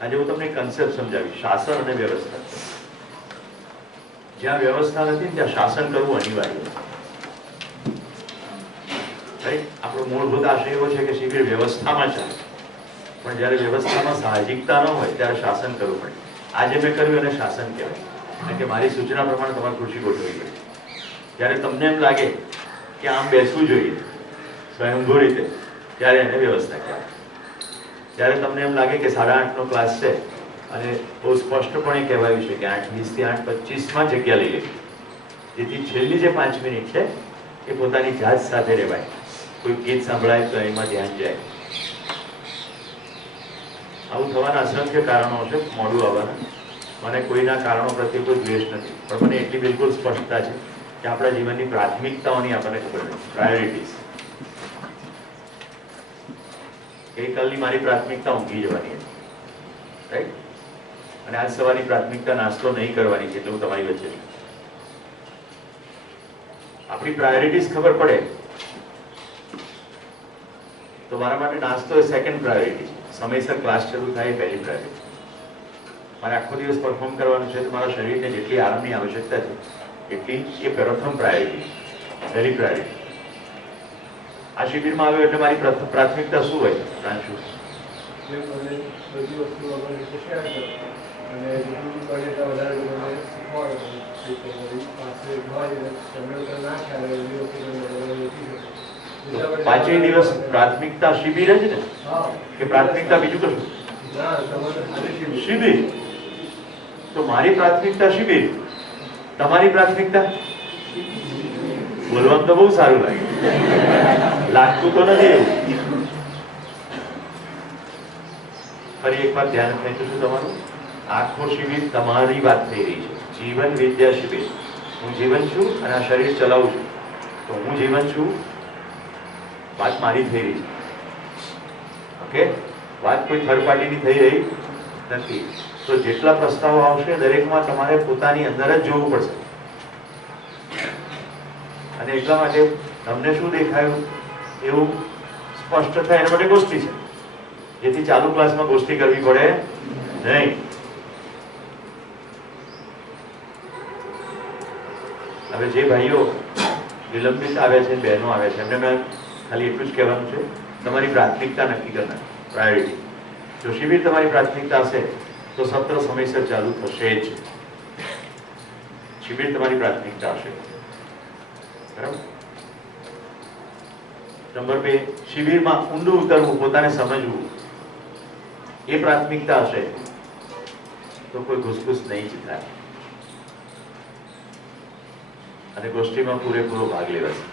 આજે હું તમને કન્સેપ્ટ સમજાવીશ, શાસન અને વ્યવસ્થા. જ્યાં વ્યવસ્થા નથી ત્યાં શાસન કરવું અનિવાર્ય છે. આપણો મૂળભૂત આશય એવો છે કે શિબિર વ્યવસ્થામાં ચાલે, પણ જ્યારે વ્યવસ્થામાં સાહજિકતા ન હોય ત્યારે શાસન કરવું પડે. આજે મેં કર્યું એને શાસન કહેવાય, કારણ કે મારી સૂચના પ્રમાણે તમારે ખુરશી ગોઠવવી પડે. જ્યારે તમને એમ લાગે કે આમ બેસવું જોઈએ સ્વયંભૂ રીતે, ત્યારે એને વ્યવસ્થા કહેવાય. જ્યારે તમને એમ લાગે કે 8:30નો ક્લાસ છે અને બહુ સ્પષ્ટપણે કહેવાયું છે કે 8:20 થી 8:25માં જગ્યા લઈ લેવી, જેથી છેલ્લી જે 5 મિનિટ છે એ પોતાની જાત સાથે રહેવાય. કોઈ ગીત સાંભળાય તો એમાં ધ્યાન જાય. આવું થવાના અસંખ્ય કારણો છે મોડું આવવાના. મને કોઈના કારણો પ્રત્યે કોઈ દ્વેષ નથી, પણ મને એટલી બિલકુલ સ્પષ્ટતા છે કે આપણા જીવનની પ્રાથમિકતાઓની આપણને ખબર નથી, પ્રાયોરિટીઝ. ગઈકાલની મારી પ્રાથમિકતા ઊંઘી જવાની હતી, રાઈટ? અને આજ સવારની પ્રાથમિકતા નાસ્તો નહીં કરવાની છે, એટલે હું તમારી વચ્ચે છું. આપણી પ્રાયોરિટીઝ ખબર પડે તો મારા માટે નાસ્તો એ સેકન્ડ પ્રાયોરિટી છે, સમયસર ક્લાસ શરૂ થાય એ પહેલી પ્રાયોરિટી. મારે આખો દિવસ પરફોર્મ કરવાનું છે તો મારા શરીરને જેટલી આરામની આવશ્યકતા છે એટલી એ પ્રથમ પ્રાયોરિટી, પહેલી પ્રાયોરિટી. આ શિબિરમાં આવ્યો એટલે મારી પ્રાથમિકતા શું હોય પ્રાંશુ? પાંચેય દિવસ પ્રાથમિકતા શિબિર જ ને, કે પ્રાથમિકતા બીજું કશું? શિબિર. તો મારી પ્રાથમિકતા શિબિર, તમારી પ્રાથમિકતા? બોલવાનું તો બહુ સારું લાગે, લાગતું તો નથી એવું. ફરી એકવાર ધ્યાન ખેંચું છું તમારું. આખો શિબિર તમારી વાત થઈ રહી છે. જીવન વિદ્યા શિબિર. હું જીવન છું અને આ શરીર ચલાવું છું, તો હું જીવન છું, વાત મારી થઈ રહી છે. ઓકે, વાત કોઈ થર્ડ પાર્ટીની થઈ રહી નથી. તો જેટલા પ્રસ્તાવો આવશે દરેકમાં તમારે પોતાની અંદર જ જોવું પડશે. અને એટલા માટે તમને શું દેખાયું એવું સ્પષ્ટ થાય એના માટે ગોષ્ઠી છે, જેથી ચાલુ ક્લાસમાં ગોષ્ઠી કરવી પડે નહીં. હવે જે ભાઈઓ વિલંબિત આવે છે, બહેનો આવે છે, એમને મેં ખાલી એટલું જ કહેવાનું છે, તમારી પ્રાથમિકતા નક્કી કરનાર, પ્રાયોરિટી. જો શિબિર તમારી પ્રાથમિકતા હશે તો સત્ર સમયસર ચાલુ થશે જ. શિબિર તમારી પ્રાથમિકતા હશે, બરાબર? નંબર 2, શિબિરમાં ઊંડું ઉતરવું, પોતાને સમજવું, એ પ્રાથમિકતા હશે તો કોઈ ઘૂસઘૂસ નહીં જ થાય અને ગોષ્ઠીમાં પૂરેપૂરો ભાગ લેવાશે.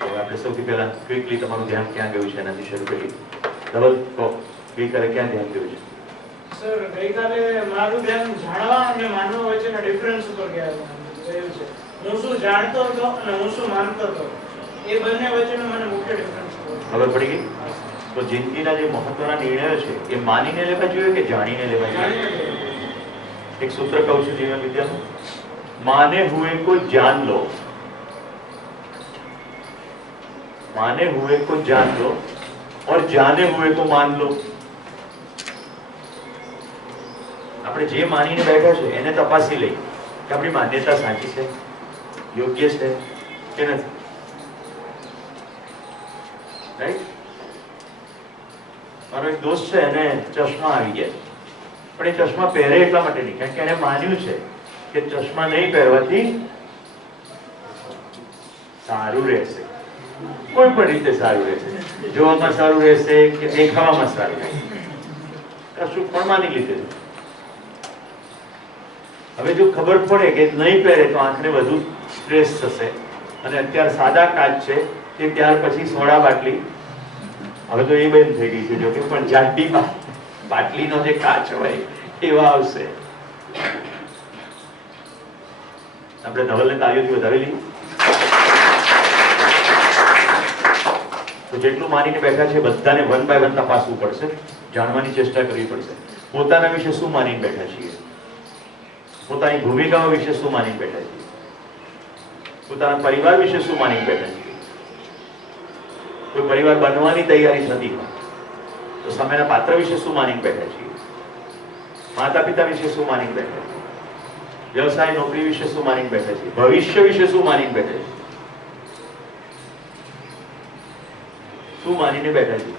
હવે આપણે સૌથી પહેલા ક્વિકલી તમારું ધ્યાન ક્યાં ગયું છે એનાથી શરૂ કરીએ. ધવલ, કહો, ગઈકાલે ક્યાં ધ્યાન ગયું છે? સર, ગઈકાલે મારું ધ્યાન જાણવા અને માનવા વચ્ચેના ડિફરન્સ ઉપર ગયું છે. હું શું જાણતો હતો અને હું શું માનતો હતો, એ બંને વચ્ચેનો મને મુખ્ય ડિફરન્સ ખબર પડી ગઈ? તો જિંદગીના જે મહત્વના નિર્ણયો છે એ માનીને લેવા જોઈએ કે જાણીને લેવા જોઈએ? એક સૂત્ર કહું છું જીવન વિદ્યાનું, माने हुए को जान लो, माने हुए को जान लो और जाने हुए को मान लो. આપણે જે માનીને બેઠા છે એને તપાસી લઈ કે આપણી માન્યતા સાચી છે, યોગ્ય છે કે નથી, રાઈટ? મારો એક દોસ્ત છે, એને ચશ્મા આવી ગયા છે, પણ એ ચશ્મા પહેરે એટલા માટે નહીં, કારણ કે એને માન્યું છે કે ચશ્મા નહીં પહેરવાથી સારું રહેશે, કોઈ પણ રીતે સારું રહેશે, જોવામાં સારું રહેશે કે દેખાવામાં સારું રહેશે, કશું પણ માની લીધેલું. હવે જો ખબર પડે કે નહીં પહેરે તો આંખને વધુ સ્ટ્રેસ થશે, અને અત્યારે સાદા કાચ છે કે ત્યાર પછી સોડા બાટલી, હવે તો એ બંધ થઈ ગઈ છે જો કે, પણ જાડી બાટલીનો જે કાચ હોય એવા આવશે. આપણે ધવલને તાળીઓથી વધાવી લઈએ. તો જેટલું માનીને બેઠા છે બધાને વન બાય વન તપાસવું પડશે, જાણવાની ચેષ્ટા કરવી પડશે. પોતાના વિશે શું માનીને બેઠા છીએ, પોતાની ભૂમિકાઓ વિશે શું માનીને બેઠા છીએ, પોતાના પરિવાર વિશે શું માનીને બેઠા છીએ. કોઈ પરિવાર બનવાની તૈયારી થતી હોય તો તો સામેના પાત્ર વિશે શું માનીને બેઠા છીએ, માતા પિતા વિશે શું માનીને બેઠા છીએ, વ્યવસાય નોકરી વિશે શું માનીને બેઠા છીએ, ભવિષ્ય વિશે શું માનીને બેઠા છીએ, શું માનીને બેઠા છીએ.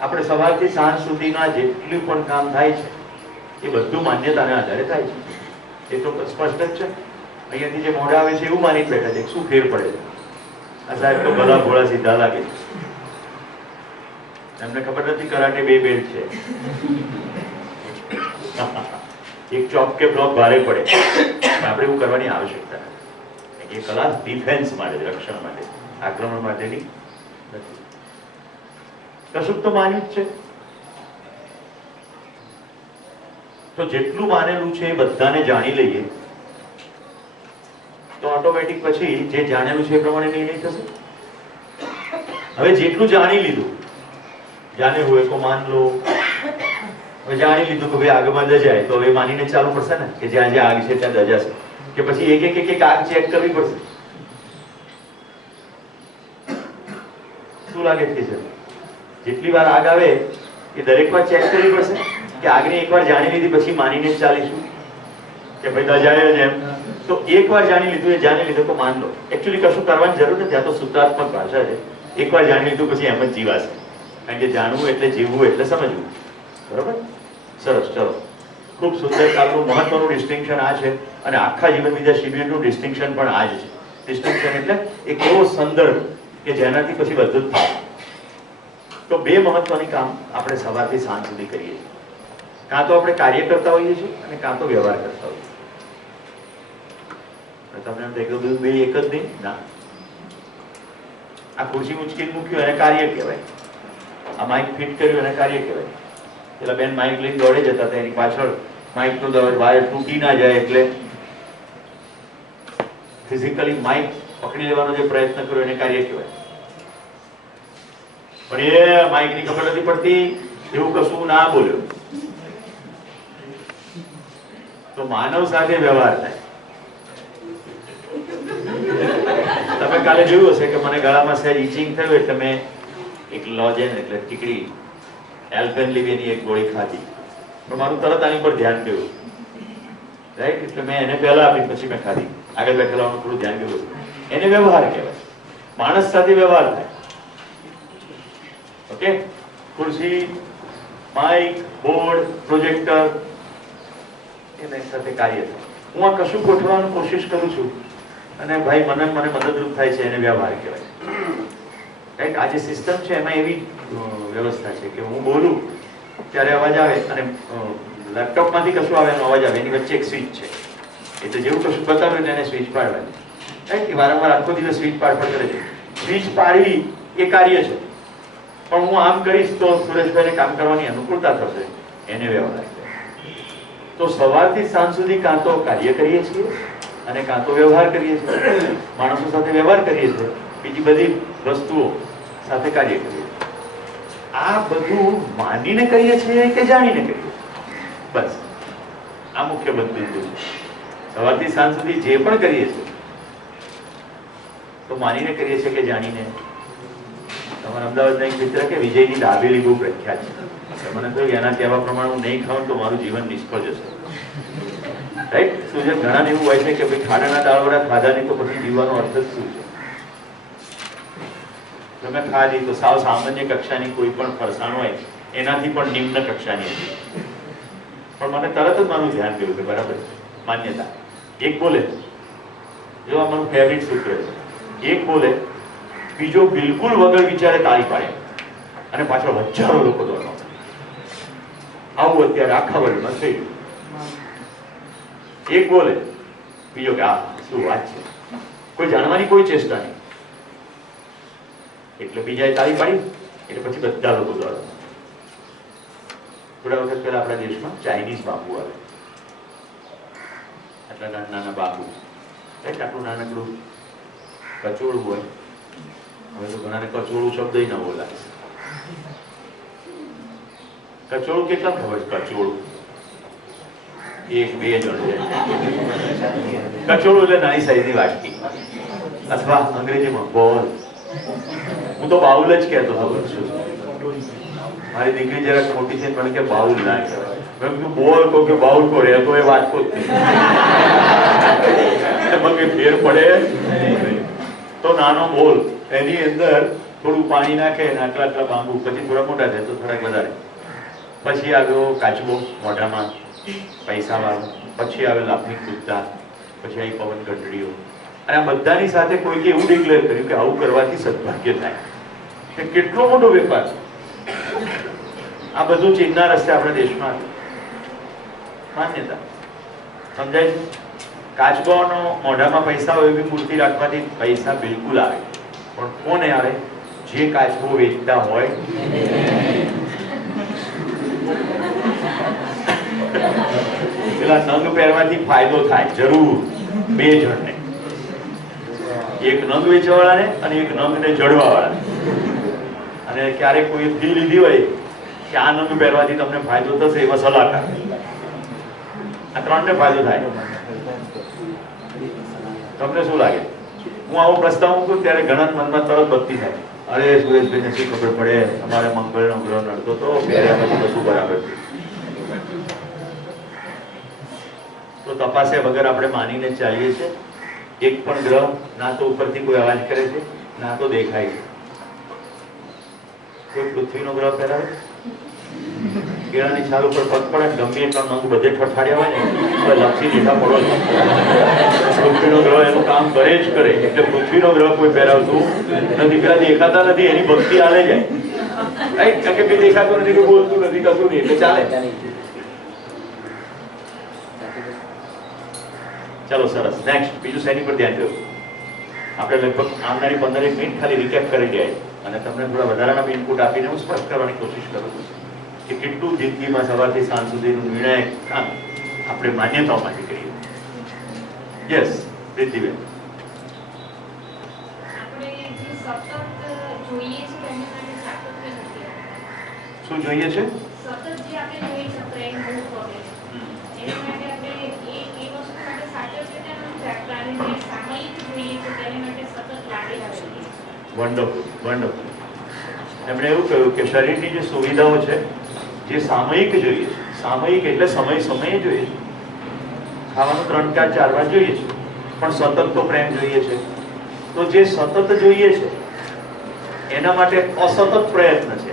આપણે સવારથી સાંજ સુધીના જેટલું પણ કામ થાય છે એ બધું માન્યતાના આધારે થાય છે. એ તો સ્પષ્ટ જ છે. અહીંયાથી જે મોઢા આવે છે એવું માનીને બેઠા છે શું ફેર પડે છે. આ સાહેબ તો ભલા ભોળા સીધા લાગે છે, એમને ખબર નથી કરાટે 2 બેલ્ટ છે. એક ચોપ કે બ્લોક ભારે પડે, આપણે એવું કરવાની આવશ્યકતા નથી. એ કલા ડિફેન્સ માટે, રક્ષણ માટે, આક્રમણ માટેની નથી. કશુંક તો માન્યું જ છે. તો જેટલું માનેલું છે એ બધાને જાણી લઈએ તો ઓટોમેટિક પછી જે જાણેલું છે એ પ્રમાણે નહીં થશે. હવે જેટલું જાણી લીધું, જાને હુએ કો માન લો, હવે જાણી લીધું કે ભાઈ આગમાં દજાય તો હવે માનીને ચાલુ પડશે ને કે જ્યાં જ્યાં આગ છે ત્યાં દજાશે, કે પછી એક આગ ચેક કરવી પડશે. શું લાગે છે સર? જેટલી વાર આગ આવે એ દરેક વાર ચેક કરવી પડશે કે આગને એકવાર જાણી લીધી પછી માનીને જ ચાલીશું કે ભાઈ દજાય જ એમ? તો એકવાર જાણી લીધું, એ જાણી લીધું તો માન લો. એકચ્યુઅલી કશું કરવાની જરૂર નથી, આ તો સૂત્રાત્મક ભાષા છે. એકવાર જાણી લીધું પછી એમ જ જીવાશે, કારણ કે જાણવું એટલે જીવવું એટલે સમજવું. બરોબર? સરસ. ચલો, ખૂબ સુંદર. આપણું મહત્વનું ડિસ્ટિંક્શન આ છે, અને આખા જીવન વિદ્યા શિબિરનું ડિસ્ટિંક્શન પણ આ જ છે. ડિસ્ટિંક્શન એટલે એક એવો સંદર્ભ કે જેનાથી પછી બધું જ થાય. તો 2 મહત્વની કામ આપણે સવારથી સાંજ સુધી કરીએ છીએ. કાં તો આપણે કાર્ય કરતા હોઈએ છીએ અને કાં તો વ્યવહાર કરતા હોઈએ છીએ. તમને એમ થાય કે બધું 2 એક જ નહીં ના. આ ખુરશી ઉચકીને મૂક્યું એને કાર્ય કહેવાય, આ માઇક ફિટ કર્યું એને કાર્ય કહેવાય. પેલા બેન માઇક લઈને દોડે જતા હતા, એની પાછળ માઇકનો વાયર તૂટી ના જાય એટલે ફિઝિકલી માઇક પકડી લેવાનો જે પ્રયત્ન કર્યો એને કાર્ય કહેવાય. પણ એ માઇકની ખબર નથી પડતી એવું કશું ના બોલ્યો. તો માનવ સાથે વ્યવહાર થાય. તમે કાલે જોયું હશે કે મને ગળામાં સહેજ ઇચિંગ થયું એટલે મેં એક લોજેન એટલે ટીકડી એલ્પેનલિબેની એક ગોળી ખાધી. પણ મારું તરત આની પર ધ્યાન ગયું, રાઈટ? એટલે મેં એને પહેલા આપી પછી મેં ખાધી. આગળ બેઠેલાનું થોડું ધ્યાન ગયું. એને વ્યવહાર કહેવાય. માણસ સાથે વ્યવહાર થાય. ઓકે? ખુરશી, માઇક, બોર્ડ, પ્રોજેક્ટર એના સાથે કાર્ય થાય. હું આ કશું ગોઠવવાની કોશિશ કરું છું અને ભાઈ મને મદદરૂપ થાય છે, એને વ્યવહાર કહેવાય. રાઈટ? આ જે સિસ્ટમ છે એમાં એવી વ્યવસ્થા છે કે હું બોલું ત્યારે અવાજ આવે અને લેપટોપમાંથી કશું આવે એનો અવાજ આવે, એની વચ્ચે એક સ્વિચ છે. એટલે જેવું કશું બતાવ્યું એને સ્વિચ પાડવાની. રાઈટ? એ વારંવાર આખો દિવસ સ્વિચ પાડ કરે છે. સ્વિચ પાડવી એ કાર્ય છે, પણ હું આમ કરીશ તો સુરેશભાઈને કામ કરવાની અનુકૂળતા થશે, એને વ્યવહાર. તો સવારથી સાંજ સુધી કાં તો કાર્ય કરીએ છીએ અને કાં તો વ્યવહાર કરીએ છીએ. માણસો સાથે વ્યવહાર કરીએ છીએ, બીજી બધી વસ્તુઓ સાથે કાર્ય કરીએ છીએ. આ બધું માનીને કરીએ છીએ કે જાણીને કરીએ? બસ આ મુખ્ય બિંદુ છે. સવારથી સાંજ સુધી જે પણ કરીએ છીએ તો માનીને કરીએ છીએ કે જાણીને? તમારા અમદાવાદના એક મિત્ર કે વિજયની દાબેલી બહુ પ્રખ્યાત છે. મને થયું એના કહેવા પ્રમાણે હું નહીં ખાઉં તો મારું જીવન નિષ્ફળ જશે. રાઈટ? શું છે? ઘણાને એવું હોય છે કે ભાઈ ખાડાના દાળવડા ખાધા નહીં તો પછી જીવવાનો અર્થ જ શું છે? તમે ખાધી તો સાવ સામાન્ય કક્ષાની કોઈ પણ ફરસાણ હોય એનાથી પણ નિમ્ન કક્ષાની હતી. પણ મને તરત જ મારું ધ્યાન ગયું કે બરાબર માન્યતા. એક બોલે, જો આ મારું ફેવરિટ સૂત્ર છે, એક બોલે, બીજો બિલકુલ વગર વિચારે તાળી પાડે અને પાછળ હજારો લોકો દોડવા. આવું અત્યારે આખા વર્લ્ડમાં થઈ ગયું. એક બોલે, બીજો કે આ શું વાત છે, કોઈ જાણવાની કોઈ ચેષ્ટા નહીં. એટલે બીજાએ તાળી પાડી એટલે પછી બધા લોકો દોડવા. થોડા વખત પહેલા આપણા દેશમાં ચાઇનીઝ બાપુ આવે, આટલા નાના બાપુ, આટલું નાનકડું કચોળું હોય. હવે તો ઘણાને કચોળું શબ્દ ન બોલાય. કચોળું કેટલા ખબર છે? કચોળું 1-2 જણ છે. કચોળું એટલે નાની સાઈઝની વાટકી, અથવા અંગ્રેજીમાં બોલ. હું તો બાઉલ જ કહેતો હતો. મારી દીકરી જરાક મોટી છે મને કે બાઉલ ના કહેવાય. મેં કીધું બોલ કો કે બાઉલ કો રે તો એ વાંચતો જ નહીં. એમાં કંઈ ફેર પડે નહીં. તો નાનો બોલ એની અંદર થોડું પાણી નાખે અને આટલા આટલા બાંબુ, પછી થોડા મોટા થાય તો થોડાક વધારે. પછી આવ્યો કાચબો મોઢામાં પૈસા વાળો, પછી આવે લાફિંગ કૂદતા, પછી આવી પવન ઘંટડીઓ. અને આ બધાની સાથે કોઈકે એવું ડિક્લેર કર્યું કે આવું કરવાથી સદભાગ્ય થાય. કે કેટલો મોટો વેપાર છે. આ બધું ચીનના રસ્તે આપણા દેશમાં માન્યતા સમજાય છે. કાચબાનો મોઢામાં પૈસા હોય એવી મૂર્તિ રાખવાથી પૈસા બિલકુલ આવે, પણ કોને આવે? જે કાચબો વેચતા હોય. પેલા નંગ પહેરવાથી ફાયદો થાય જરૂર બે જણને, એક નંગ વેચવાવાળાને અને એક નંગને જડવાવાળાને. અને ક્યારેક કોઈ ફી લીધી હોય કે આ નંગ પહેરવાથી તમને ફાયદો થશે એવા સલાહકાર, આ ત્રણને ફાયદો થાય. તમને શું લાગે? હું આવો પ્રસ્તાવ મૂકું ત્યારે ઘણા મનમાં તરત બત્તી થાય, અરે સુરેશભાઈને શું ખબર પડે, અમારે મંગળનો ગ્રહ નડતો તો પહેર્યા પછી બધું બરાબર. તો તપાસ્યા વગર આપણે માનીને ચાલીએ છીએ. એક પણ ગ્રહ ના તો ઉપરથી કોઈ અવાજ કરે છે, ના તો દેખાય છે. કોઈ પૃથ્વીનો ગ્રહ પહેરાવે? કેળાની છાલ ઉપર પગ પડે, ગમે એટલા નંગ બધે ઠઠાડ્યા હોય ને તો લપસી દીધા પડો. પૃથ્વીનો ગ્રહ એનું કામ કરે જ કરે. એટલે પૃથ્વીનો ગ્રહ કોઈ પહેરાવતું નથી. પેલા દેખાતા નથી એની ભક્તિ હાલે જાય. રાઈટ? કારણ કે કઈ દેખાતું નથી, કોઈ બોલતું નથી, કશું નહીં, એટલે ચાલે. ચાલો સરસ. નેક્સ્ટ બીજું શેની પર ધ્યાન દો. આપણે લગભગ આવનારી 15 મિનિટ ખાલી રિકેપ કરી દઈએ અને તમને થોડા વધારાના ઇનપુટ આપીને હું સ્પષ્ટ કરવાની કોશિશ કરું છું કે કેટલું જિંદગીમાં સવારથી સાંજ સુધીનું નિર્ણાયક કામ આપણે માન્યતાઓ માટે કરીએ. યસ પ્રીતિબેન. શું જોઈએ છે? Wonderful, wonderful. એમણે એવું કહ્યું કે શરીરની જે સુવિધાઓ છે જે સામયિક જોઈએ છે, સામયિક એટલે સમય સમયે જોઈએ છે. ખાવાનું 3 4 વાર જોઈએ છે, પણ સતત તો પ્રેમ જોઈએ છે. તો જે સતત જોઈએ છે એના માટે અસતત પ્રયત્ન છે,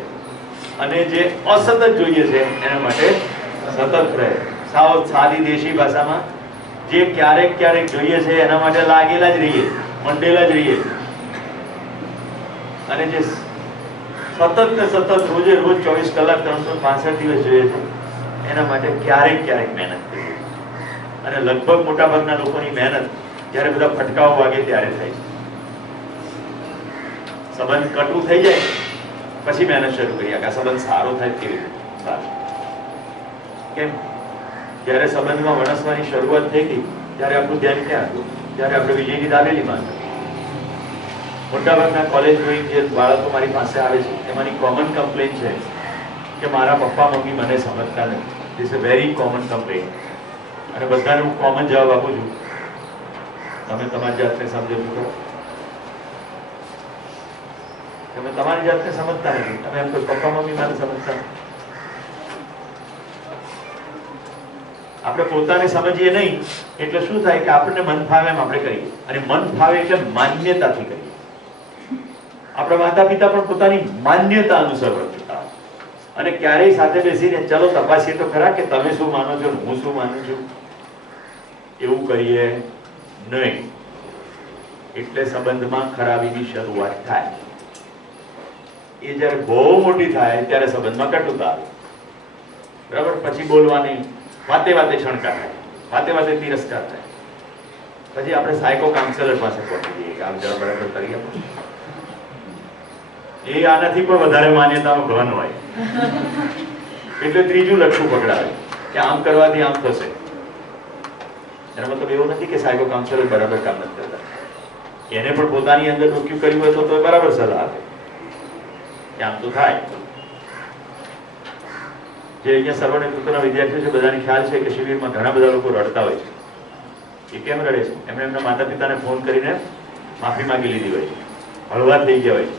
અને જે અસતત જોઈએ છે એના માટે સતત પ્રયત્ન. સાવ સાદી દેશી ભાષામાં જે ક્યારેક ક્યારેક જોઈએ છે એના માટે લાગેલા જ રહીએ, મંડેલા જ રહીએ. અને જે સતત ને સતત રોજે રોજ 24 કલાક 365 દિવસ જોઈએ છે એના માટે ક્યારેક ક્યારેક મહેનત કરીએ. અને લગભગ મોટાભાગના લોકોની મહેનત જ્યારે બધા ફટકાઓ વાગે ત્યારે થાય છે. સંબંધ કટુ થઈ જાય પછી મહેનત શરૂ કરીએ કે આ સંબંધ સારો થાય કેવી રીતે સારો. કેમ? જ્યારે સંબંધમાં વણસવાની શરૂઆત થઈ હતી ત્યારે આપણું ધ્યાન ક્યાં હતું? ત્યારે આપણે વિજયની દાબેલીમાં હતા. મોટાભાગના કોલેજ ગોઈંગ જે બાળકો મારી પાસે આવે છે એમાંની કોમન કમ્પ્લેન છે કે મારા પપ્પા મમ્મી મને સમજતા નથી. This a very common complaint. અને બધાને હું કોમન જવાબ આપું છું, તમે તમારી જાતને સમજો છો? તમે તમારી જાતને સમજતા નથી. તમે એમ કહો પપ્પા મમ્મી મને સમજતા નથી. આપણે પોતાને સમજીએ નહીં એટલે શું થાય કે આપણને મન ફાવે એમ આપણે કરીએ, અને મન ફાવે એટલે માન્યતાથી કરીએ. આપણા માતા પિતા પણ પોતાની માન્યતા અનુસાર વર્તતા હોય. અને ક્યારેય સાથે બેસીને ચલો તપાસીએ તો ખરા કે તમે શું માનો છો હું શું માનું છું, એવું કરીએ નહીં. એટલે સંબંધમાં ખરાબીની શરૂઆત થાય. એ જ્યારે બહુ મોટી થાય ત્યારે સંબંધમાં કટુતા આવે. બરાબર? પછી બોલવાની વાતે વાતે છણકા થાય, વાતે વાતે તિરસ્કાર થાય. પછી આપણે સાયકો કાઉન્સેલર પાસે પહોંચી જઈએ કે આમ જરા બરાબર કરી આપો. એ આનાથી પણ વધારે માન્યતાનો ઘન હોય એટલે ત્રીજું લટકું પકડાવે કે આમ કરવાથી આમ થશે. એનો મતલબ એવો નથી કે સાયકો કાઉન્સેલર બરાબર કામ નથી કરતા. એને પણ પોતાની અંદર ડોક્યુ કર્યું હોય તો બરાબર સલાહ આપે કે આમ તો થાય. જે અહીંયા સર્વનેતૃત્વના વિદ્યાર્થીઓ છે બધાને ખ્યાલ છે કે શિબિરમાં ઘણા બધા લોકો રડતા હોય છે. એ કેમ રડે છે? એમણે એમના માતા પિતાને ફોન કરીને માફી માંગી લીધી હોય છે, હળવા થઈ ગયા હોય છે.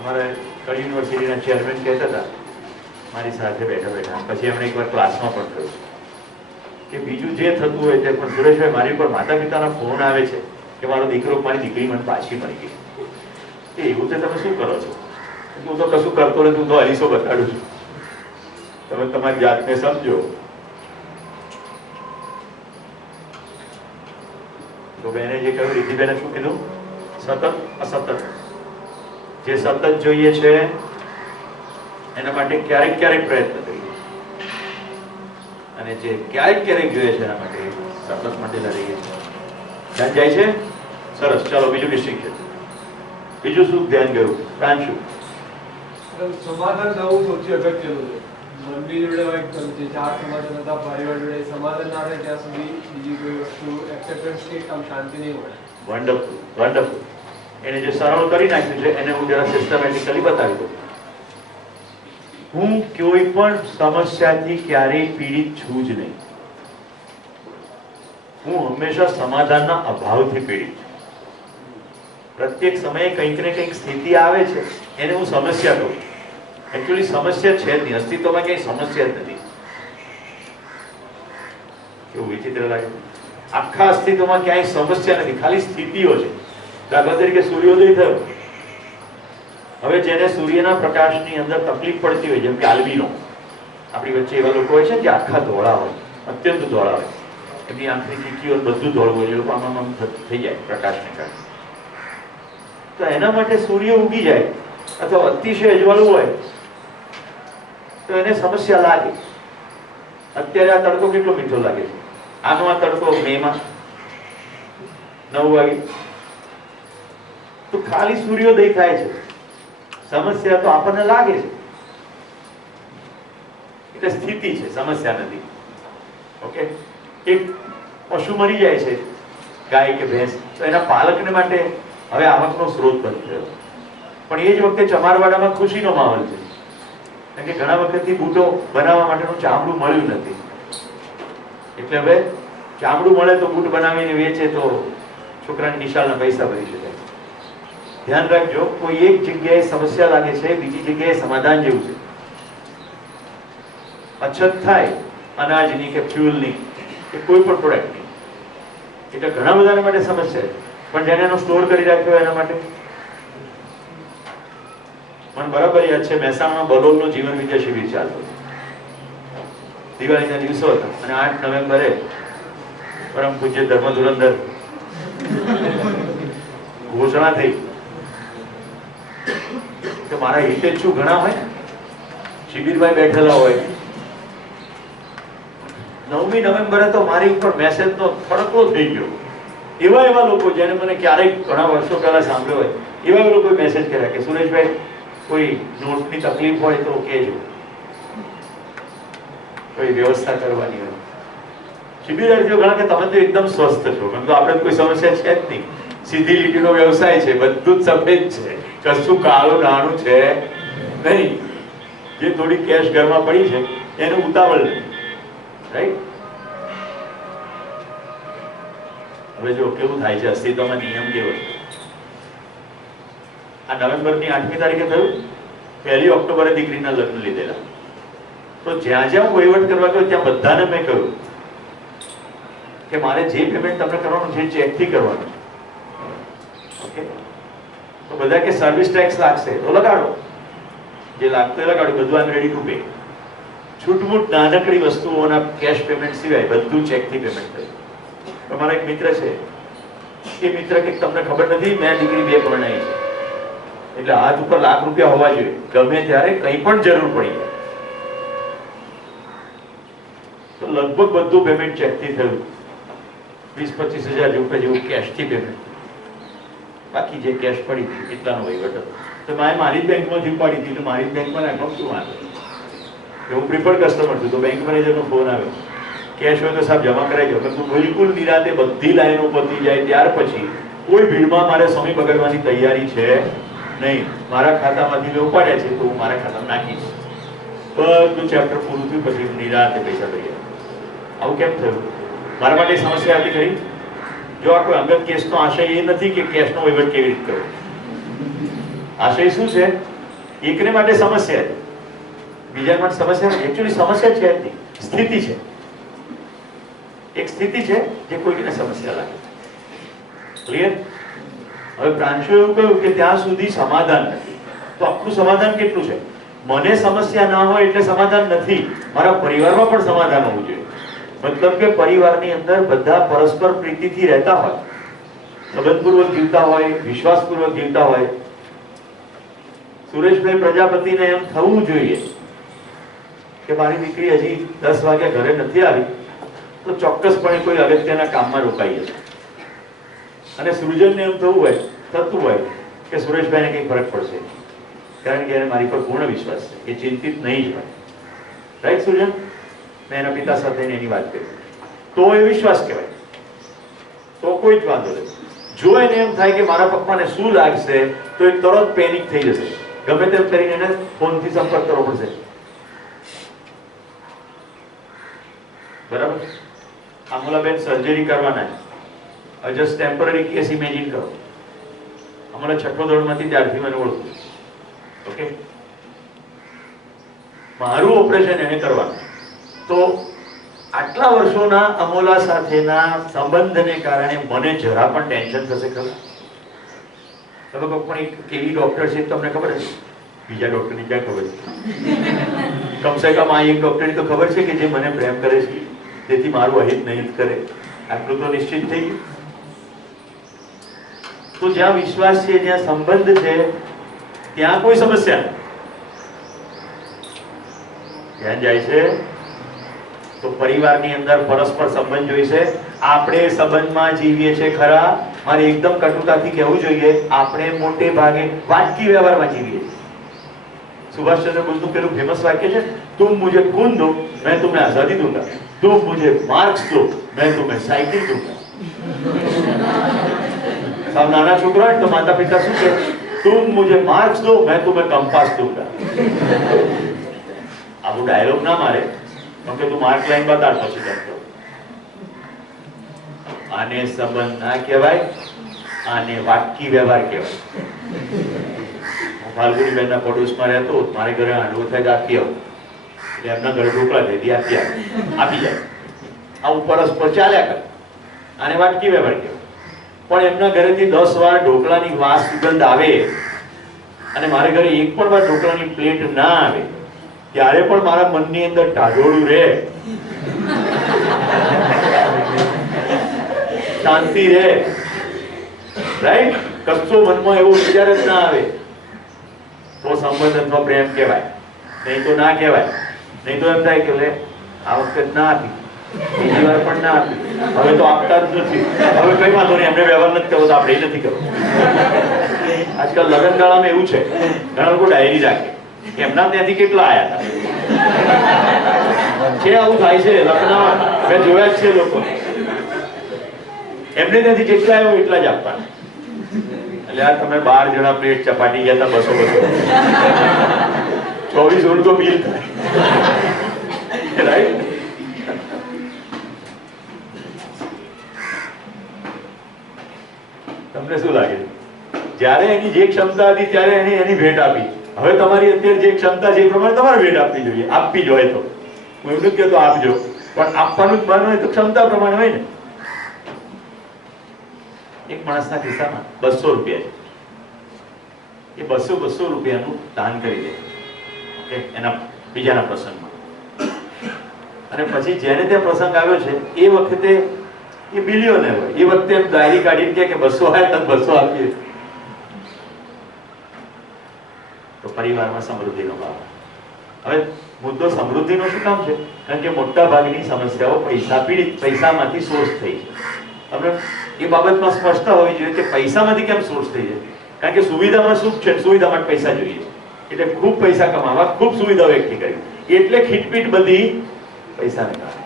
અમારા કડી યુનિવર્સિટીના ચેરમેન કહેતા હતા મારી સાથે બેઠા બેઠા, પછી એમણે એકવાર ક્લાસમાં પણ કહ્યું કે બીજું જે થતું હોય તે પણ સુરેશભાઈ મારી ઉપર માતા પિતાના ફોન આવે છે કે મારો દીકરો મારી દીકરી મને પાછી મળી ગઈ, કે એવું તે તમે શું કરો છો? હું તો કશું કરતો નથી, હું તો અરીસો બતાડું છું, તમે તમારી જાતને સમજો. તો બેને જે કહ્યું, રીતિબેને શું કીધું? સતત અસતત. જે સતત જોઈએ છે એના માટે ક્યારેક ક્યારેક પ્રયત્ન કરીએ, અને જે ક્યારેક ક્યારેક જોઈએ છે એના માટે સતત માટે રહીએ. ધ્યાન જાય છે? સરસ. ચાલો બીજું ડિસ્ટિંક્શન. બીજું શું ધ્યાન ગયું? પ્રાંશુ? સમાધાન થવું સૌથી અગત્યનું છે. મંદિર જોડે હોય જે ચાર સમાધાન હતા પરિવાર જોડે સમાધાન ના થાય ત્યાં સુધી બીજી કોઈ વસ્તુ એક્સેપ્ટન્સ કે આમ શાંતિ નહીં મળે. Wonderful, wonderful. એને જે સરળ કરી નાખ્યું છે એને હું જરા સિસ્ટમેટિકલી બતાવી દઉં. હું કોઈ પણ સમસ્યાથી ક્યારેય પીડિત છું જ નહીં. હું હંમેશા સમાધાનના અભાવથી પીડિત છું. પ્રત્યેક સમયે કંઈક ને કંઈક સ્થિતિ આવે છે એને હું સમસ્યા કહું. એકચ્યુઅલી સમસ્યા છે જ નહીં, અસ્તિત્વમાં ક્યાંય સમસ્યા જ નથી. કેવું વિચિત્ર લાગે? આખા અસ્તિત્વમાં ક્યાંય સમસ્યા નથી, ખાલી સ્થિતિઓ છે. દાખલા તરીકે સૂર્યોદય થયો, હવે જેને સૂર્યના પ્રકાશની અંદર તકલીફ પડતી હોય, જેમ કે આલ્બિનો, આપણી વચ્ચે એવા લોકો હોય છે જે આખા ધોળા હોય, અત્યંત ધોળા હોય, એમની આંખની કીકીઓ બધું ધોળું હોય, એ લોકો આમ થઈ જાય પ્રકાશને કારણે. તો એના માટે સૂર્ય ઉગી જાય અથવા અતિશય અજવાળું હોય તો એને સમસ્યા લાગે. અત્યારે આ તડકો કેટલો મીઠો લાગે છે, આનો આ તડકો મેમાં 9 વાગે તો ખાલી સૂર્યોદય થાય છે, સમસ્યા તો આપણને લાગે છે. એટલે સ્થિતિ છે, સમસ્યા નથી. ઓકે. એક પશુ મરી જાય છે, ગાય કે ભેંસ, તો એના પાલકને માટે હવે આવકનો સ્ત્રોત બની ગયો, પણ એ જ વખતે ચમારવાડામાં ખુશીનો માહોલ છે, કારણ કે ઘણા વખતથી બૂટો બનાવવા માટેનું ચામડું મળ્યું નથી, એટલે હવે ચામડું મળે તો બૂટ બનાવીને વેચે તો છોકરાની નિશાળના પૈસા ભરી શકાય. ધ્યાન રાખજો, કોઈ એક જગ્યાએ સમસ્યા લાગે છે, બીજી જગ્યાએ સમાધાન જેવું છે. અછત થાય અનાજની કે ફ્યુઅલની કે કોઈ પણ પ્રોડક્ટની, એટલે ઘણા બધાના માટે સમસ્યા છે, પણ જેને એનો સ્ટોર કરી રાખ્યો એના માટે. મને બરાબર યાદ છે, મહેસાણામાં બલોલનો જીવન વિદ્યા શિબિર ચાલતો, દિવાળીના દિવસો હતા, અને 8 નવેમ્બરે પરમ પૂજ્ય ધર્મ ધુરંધર ઘોષણા થઈ કે મારા હિતેચ્છુ ઘણા હોય ને, શિબિરમાં બેઠેલા હોય. 9મી નવેમ્બરે તો મારી ઉપર મેસેજનો થડકો થઈ ગયો. એવા લોકો જેને મને ક્યારેક ઘણા વર્ષો પહેલા સાંભળ્યો હોય, એવા લોકો મેસેજ કર્યા કે સુરેશભાઈ કોઈ નોટની તકલીફ હોય તો કહેજો, કોઈ વ્યવસ્થા કરવાની હોય. શિબિરાર્થીઓ ઘણા કે તમે તો એકદમ સ્વસ્થ છો, કેમ તો આપણે કોઈ સમસ્યા છે જ નહીં, સીધી લીટીનો વ્યવસાય છે, બધું જ સફેદ છે, કશું કાળું નાણું છે નહીં. જે થોડી કેશ ઘરમાં પડી છે એને ઉતાવળ નથી, રાઈટ? હવે જો કેવું થાય છે, અસ્તિત્વમાં નિયમ કેવો છે. આ નવેમ્બરની 8મી તારીખે થયું, 1 ઓક્ટોબરે દીકરીના લગ્ન લીધેલા. તો જ્યાં જ્યાં હું વહીવટ કરવા ગયો ત્યાં બધાને મેં કહ્યું કે મારે જે પેમેન્ટ તમને કરવાનું છે ચેકથી કરવાનું. ઓકે? તો બધા કે સર્વિસ ટેક્સ લાગશે તો લગાડો, જે લાગતો એ લગાડો, બધું આમ રેડી ટુ પે. છૂટમૂટ નાનકડી વસ્તુઓના કેશ પેમેન્ટ સિવાય બધું ચેકથી પેમેન્ટ થયું. તમારા એક મિત્ર છે, એ મિત્ર કે તમને ખબર નથી મેં દીકરી 2 પરણાવી છે, એટલે હાથ ઉપર લાખ રૂપિયા હોવા જોઈએ, ગમે ત્યારે કંઈ પણ જરૂર પડી જાય. તો લગભગ બધું પેમેન્ટ ચેકથી થયું, 20-25 હજાર રૂપિયા જેવું કેશથી પેમેન્ટ. બાકી જે કેશ પડી હતી એટલાનો વહીવટ હતો. તો મેં મારી જ બેંકમાંથી ઉપાડી હતી, તો મારી જ બેંકમાં નાખવા શું વાંધો? હું પ્રિફર્ડ કસ્ટમર છું, તો બેંક મેનેજરનો ફોન આવ્યો, કેશ હોય તો સાહેબ જમા કરાવી દો. પરંતુ બિલકુલ નિરાતે બધી લાઈનો પતી જાય ત્યાર પછી કોઈ ભીડમાં મારે સમય બગાડવાની તૈયારી છે નહીં. મારા ખાતામાંથી મેં ઉપાડ્યા છે તો હું મારા ખાતામાં નાખીશ. બધું ચેપ્ટર પૂરું થયું પછી નિરાતે પૈસા લઈ ગયા. આવું કેમ થયું? મારા માટે સમસ્યા હતી ખરી? જો આ કોઈ અંગત કેસનો આશય એ નથી કે કેશનો વહીવટ કેવી રીતે કરવો, આશય શું છે? એકને માટે સમસ્યા છે, બીજા માટે સમસ્યા નથી. એકચ્યુઅલી સમસ્યા છે જ નહીં, સ્થિતિ છે. એક સ્થિતિ છે જે કોઈને સમસ્યા લાગે. ક્લિયર? હવે પ્રાંશુ એવું કહ્યું કે ત્યાં સુધી સમાધાન નથી. તો આખું સમાધાન કેટલું છે? મને સમસ્યા ના હોય એટલે સમાધાન નથી, મારા પરિવારમાં પણ સમાધાન હોવું જોઈએ. મતલબ કે પરિવારની અંદર બધા પરસ્પર પ્રીતિથી રહેતા હોય, સંબંધપૂર્વક જીવતા હોય, વિશ્વાસપૂર્વક જીવતા હોય. સુરેશભાઈ પ્રજાપતિને એમ થવું જોઈએ કે મારી દીકરી હજી 10 વાગ્યા ઘરે નથી આવી તો ચોક્કસપણે કોઈ અગત્યના કામમાં રોકાઈ હશે. અને સૃજનને એમ થતું હોય કે સુરેશભાઈને કંઈ ફરક પડશે, કારણ કે એને મારી પર પૂર્ણ વિશ્વાસ છે, એ ચિંતિત નહીં જ હોય. રાઈટ સૃજન? મેં એના પિતા સાથે એની વાત કરી તો એ વિશ્વાસ કહેવાય, તો કોઈ જ વાંધો નથી. જો એને એમ થાય કે મારા પપ્પાને શું લાગશે તો એ તરત પેનિક થઈ જશે, ગમે તેમ કરીને એને ફોનથી સંપર્ક કરવો પડશે. બરાબર? અમલાબેન સર્જરી કરવાના છે, જસ્ટ ટેમ્પરરી કેસ ઇમેજિન કરો. અમારા 6ઠ્ઠો ધોરણમાંથી ત્યારથી મને ઓળખું. ઓકે, મારું ઓપરેશન એને કરવાનું. તો આટલા વર્ષોના અમોલા સાથેના સંબંધને કારણે મને જરા પણ ટેન્શન થશે ખરું? તમે કહો પણ એક કેવી ડોક્ટર છે તમને ખબર છે? બીજા ડોક્ટરની ક્યાં ખબર છે? કમસે કમ આ એક ડોક્ટરની તો ખબર છે કે જે મને પ્રેમ કરે છે, તેથી મારું અહિત નહીં કરે. આટલું તો નિશ્ચિત થઈ ગયું. તો જ્યાં વિશ્વાસ છે, જ્યાં સંબંધ છે, ત્યાં કોઈ સમસ્યા નથી. ધ્યાન જાય છે? તો પરિવારની અંદર પરસ્પર સંબંધ જોઈશે. આપણે સંબંધમાં જીવીએ છીએ ખરા, મારે એકદમ કટુતાથી કહેવું જોઈએ, આપણે મોટે ભાગે વાટકી વ્યવહારમાં જીવીએ છીએ. સુભાષચંદ્ર બોઝનું પેલું ફેમસ વાક્ય છે, તુમ મુझे खून दो मैं तुम्हें आजादी दूंगा, तुम मुझे मार्क्स दो मैं तुम्हें साइकिल दूंगा. સાવ નાના છોકરા હોય તો માતા પિતા શું કહે? तुम मुझे मार्क्स दो मैं तुम्हें कंपास दूंगा. આવું ડાયલોગ ના મારે, કે તું માર્ક લાઈન બતાડ પછી કરતો. આને સંબંધ ના કહેવાય, આને વાટકી વ્યવહાર કહેવાય. હું ફાલ્ગુની બેનના પડોશમાં રહેતો, મારે ઘરે હાંડવો થાય તો આપી આવું, એટલે એમના ઘરે ઢોકળા થઈ આપી જાય. આવું પરસ્પર ચાલ્યા કરે. આને વાટકી વ્યવહાર કહેવાય. પણ એમના ઘરેથી 10 વાર ઢોકળાની વાસ સુગંધ આવે અને મારે ઘરે એક પણ વાર ઢોકળાની પ્લેટ ના આવે, ત્યારે પણ મારા મનની અંદર ઢાઢોળું રહે, શાંતિ રહે. રાઈટ? કશો મનમાં એવો વિચાર જ ના આવે. તો સંબંધ અથવા પ્રેમ કહેવાય, નહીં તો ના કહેવાય. નહીં તો એમ થાય કે લે આ વખતે ના આપી, બીજી વાર પણ ના આપી, હવે તો આપતા જ નથી, હવે કઈ વાંધો નહીં, એમને વ્યવહાર નથી કરવો તો આપણે એ નથી કરવો. આજકાલ લગ્ન ગાળામાં એવું છે, ઘણા લોકો ડાયરી રાખે કે એમના ત્યાંથી કેટલા આયા હતા. છે આવું થાય છે લગ્નમાં, મેં જોયા જ છે લોકો. એમને ત્યાંથી જેટલા આવ્યો એટલા જ આપવાના. એટલે આ તમે 12 જણા પ્લેટ ચપાટી ગયા હતા 200 24 તો બિલ થાય. રાઈટ? તમને શું લાગે? જ્યારે એની જે ક્ષમતા હતી ત્યારે એની ભેટ આપી. હવે તમારી અત્યારે જે ક્ષમતા છે એ પ્રમાણે તમારે ભેટ આપવી જોઈએ. આપવી જ હોય તો હું એવું નથી કહેતો આપજો, પણ આપવાનું જ મન હોય તો ક્ષમતા પ્રમાણે હોય ને. એક માણસના ખિસ્સામાં 200 રૂપિયા છે, એ 200 રૂપિયાનું દાન કરી દે એના બીજાના પ્રસંગમાં. અને પછી જેને ત્યાં પ્રસંગ આવ્યો છે એ વખતે એ બિલિયનર હોય, એ વખતે એમ ડાયરી કાઢીને કે 200 આવ્યા તો 200 આપીએ. તો પરિવારમાં સમૃદ્ધિનો ભાવ. હવે મુદ્દો સમૃદ્ધિનો શું કામ છે? કારણ કે મોટા ભાગની સમસ્યાઓ પૈસામાંથી સોર્સ થઈ છે. આપણે એ બાબતમાં સ્પષ્ટતા હોવી જોઈએ કે પૈસામાંથી કેમ સોર્સ થઈ છે. કારણ કે સુવિધામાં સુખ છે, સુવિધા માટે પૈસા જોઈએ, એટલે ખૂબ પૈસા કમાવા, ખૂબ સુવિધાઓ એકઠી કરી, એટલે ખીટપીટ બધી પૈસાને કારણે.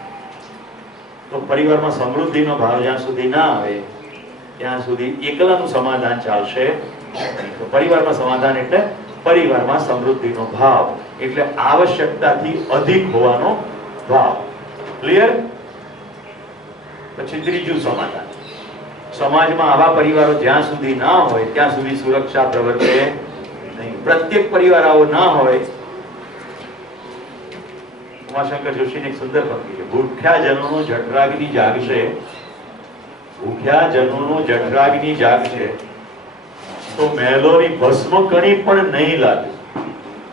તો પરિવારમાં સમૃદ્ધિનો ભાવ જ્યાં સુધી ના આવે ત્યાં સુધી એકલાનું સમાધાન ચાલશે. તો પરિવારમાં સમાધાન એટલે પરિવારમાં સમૃદ્ધિનો ભાવ, એટલે આવશ્યકતાથી અધિક હોવાનો ભાવ. ક્લિયર? પછી ત્રીજું સમાધાન. સમાજમાં આવા પરિવારો જ્યાં સુધી ના હોય ત્યાં સુધી સુરક્ષા પ્રવર્તે પ્રત્યેક પરિવાર આવો ના હોય. ઉમાશંકર જોશીની એક સુંદર પંક્તિ છે, ભૂખ્યા જનોનો જઠરાગ્નિ જાગશે, ભૂખ્યા જનોનો જઠરાગ્નિ જાગશે તો મહેલોની ભસ્મ કણી પણ નહીં લાગે.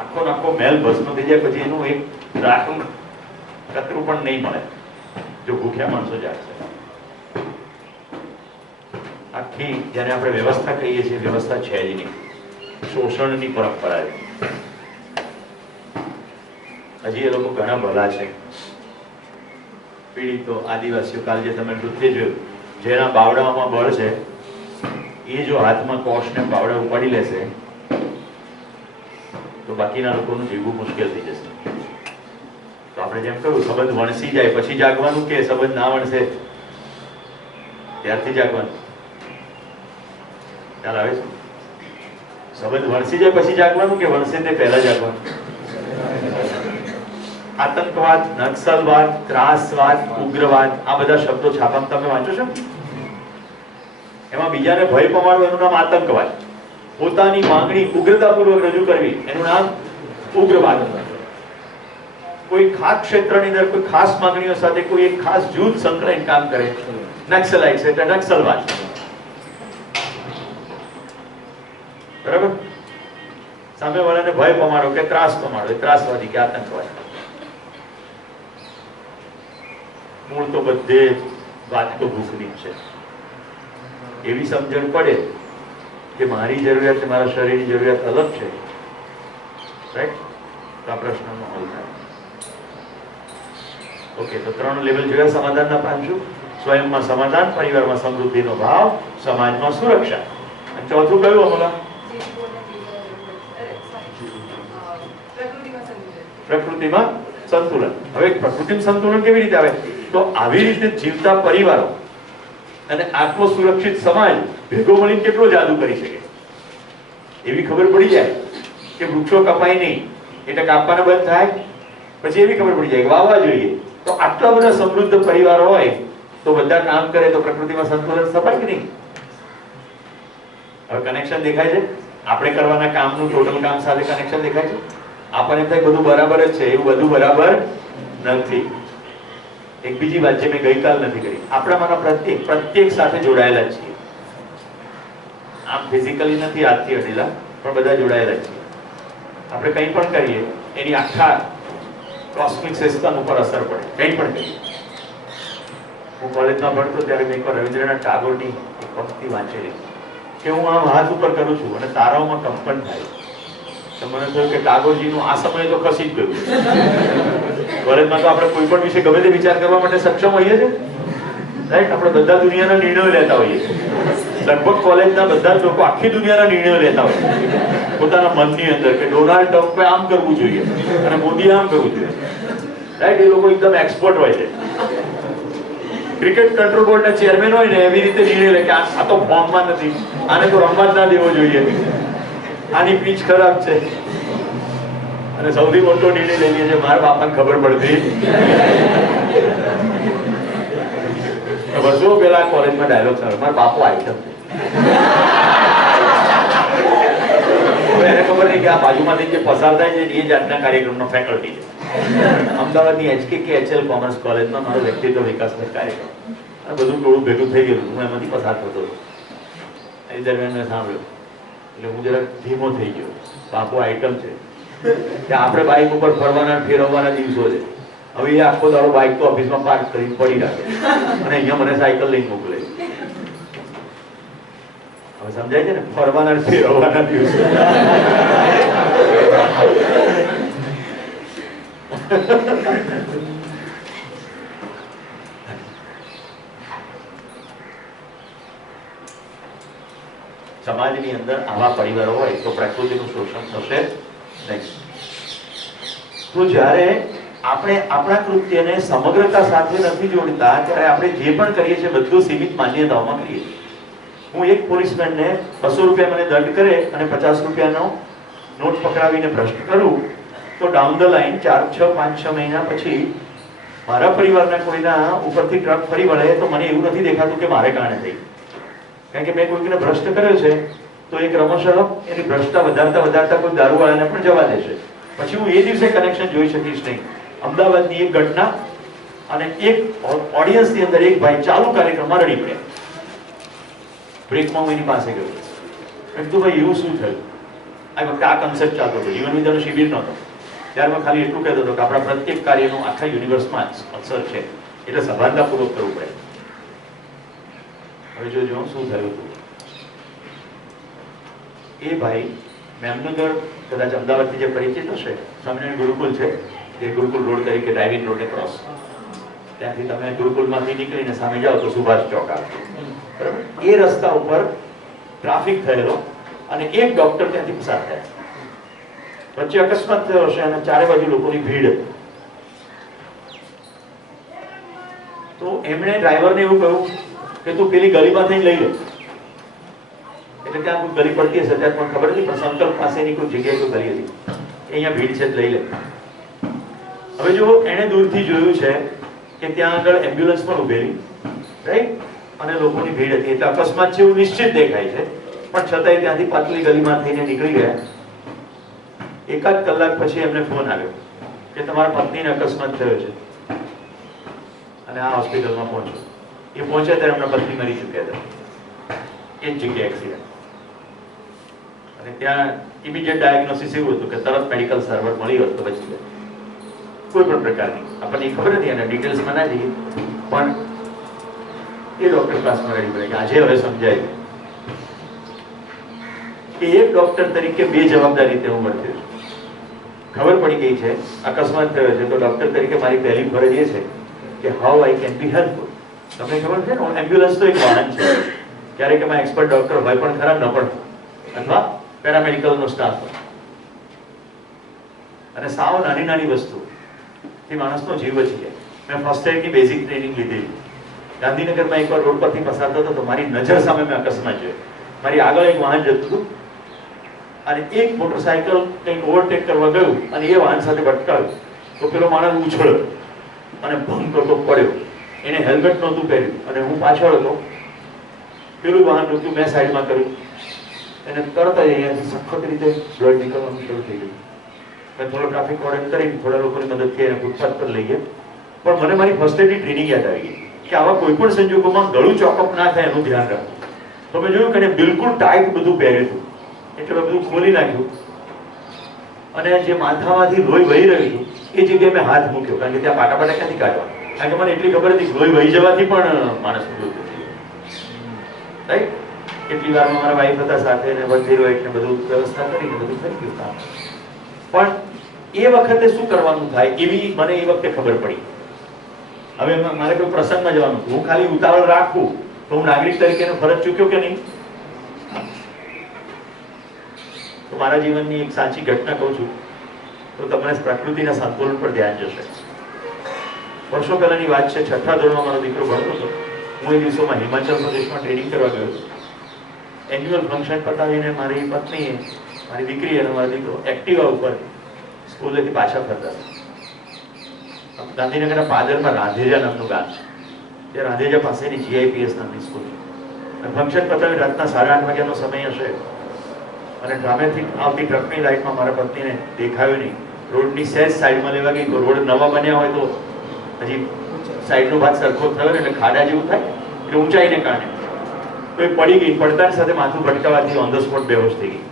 આખો નાખો મહેલ ભસ્મ થઈ જાય પછી એનું એક રાખું કતરું પણ નહીં મળે જો ભૂખ્યા માણસો જાગશે. આખી જેને આપણે વ્યવસ્થા કહીએ છીએ વ્યવસ્થા છે જ નહીં, શોષણની પરંપરા છે. હજી એ લોકો ઘણા ભલા છે. પીડિતો આદિવાસીઓ, કાલે જે તમે નૃત્ય જોયું, જેના બાવડામાં બળ છે એ જો હાથમાં કોષ ને બાવડા ઉપાડી લેશે તો બાકીના લોકોનું જીવવું મુશ્કેલ થઈ જશે. તો આપણે જેમ કહ્યું, સંબંધ વણસી જાય પછી જાગવાનું કે સંબંધ ના વણસે ત્યારથી જાગવાનું? ખ્યાલ આવે છે? સંબંધ વણસી જાય પછી જાગવાનું કે વણસે તે પહેલા જાગવાનું? આતંકવાદ, નક્સલવાદ, ત્રાસવાદ, ઉગ્રવાદ, આ બધા શબ્દો છાપામાં તમે વાંચો છો? એમાં બીજાને ભય પમાડવો એનું નામ આતંકવાદ, પોતાની માંગણી ઉગ્રતાપૂર્વક રજૂ કરવી એનું નામ ઉગ્રવાદ, કોઈ ખાસ ક્ષેત્રની અંદર કોઈ ખાસ માંગણીઓ સાથે કોઈ એક ખાસ જૂથ સંકળાઈને કામ કરે, નક્સલાઇટ્સ એટલે નક્સલવાદ. બરાબર? સામેવાળાને ભય પમાડો કે ત્રાસ પમાડો એ ત્રાસવાદી કે આતંકવાદ. મૂળ તો બધે વાત તો ભૂખની છે. એવી સમજણ પડે કે મારી જરૂરિયાત મારા શરીરની જરૂરિયાત અલગ છે, રાઈટ? તો આ પ્રશ્નનો હલ થાય. ઓકે, તો 3 લેવલ જોયા સમાધાનના 5. સ્વયંમાં સમાધાન, પરિવારમાં સમૃદ્ધિનો ભાવ, સમાજમાં સુરક્ષા. અને ચોથું કયું અમલા? પ્રકૃતિમાં સંતુલન. હવે પ્રકૃતિમાં સંતુલન કેવી રીતે આવે? તો આવી રીતે જીવતા પરિવારો અને આત્મ સુરક્ષિત સમાજ ભેગો મળીને કેટલો જાદુ કરી શકે. એવી ખબર પડી જાય કે વૃક્ષો કપાય નહીં એટલે કાપવાના બંધ થાય, પછી એવી ખબર પડી જાય કે વાવવા જોઈએ. તો આટલા બધા સમૃદ્ધ પરિવારો હોય તો બધા કામ કરે તો પ્રકૃતિમાં સંતુલન સ્થપાય કે નહીં? હવે કનેક્શન દેખાય છે? આપણે કરવાના કામનું ટોટલ કામ સાથે કનેક્શન દેખાય છે? આપણને થાય બધું બરાબર જ છે, એવું બધું બરાબર નથી. એક બીજી વાત જે મેં ગઈકાલ નથી કરી, આપણામાંના પ્રત્યેક સાથે જોડાયેલા છીએ. આમ ફિઝિકલી નથી હાથથી અડેલા, પણ બધા જોડાયેલા છીએ. આપણે કંઈ પણ કરીએ એની આખા કોસ્મિક સિસ્ટમ ઉપર અસર પડે. કંઈ પણ કરીએ. હું કોલેજમાં ભણતો ત્યારે મેં એકવાર રવિન્દ્રનાથ ટાગોરની એક પંક્તિ વાંચેલી કે હું આમ હાથ ઉપર કરું છું અને તારાઓમાં કંપન થાય. તો મને થયું કે ટાગોરજીનું આ સમયે તો ખસી જ ગયું. કોલેજમાં તો આપણે કોઈ પણ વિશે ગમે તે વિચાર કરવા માટે સક્ષમ હોઈએ છીએ, રાઈટ? આપણે બધા દુનિયાના નિર્ણયો લેતા હોઈએ. લગભગ કોલેજના બધા જ લોકો આખી દુનિયાના નિર્ણયો લેતા હોય પોતાના મનની અંદર કે ડોનાલ્ડ ટ્રમ્પે આમ કરવું જોઈએ અને મોદીએ આમ કરવું જોઈએ, રાઈટ? એ લોકો એકદમ એક્સપર્ટ હોય છે. ક્રિકેટ કંટ્રોલ બોર્ડના ચેરમેન હોય ને એવી રીતે નિર્ણય લે કે આ તો ફોર્મમાં નથી, આને તો રમવા જ ના દેવો જોઈએ, આની પીચ ખરાબ છે. અને સૌથી મોટો નિર્ણય લઈ લે છે મારા બાપાને ખબર પડતી. વર્ષો પહેલા કોલેજમાં ડાયલોગ સારો, મારા બાપો આઈટમ છે. એને ખબર નહીં કે આ બાજુમાંથી જે પસાર થાય છે એ જાતના કાર્યક્રમનો ફેકલ્ટી છે. અમદાવાદની HKKHL કોમર્સ કોલેજમાં મારો વ્યક્તિત્વ વિકાસનો કાર્યક્રમ, આ બધું ટોળું ભેગું થઈ ગયું. હું એમાંથી પસાર થતો હતો. એ દરમિયાન મેં સાંભળ્યું એટલે હું જરા ધીમો થઈ ગયો. બાપુ આઈટમ છે કે આપણે બાઇક ઉપર ફરવાના ફેરવવાના દિવસો છે. હવે એ આખો દાડો બાઇક તો ઓફિસમાં પાર્ક કરીને પડી રાખે અને અહીંયા મને સાયકલ લઈને મોકલે. હવે સમજાય છે ને? ફરવાના ફેરવવાના દિવસો. સમાજની અંદર આવા પરિવારો હોય તો પ્રકૃતિનું શોષણ થશે નહીં. તો જ્યારે આપણે આપણા કૃત્યને સમગ્રતા સાથે નથી જોડતા ત્યારે આપણે જે પણ કરીએ છીએ બધું સીમિત માન્યતાઓમાં કરીએ છીએ. હું એક પોલીસમેનને 200 રૂપિયા મને દંડ કરે અને 50 રૂપિયાનો નોટ પકડાવીને ભ્રષ્ટ કરું તો ડાઉન ધ લાઈન 4, 6, 5, 6 મહિના પછી મારા પરિવારના કોઈના ઉપરથી ટ્રક ફરી વળે તો મને એવું નથી દેખાતું કે મારે કારણે થઈ, કારણ કે મેં કોઈકને ભ્રષ્ટ કર્યો છે તો એ ક્રમશઃ એની ભ્રષ્ટતા વધારતા કોઈ દારૂવાળાને પણ જવા દેશે. પછી હું એ દિવસે કનેક્શન જોઈ શકીશ નહીં. અમદાવાદની એક ઘટના અને એક ઓડિયન્સની અંદર એક ભાઈ ચાલુ કાર્યક્રમમાં રડી પડ્યા. બ્રેકમાં હું એની પાસે ગયો. મેં કીધું ભાઈ એવું શું થયું? આ વખતે આ કન્સેપ્ટ ચાલતો હતો, જીવન વિદ્યાનો શિબિર નહોતો. ત્યારે મેં ખાલી એટલું કહેતો હતો કે આપણા પ્રત્યેક કાર્યનું આખા યુનિવર્સમાં અસર છે, એટલે સભાનતાપૂર્વક કરવું પડે. હવે જોજો શું થયું હતું. એ ભાઈ મેમનગર, કદાચ અમદાવાદથી જે પરિચિત હશે, સ્વામિનારાયણ ગુરુકુલ છે, એ ગુરુકુલ રોડ તરીકે ડ્રાઇવિંગ રોડે ક્રોસ, ત્યાંથી તમે ગુરુકુલમાંથી નીકળીને સામે જાઓ તો સુભાષ ચોક આવે. બરાબર, એ રસ્તા ઉપર ટ્રાફિક થયેલો અને એક ડોક્ટર ત્યાંથી પસાર થયા. વચ્ચે અકસ્માત થયો હશે અને ચારે બાજુ લોકોની ભીડ હતી. તો એમણે ડ્રાઈવરને એવું કહ્યું કે તું પેલી ગલીમાં થઈને લઈ લે. એટલે ત્યાં કોઈ ગલી પડતી હશે, ત્યાં પણ ખબર નથી, પણ સંકલ્પ પાસેની કોઈ જગ્યાએ કોઈ ગલી હતી, અહીંયા ભીડ છે લઈ લે. હવે જો એણે દૂરથી જોયું છે કે ત્યાં આગળ એમ્બ્યુલન્સ પણ ઉભેલી, રાઈટ, અને લોકોની ભીડ હતી, એટલે અકસ્માત છે એવું નિશ્ચિત દેખાય છે. પણ છતાંય ત્યાંથી પાતળી ગલીમાં થઈને નીકળી ગયા. એકાદ કલાક પછી એમને ફોન આવ્યો કે તમારા પત્નીને અકસ્માત થયો છે અને આ હોસ્પિટલમાં પહોંચો. એ પહોંચ્યા ત્યારે એમના પત્ની મરી ચૂક્યા હતા એ જ જગ્યાએ એક્સિડન્ટ. અને ત્યાં ઇમિડિયેટ ડાયગ્નોસિસ એવું હતું કે તરત મેડિકલ સારવાર મળી હોત તો બચી જાય. કોઈ પણ પ્રકારની આપણને ખબર નથી, અને ડિટેલ્સમાં ના જઈએ, પણ એ ડોક્ટર ક્લાસમાં રેડી પડે કે આજે હવે સમજાય કે એક ડોક્ટર તરીકે બે જવાબદારી રીતે હું વર્ત્યો છું. ખબર પડી ગઈ છે અકસ્માત થયો છે, તો ડોક્ટર તરીકે મારી પહેલી ફરજ એ છે કે how I can be helpful. તમને ખબર છે ને, એમ્બ્યુલન્સ તો એક વાહન છે. ક્યારેક એમાં એક્સપર્ટ ડોક્ટર હોય પણ ખરા, ન પણ, અથવા પેરામેડિકલનો સ્ટાફ હોય. અને સાવ નાની નાની વસ્તુ થી માણસનો જીવ બચી જાય. મેં ફર્સ્ટ એડની બેઝિક ટ્રેનિંગ લીધેલી. ગાંધીનગરમાં એકવાર રોડ પરથી પસાર થતો તો મારી નજર સામે મેં અકસ્માત જોયો. મારી આગળ એક વાહન જતું હતું અને એક મોટરસાયકલ કંઈક ઓવરટેક કરવા ગયું અને એ વાહન સાથે ભટકાવ્યું. તો પેલો માણસ ઉછળ્યો અને ભંગ કરતો પડ્યો. એને હેલ્મેટ નહોતું પહેર્યું અને હું પાછળ હતો. પેલું વાહન રોક્યું, મેં સાઈડમાં કર્યું, એને તરત જ અહીંયાથી સખત રીતે બ્લડ નીકળવાનું શરૂ થઈ ગયું. મેં થોડો ટ્રાફિક ઓર્ડર કરીને થોડા લોકોની મદદથી એને ફૂટપાથ પર લઈ ગયા. પણ મને મારી ફર્સ્ટ એડની ટ્રેનિંગ યાદ આવી ગઈ કે આવા કોઈ પણ સંજોગોમાં ગળું ચોકઅપ ના થાય એનું ધ્યાન રાખવું. તો મેં જોયું કે એને બિલકુલ ટાઈટ બધું પહેર્યું હતું, એટલે મેં બધું ખોલી નાખ્યું અને જે માથામાંથી લોહી વહી રહ્યું હતું એ જગ્યાએ મેં હાથ મૂક્યો, કારણ કે ત્યાં પાટા ક્યાંથી કાઢવા, કારણ કે મને એટલી ખબર હતી લોહી વહી જવાથી પણ માણસનું મૃત્યુ થઈ જાય, રાઈટ. કેટલી વારમાં મારા વાઈફ હતા સાથે ને 108 ને બધું વ્યવસ્થા કરીને બધું થઈ ગયું કામ. પણ એ વખતે શું કરવાનું થાય એવી મને એ વખતે ખબર પડી. હવે મારે કોઈ પ્રસંગમાં જવાનું, હું ખાલી ઉતાવળ રાખું તો હું નાગરિક તરીકે ફરજ ચૂક્યો કે નહીં? તો મારા જીવનની એક સાચી ઘટના કહું છું તો તમને પ્રકૃતિના સંતુલન પર ધ્યાન જશે. વર્ષો પહેલાની વાત છે, 6થા ધોરણમાં મારો દીકરો ભણતો હતો. હું એ દિવસોમાં હિમાચલ પ્રદેશમાં ટ્રેનિંગ કરવા ગયો હતો. એન્યુઅલ ફંક્શન પતાવીને મારી પત્નીએ, મારી દીકરી અને મારો દીકરો એક્ટિવા ઉપર સ્કૂલેથી પાછા ફરતા હતા. ગાંધીનગરના પાદરમાં રાંધેજા નામનું ગામ છે, તે રાંધેજા પાસેની GIPS નામની સ્કૂલ. ફંક્શન પતાવી રાતના 8:30 વાગ્યાનો સમય હશે અને ડ્રામેથી આવતી ટ્રકની લાઈટમાં મારા પત્નીને દેખાયો નહીં. રોડની સહેજ સાઈડમાં લેવા ગઈ તો રોડ નવા બન્યા હોય તો હજી સાઈડનો ભાગ સરખો થયો ને એટલે ખાડા જેવું થાય, એટલે ઊંચાઈને કારણે તો એ પડી ગઈ. પડતાની સાથે માથું ભટકાવાથી ઓન ધ સ્પોટ બેહોશ થઈ ગઈ.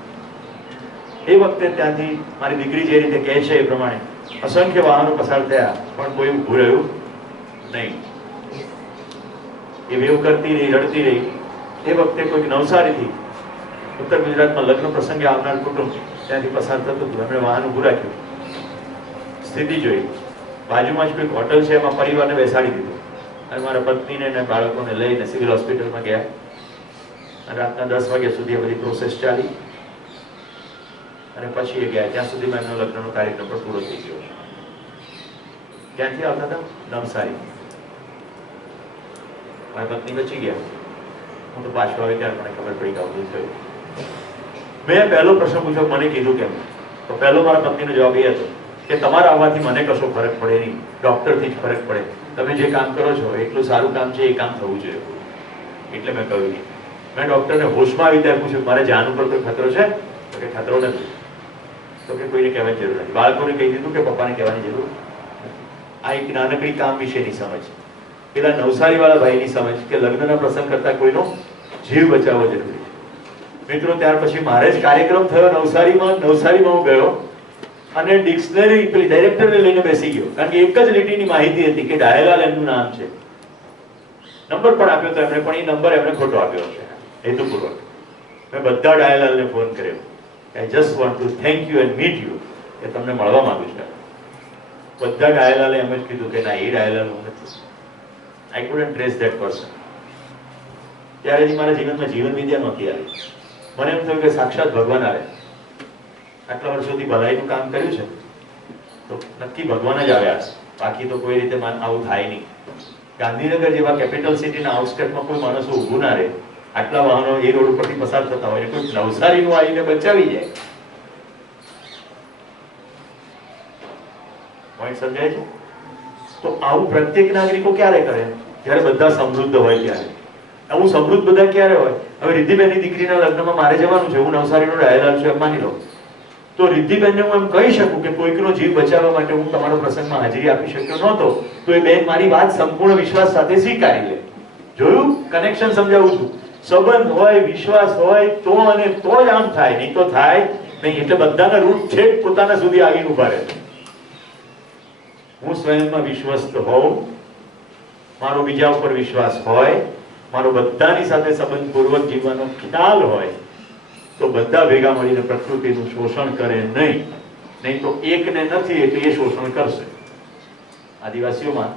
એ વખતે ત્યાંથી મારી દીકરી જે રીતે કહે છે એ પ્રમાણે અસંખ્ય વાહનો પસાર થયા પણ કોઈ ઊભું રહ્યું નહીં. એ વેવ કરતી રહી, રડતી રહી. એ વખતે કોઈક નવસારીથી ઉત્તર ગુજરાતમાં લગ્ન પ્રસંગે આવનાર કુટુંબ ત્યાંથી પસાર થતું હતું. એમણે વાહન ઊભું રાખ્યું, સ્થિતિ જોઈ, બાજુમાં જ કોઈક હોટલ છે એમાં પરિવારને બેસાડી દીધું અને મારા પત્નીને અને બાળકોને લઈને સિવિલ હોસ્પિટલમાં ગયા અને રાતના 10 વાગ્યા સુધી આ બધી પ્રોસેસ ચાલી અને પછી એ ગયા. ત્યાં સુધીમાં એમનો લગ્નનો કાર્યક્રમ પણ પૂરો થઈ ગયો. ક્યાંથી આવતા હતા? નવસારી. મારી પત્ની બચી ગયા. હું તો પાછો આવી ત્યારે મને ખબર પડી કે આવું થયું. મેં પહેલો પ્રશ્ન પૂછ્યો, મને કીધું કેમ? તો પહેલો મારા પત્નીનો જવાબ એ હતો કે તમારા આવવાથી મને કશો ફરક પડે નહીં, ડોક્ટરથી જ ફરક પડે. તમે જે કામ કરો છો એટલું સારું કામ છે, એ કામ થવું જોઈએ. એટલે મેં કહ્યું નહીં. મેં ડોક્ટરને હોશમાં આવી ત્યારે પૂછ્યું મારે જાન ઉપર કોઈ ખતરો છે? તો કે ખતરો નથી. તો કે કોઈને કહેવાની જરૂર નથી. બાળકોને કહી દીધું કે પપ્પાને કહેવાની જરૂર નથી. આ એક નાનકડી કામ વિશેની સમજ. પેલા નવસારી વાળા ભાઈની સમજ કે લગ્નના પ્રસંગ કરતા કોઈનો જીવ બચાવવો જરૂરી છે. મિત્રો ત્યાર પછી મારે જ કાર્યક્રમ થયો નવસારીમાં હું ગયો અને ડિક્શનરી પેલી ડાયરેક્ટરને લઈને બેસી ગયો, કારણ કે એક જ લીટીની માહિતી હતી કે ડાયલાલ એમનું નામ છે. નંબર પણ આપ્યો તો એમણે, પણ એ નંબર એમણે ખોટો આપ્યો છે હેતુપૂર્વક. મેં બધા ડાયલાલને ફોન કર્યો, I just want to thank you and meet you, કે તમને મળવા માંગુ છું. બધા ડાયલાલે એમ જ કીધું કે ના, એ ડાયલાલ હું નથી. આઈ કુડન્ટ ટ્રેસ ધેટ પર્સન. ત્યારે જ મારા જીવનમાં જીવન વિદ્યા નહોતી આવી. મને એમ થયું કે સાક્ષાત ભગવાન આવે. આટલા વર્ષોથી ભલાઈનું કામ કર્યું છે તો નક્કી ભગવાન જ આવ્યા છે, બાકી તો કોઈ રીતે આવું થાય નહીં. ગાંધીનગર જેવા કેપિટલ સિટીના આઉટસ્કર્ટમાં કોઈ માણસો ઊભું ના રહે, આટલા વાહનો એ રોડ ઉપરથી પસાર થતા હોય, કોઈ નવસારીનું આવીને બચાવી જાય. પોઈન્ટ સમજાય છે? તો આવું પ્રત્યેક નાગરિકો ક્યારે કરે? જ્યારે બધા સમૃદ્ધ હોય ત્યારે. આવું સમૃદ્ધ બધા ક્યારે હોય? હવે રિદ્ધિબેનની દીકરીના લગ્નમાં મારે જવાનું છે, હું નવસારીનો ડાયલાલ છું એમ માની લો, તો રિદ્ધિબેનને હું એમ કહી શકું કે કોઈકનો જીવ બચાવવા માટે હું તમારો પ્રસંગમાં હાજરી આપી શક્યો નહોતો, તો એ બેન મારી વાત સંપૂર્ણ વિશ્વાસ સાથે સ્વીકારી લે. જોયું? કનેક્શન સમજાવું છું. સંબંધ હોય, વિશ્વાસ હોય તો અને તો જ આમ થાય, નહીં તો થાય નહીં. એટલે બધાના રૂટ છેક પોતાના સુધી આવીને ઉભા રહે. હું સ્વયંમાં વિશ્વસ્ત હોઉં, મારો બીજા ઉપર વિશ્વાસ હોય, મારો બધાની સાથે સંબંધપૂર્વક જીવવાનો ખ્યાલ હોય, તો બધા ભેગા મળીને પ્રકૃતિનું શોષણ કરે નહીં તો એકને નથી એટલે એ શોષણ કરશે. આદિવાસીઓમાં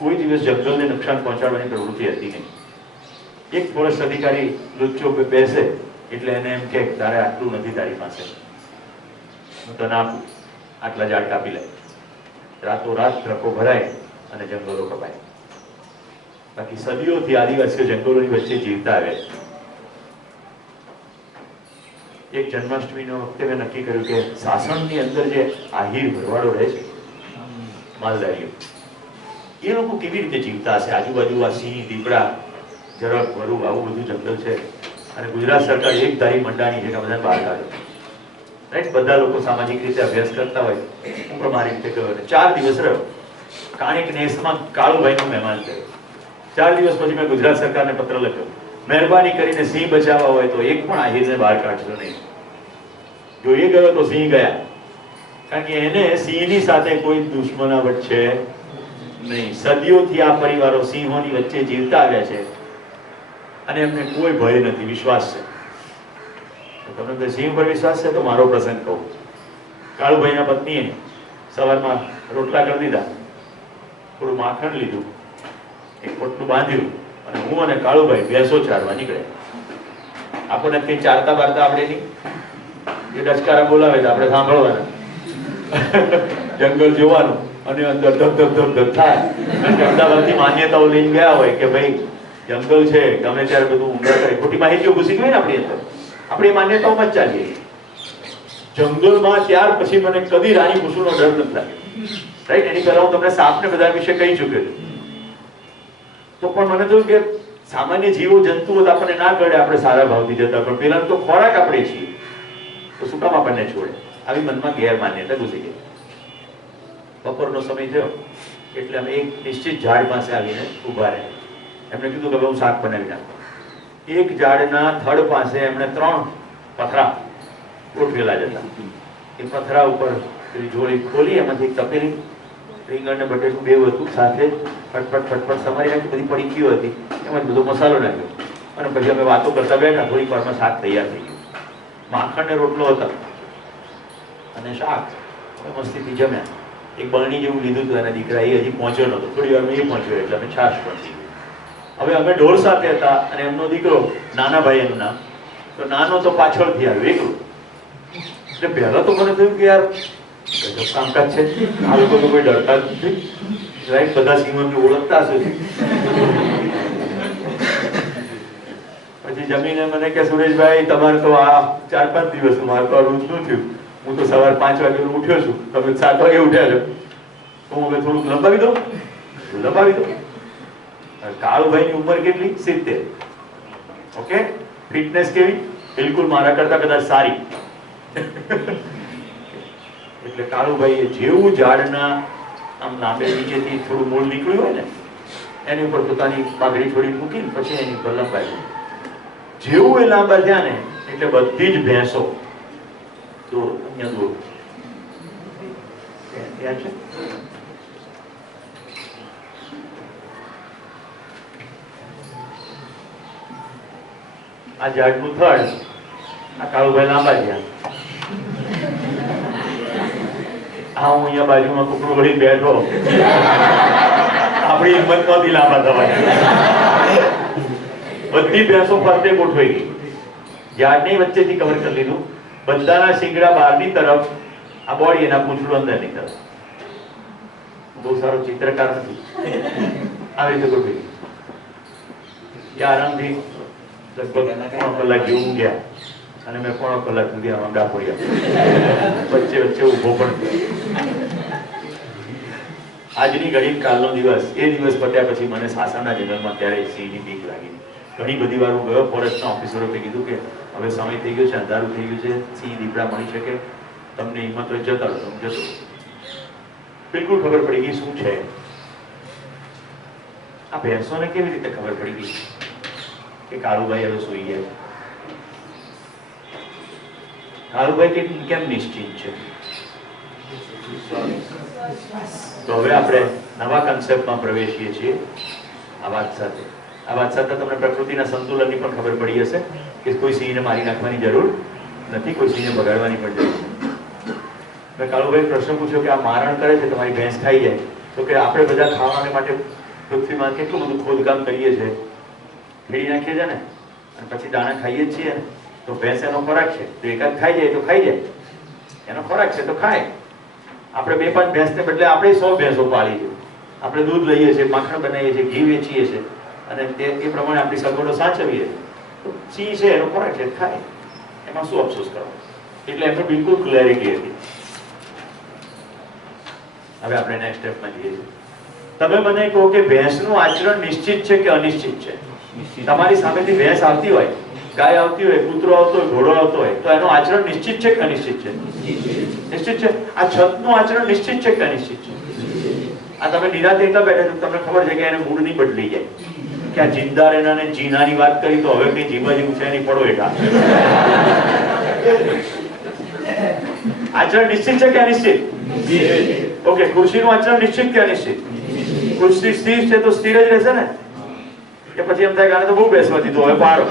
કોઈ દિવસ જંગલને નુકસાન પહોંચાડવાની પ્રવૃત્તિ હતી નહીં. એક ફોરેસ્ટ અધિકારી લુચ્ચો બેસે એટલે એને એમ કે તારે આટલું નથી તારી પાસે, હું તને આપું, આટલા ઝાડ કાપી લે. રાતોરાત ટ્રકો ભરાય અને જંગલો કપાય. બાકી સદીઓથી આદિવાસીઓ જંગલોની વચ્ચે જીવતા આવ્યા. એક જન્માષ્ટમીનો વખતે મેં નક્કી કર્યું કે સાસણની અંદર જે આહિર ભરવાડો રહે છે, માલધારીઓ, એ લોકો કેવી રીતે જીવતા હશે? આજુબાજુ આ સિંહ, દીપડા, ઝરખ, વરુ, આવું બધું જંગલ છે. અને ગુજરાત સરકાર એક ધારી મંડાણી છે કે બધા બહાર કાઢે. રાઈટ? બધા લોકો સામાજિક રીતે અભ્યાસ કરતા હોય. હું પણ મારી રીતે ગયો 4 દિવસ રહ્યો. કાણિક નેસમાં કાળુભાઈનો મહેમાન થયો. 4 દિવસ પછી મેં ગુજરાત સરકારને પત્ર લખ્યો, મહેરબાની કરીને સિંહ બચાવવા હોય તો એક પણ આહિરને બહાર કાઢશો નહીં. જો એ ગયો તો સિંહ ગયા, કારણ કે એને સિંહની સાથે કોઈ દુશ્મનાવટ છે નહીં. સદીઓથી આ પરિવારો સિંહોની વચ્ચે જીવતા આવ્યા છે અને એમને કોઈ ભય નથી, વિશ્વાસ છે. તમને સિંહ પર વિશ્વાસ છે તો મારો પ્રસંગ કહું. કાળુભાઈના પત્નીએ સવારમાં રોટલા કરી દીધા, થોડું માખણ લીધું, એક પોટલું બાંધ્યું અને હું અને કાળુભાઈ ભેંસો ચારવા નીકળ્યા. આપણને કઈ ચારતા બારતા આવડે નહીં, એ ડચકારા બોલાવે તો આપણે સાંભળવાના, જંગલ જોવાનું અને અંદર ધક ધક ધક ધક થાય. અમદાવાદથી માન્યતાઓ લઈને ગયા હોય કે ભાઈ જંગલ છે, ગમે ત્યારે બધું ઊંઘા કરે. ખોટી માહિતીઓ ઘૂસી ગઈ ને આપણી અંદર, આપણી માન્યતાઓમાં જ ચાલીએ. જંગલમાં ત્યાર પછી મને કદી રાણી કુસુમનો ડર નથી લાગ્યો. રાઈટ? એની પહેલા હું તમને સાપને બધા વિશે કહી ચૂક્યો છું. તો પણ મને થયું કે સામાન્ય જીવો જંતુઓ તો આપણને ના કરડે, આપણે સારા ભાવથી જતા, પણ પેલા તો ખોરાક આપણે છીએ તો શું કામ આપણને છોડે? આવી મનમાં ગેરમાન્યતા ઘૂસી ગઈ. બપોરનો સમય થયો એટલે અમે એક નિશ્ચિત ઝાડ પાસે આવીને ઉભા રહ્યા. એમણે કીધું કે હું શાક બનાવી નાખું. એક ઝાડના થડ પાસે એમણે 3 પથરા ગોઠવેલા જતા. એ પથરા ઉપર પેલી જોડી ખોલી, એમાંથી એક તપેલી રીંગણ ને બટેટું બે હતું, સાથે ફટફટ ફટફટ સમારી નાખી, બધી પડીકીઓ હતી, એમાં બધો મસાલો નાખ્યો અને પછી અમે વાતો કરતા બેઠા. થોડીક વારમાં શાક તૈયાર થઈ ગયું. માખણ ને રોટલો હતા અને શાક. મસ્તીથી જમ્યા. એક બરણી જેવું લીધું હતું એના દીકરા, એ હજી પહોંચ્યો નતો. થોડી વારમાં એ પહોંચ્યો એટલે અમે છાશ પણ થઈ ગઈ. હવે અમે ઢોર સાથે હતા અને એમનો દીકરો નાના ભાઈ એનું નામ, તો નાનો તો પાછળથી આવ્યો એકલું. એટલે પહેલા તો મને થયું કે યાર ગજબ કામકાજ છે, આ લોકો તો કોઈ ડરતા જ નથી. રાઈટ? બધા સિંહોને ઓળખતા હશે. પછી જમીને મને કે સુરેશભાઈ તમારે તો આ 4-5 દિવસનું, મારે તો રોજ શું થયું, હું તો સવારે 5 વાગે ઉઠ્યો છું, તમે 7 વાગે ઉઠ્યા છો, તો હું હવે થોડુંક લંબાવી દઉં. કાળુભાઈની ઉંમર કેટલી? 70. ઓકે, ફિટનેસ કેવી? બિલકુલ મારા કરતા કદાચ સારી. એટલે કાળુભાઈએ જેવું ઝાડના આમ લાંબે નીચેથી થોડું મૂળ નીકળ્યું હોય ને એની ઉપર પોતાની પાઘડી થોડી મૂકીને પછી એની ઉપર લંબાવી. જેવું એ લાંબા થયા ને એટલે બધી જ ભેંસો તો અહીંયા દૂર ત્યાં છે. આ ઝાડનું થડ આ કાળુભાઈ લાંબા થયા. હા હું અહીંયા બાજુમાં કુકડું વળી બેઠો, આપણી હિંમત નહોતી લાંબા થવાની. બધી ભેંસો ફરતે ગોઠવાઈ ગઈ, ઝાડની વચ્ચેથી કવર કરી લીધું. બધાના શીંગડા બહારની તરફ, આ બોડી એના પૂંછડું અંદરની તરફ. બહુ સારો ચિત્રકાર નથી, આવી રીતે ગોઠવી ગઈ. આરામથી લગભગ 3 કલાક જેવું ગયા અને મેં 3 કલાક સુધી આમાં ડાપોડ્યા, વચ્ચે વચ્ચે ઊભો પણ થયો. આજની ઘડી કાલનો દિવસ, એ દિવસ પત્યા પછી મને સાસણના જંગલમાં ત્યારે સિંહની બીક લાગી. ઘણી બધી વાર હું ગયો, ફોરેસ્ટના ઓફિસરોએ કીધું કે હવે સમય થઈ ગયો છે, અંધારું થઈ ગયું છે, સિંહ દીપડા મળી શકે, તમને હિંમત હોય જતા રહો. જતો બિલકુલ ખબર પડી ગઈ શું છે. આ ભેંસોને કેવી રીતે ખબર પડી ગઈ કે કાળુભાઈ હવે સૂઈ ગયા? કાળુભાઈ કેમ નિશ્ચિત છે? તો હવે આપણે નવા કન્સેપ્ટમાં પ્રવેશીએ છીએ. આ વાત સાથે તમને પ્રકૃતિના સંતુલનની પણ ખબર પડી હશે કે કોઈ સિંહને મારી નાખવાની જરૂર નથી, કોઈ સિંહને બગાડવાની પણ જરૂર નથી. મેં કાળુભાઈ પ્રશ્ન પૂછ્યો કે આ મારણ કરે છે, તમારી ભેંસ ખાઈ જાય, તો કે આપણે બધા ખાવાને માટે પૃથ્વીમાં કેટલું બધું ખોદકામ કરીએ છીએ, ખેડી નાખીએ છીએ ને, અને પછી દાણા ખાઈએ જ છીએ ને. તો ભેંસ એનો ખોરાક છે, તો એકાદ ખાઈ જાય તો ખાઈ જાય, એનો ખોરાક છે તો ખાય. આપણે 2-5 ભેંસને બદલે આપણે 100 ભેંસો પાળી છે. આપણે દૂધ લઈએ છીએ, માખણ બનાવીએ છીએ, ઘી વેચીએ છીએ અને એ પ્રમાણે આપણી સગવડો સાચવીએ. તો સિંહ છે એનો ખોરાક છે, ખાય, એમાં શું અફસોસ કરવો? એટલે એમને બિલકુલ ક્લેરિટી હતી. હવે આપણે નેક્સ્ટ સ્ટેપમાં જઈએ છીએ. તમે મને કહો કે ભેંસનું આચરણ નિશ્ચિત છે કે અનિશ્ચિત છે? તમારી સામેથી ભેંસ આવતી હોય, ગાય આવતી હોય, કૂતરો આવતો હોય, ઘોડો આવતો હોય, તો એનું આચરણ નિશ્ચિત છે કે અનિશ્ચિત છે? નિશ્ચિત છે. આ છતનું આચરણ નિશ્ચિત છે કે અનિશ્ચિત છે? આ તમે નિરાતે એટલા બેઠા છો, તમને ખબર છે કે એને મૂડ નહીં બદલી જાય કે આ જિંદા રેના ને જીનાની વાત કરી તો હવે કઈ જીવા જેવું છે નહીં, પડો હેઠા. આચરણ નિશ્ચિત છે કે અનિશ્ચિત? ઓકે, ખુરશીનું આચરણ નિશ્ચિત કે અનિશ્ચિત? ખુરશી સ્થિર છે તો સ્થિર જ રહેશે ને, કે પછી એમ થાય કે આને તો બહુ બેસવા દીધું, હવે પાડો,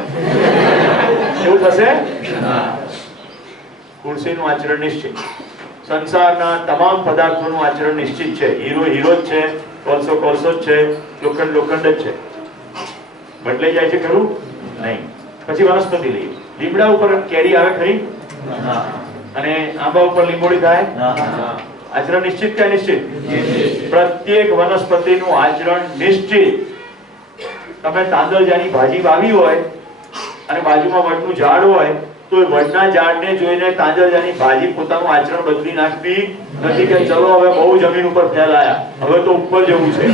એવું થશે? ખુરશીનું આચરણ નિશ્ચિત. સંસારના તમામ પદાર્થોનું આચરણ નિશ્ચિત છે. હીરો હીરો જ છે, કોલસો કોલસો જ છે, લોખંડ લોખંડ જ છે. બદલાઈ જાય છે ખરું? નહીં. પછી વનસ્પતિ લઈએ. લીમડા ઉપર કેરી આવે ખરી? અને આંબા ઉપર લીંબોડી થાય? આચરણ નિશ્ચિત કે અનિશ્ચિત? પ્રત્યેક વનસ્પતિનું આચરણ નિશ્ચિત. તમે તાંદળજાની ભાજી વાવી હોય અને બાજુમાં વડનું ઝાડ હોય તો વડના ઝાડને જોઈને તાંદળજાની ભાજી પોતાનું આચરણ બદલી નાખતી નથી કે ચલો હવે બહુ જમીન ઉપર ફેલાયા, હવે તો ઉપર જવું છે,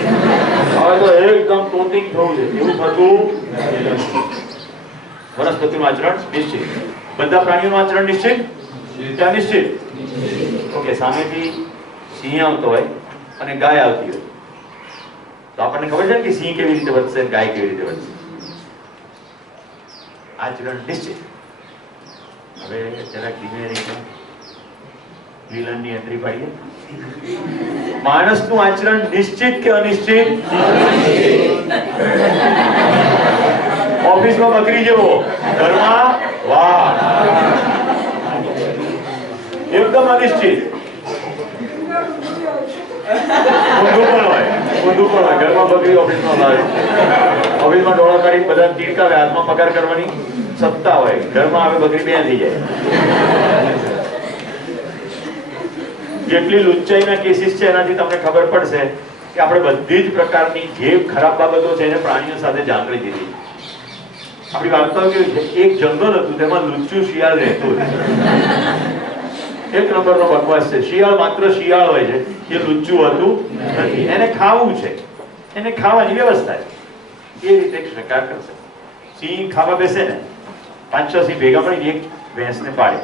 હવે તો એકદમ ટોટિંગ થવું છે, એવું થતું નથી. વનસ્પતિનું આચરણ નિશ્ચિત. બધા પ્રાણીઓનું આચરણ નિશ્ચિત કે અનિશ્ચિત? ઓકે, સામેથી સિંહ આવતો હોય અને ગાય આવતી હોય તો આપણને ખબર છે કે સિંહ કેવી રીતે વધશે, ગાય કેવી રીતે વધશે. આચરણ નિશ્ચિત. હવે જરાક ધીમે રહીને વિલનની એન્ટ્રી પાડીએ. માણસનું આચરણ નિશ્ચિત કે અનિશ્ચિત? ઓફિસમાં બકરી જેવો, ઘરમાં વાહ, એકદમ અનિશ્ચિત. ઊંધું પણ હોય, ઘરમાં બકરી, ઓફિસમાં લાવે. ઓફિસમાં ડોળા કાઢી બધા તીરકાવે, હાથમાં પગાર કરવાની સત્તા હોય, ઘરમાં આવે બકરી બે થઈ જાય. જેટલી લુચ્ચાઈના કેસીસ છે એનાથી તમને ખબર પડશે કે આપણે બધી જ પ્રકારની જે ખરાબ બાબતો છે એને પ્રાણીઓ સાથે જાંગળી દીધી. આપણી વાર્તાઓ કેવી છે? એક જંગલ હતું, તેમાં લુચ્ચું શિયાળ રહેતું હતું. એક નંબરનો બકવાસ છે. શિયાળ માત્ર શિયાળ હોય છે, એ લુચ્ચું હતું નથી. એને ખાવું છે, એને ખાવાની વ્યવસ્થા છે, એ રીતે શિકાર કરશે. સિંહ ખાવા બેસે ને 5-6 સિંહ ભેગા મળીને એક ભેંસને પાડે.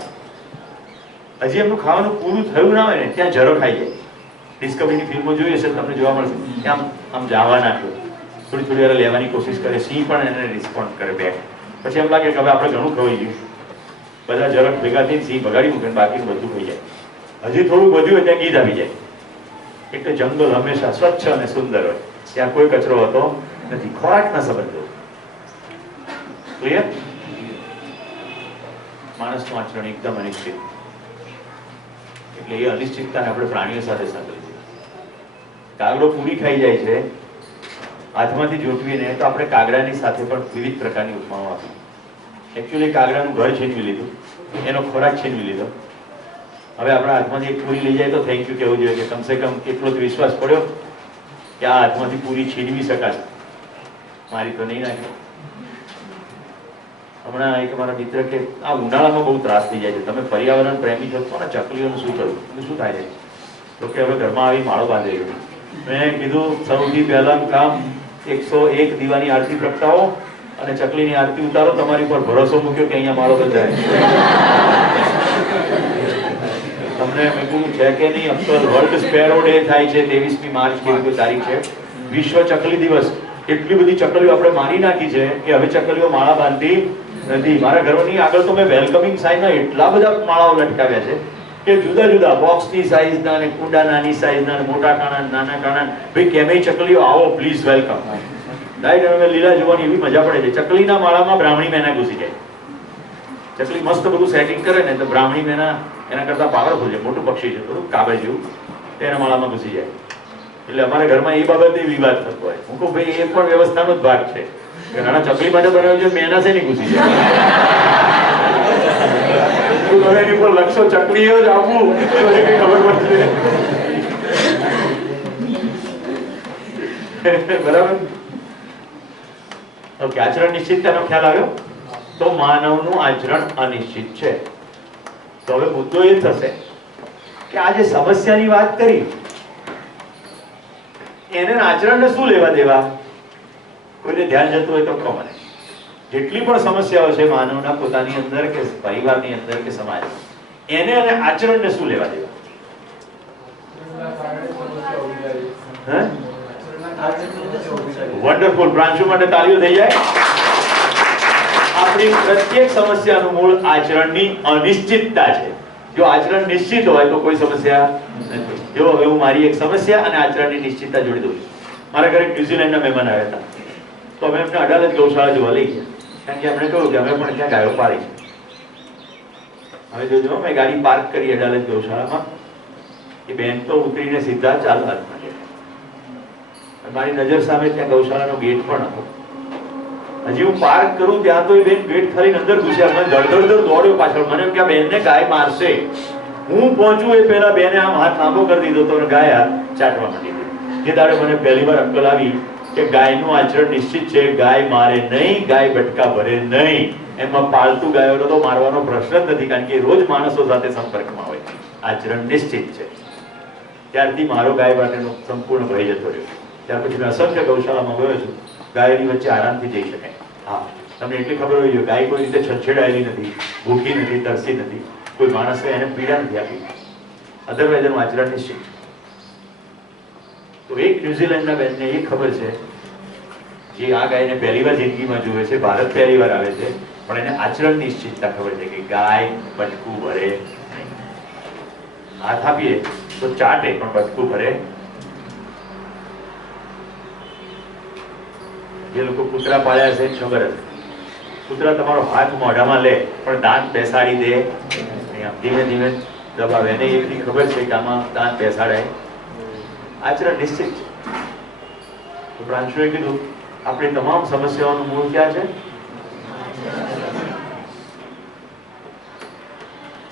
હજી એમનું ખાવાનું પૂરું થયું ના હોય ને ત્યાં જરો ખાઈ જાય. ડિસ્કવરીની ફિલ્મો જોઈએ છે તમને જોવા મળશે કે આમ જાવા નાખ્યો, થોડી થોડી વાર લેવાની કોશિશ કરે, સિંહ પણ એને રિસ્પોન્ડ કરે બેક. પછી એમ લાગે કે હવે આપણે ઘણું ખવાઈ ગયું, બધા જરાક ભેગા થઈને સિંહ બગાડી મૂકે, બાકીનું બધું ખાઈ જાય. હજી થોડું વધ્યું હોય ત્યાં ગીધ આવી જાય. એટલે જંગલ હંમેશા સ્વચ્છ અને સુંદર હોય, ત્યાં કોઈ કચરો હોતો નથી. ખોરાકના સંબંધો ક્લિયર. માણસનું આચરણ એકદમ અનિશ્ચિત, એટલે એ અનિશ્ચિતતાને આપણે પ્રાણીઓ સાથે સંકળીએ. કાગડો પૂરી ખાઈ જાય છે હાથમાંથી જોટવીને, તો આપણે કાગડાની સાથે પણ વિવિધ પ્રકારની ઉપમાઓ આપી. એકચ્યુઅલી કાગડાનું ઘર છીનવી લીધું, એનો ખોરાક છીનવી લીધો. હવે આપણા હાથમાંથી એક પૂરી લઈ જાય તો થેન્ક યુ કહેવું જોઈએ કે કમસે કમ એટલો જ વિશ્વાસ પડ્યો કે આ હાથમાંથી પૂરી છીનવી શકાશે, મારી તો નહીં નાખી. હમણાં એક મારા મિત્ર કે આ ઉનાળામાં બહુ ત્રાસ થઈ જાય છે, તમે પર્યાવરણ પ્રેમી છો ને, ચકલીઓનું શું થયું, શું થાય છે? તો કે હવે ઘરમાં આવી માળો બાંધે ગયો. મેં કીધું સૌથી પહેલાનું કામ 101 દીવાની આરતી પ્રગટાવો અને ચકલીની આરતી ઉતારો. તમારી પર ભરોસો મૂક્યો કે અહીંયા માળો બંધાય. તમને મેં કીધું છે કે નહીં, અફસોસ વર્લ્ડ સ્પેરો ડે થાય છે 23મી માર્ચ કેવી કોઈ તારીખ છે, વિશ્વ ચકલી દિવસ. એટલી બધી ચકલીઓ આપણે મારી નાખી છે કે હવે ચકલીઓ માળા બાંધતી નથી. મારા ઘરની આગળ તો મેં વેલકમિંગ સાઈઝના એટલા બધા માળાઓ લટકાવ્યા છે કે જુદા જુદા બોક્સની સાઈઝના અને કુંડા નાની સાઈઝના, મોટા કાણા નાના કાણા. ભાઈ કેમેય ચકલીઓ આવો, પ્લીઝ વેલકમ. રાઈટ. હવે લીલા જોવાની એવી મજા પડે છે. ચકલીના માળામાં બ્રાહ્મણી મેના ઘૂસી જાય. ચકલી મસ્ત બધું સેટિંગ કરે ને તો બ્રાહ્મણી મેના એના કરતા પાવરફુલ છે, મોટું પક્ષી છે, થોડું કાગળ જેવું, તેના માળામાં ઘૂસી જાય. એટલે અમારા ઘરમાં એ બાબતે વિવાદ થતો હોય. હું કહું ભાઈ એ પણ વ્યવસ્થાનો જ ભાગ છે કે નાના ચકલી માટે બનાવ્યું છે, મેના છે નહીં ઘૂસી જાય. એની પર લક્ષો ચકલીઓ જ આપવું તો એ કઈ ખબર પડશે. બરાબર. ઓકે, આચરણ નિશ્ચિતતાનો ખ્યાલ આવ્યો. તો માનવનું આચરણ અનિશ્ચિત છે. તો હવે મુદ્દો એ થશે કે આ જે સમસ્યાની વાત કરી એને આચરણને શું લેવા દેવા? કોઈને ધ્યાન જતું હોય તો કહો મને. જેટલી પણ સમસ્યાઓ છે માનવના પોતાની અંદર કે પરિવારની અંદર કે સમાજ, એને અને આચરણને શું લેવા દેવા? વન્ડરફુલ. પ્રાંશુ માટે તાળીઓ થઈ જાય. આપણી પ્રત્યેક સમસ્યાનું મૂળ આચરણની અનિશ્ચિતતા છે. જો આચરણ નિશ્ચિત હોય તો કોઈ સમસ્યા નથી. જો હવે હું મારી એક સમસ્યા અને આચરણની નિશ્ચિતતા જોડી દઉં. મારા ઘરે ન્યુઝીલેન્ડના મહેમાન આવ્યા હતા, તો અમે એમને અડાલજ ગૌશાળા જોવા લઈ ગયા. કારણ કે એમણે કહ્યું કે અમે પણ ત્યાં ગાયો પાડી છે. હવે જોજો, મેં ગાડી પાર્ક કરી અડાલજ ગૌશાળામાં, એ બેન તો ઉતરીને સીધા ચાલવા માંડ્યા. મારી નજર સામે ત્યાં ગૌશાળાનો ગેટ પણ હતો. હજી હું પાર્ક કરું ત્યાં તો એ બેન ગેટ ખરીને અંદર ઘૂસ્યા. મને ધડધડ દોડ્યો પાછળ. મને એમ કે આ બેનને ગાય મારશે. હું પહોંચું એ પહેલા બેને આમ હાથ લાંબો કરી દીધો તો ગાય હાથ ચાટવા માંડી ગઈ. જે દાડે મને પહેલી વાર અક્કલ આવી કે ગાયનું આચરણ નિશ્ચિત છે, ગાય મારે નહીં, ગાય બટકા ભરે નહીં. એમાં પાલતુ ગાયોનો તો મારવાનો પ્રશ્ન જ નથી, કારણ કે રોજ માણસો સાથે સંપર્કમાં હોય. આચરણ નિશ્ચિત છે. ત્યારથી મારો ગાય માટેનો સંપૂર્ણ ભય જતો રહ્યો. ત્યાર પછી મેં અસંખ્ય ગૌશાળામાં ગયો છું. ગાયની વચ્ચે આરામથી જઈ શકાય. હા, તમને એટલી ખબર હોય, ગાય કોઈ રીતે છછેડાયેલી નથી, ભૂખી નથી, તરસી નથી, કોઈ માણસે એને પીડા નથી આપી. અધરવાઇઝ એનું આચરણ નિશ્ચિત. તો એક ન્યુઝીલેન્ડના બેનને એ ખબર છે, જે આ ગાયને પહેલી વાર જિંદગીમાં જોવે છે, ભારત પહેલી વાર આવે છે, પણ એને આચરણ નિશ્ચિતતા ખબર છે કે ગાય બટકું ભરે. હાથ આપીએ તો ચાટે પણ બટકું ભરે. જે લોકો કૂતરા પાળ્યા છે ખબર હશે, કૂતરા તમારો હાથ મોઢામાં લે પણ દાંત બેસાડી દે, ધીમે ધીમે દબાવે. એને એટલી ખબર છે કે આમાં દાંત બેસાડાય. આચરણ નિશ્ચિત છે. તો પ્રાંશુએ કીધું આપણી તમામ સમસ્યાઓનું મૂળ ક્યાં છે?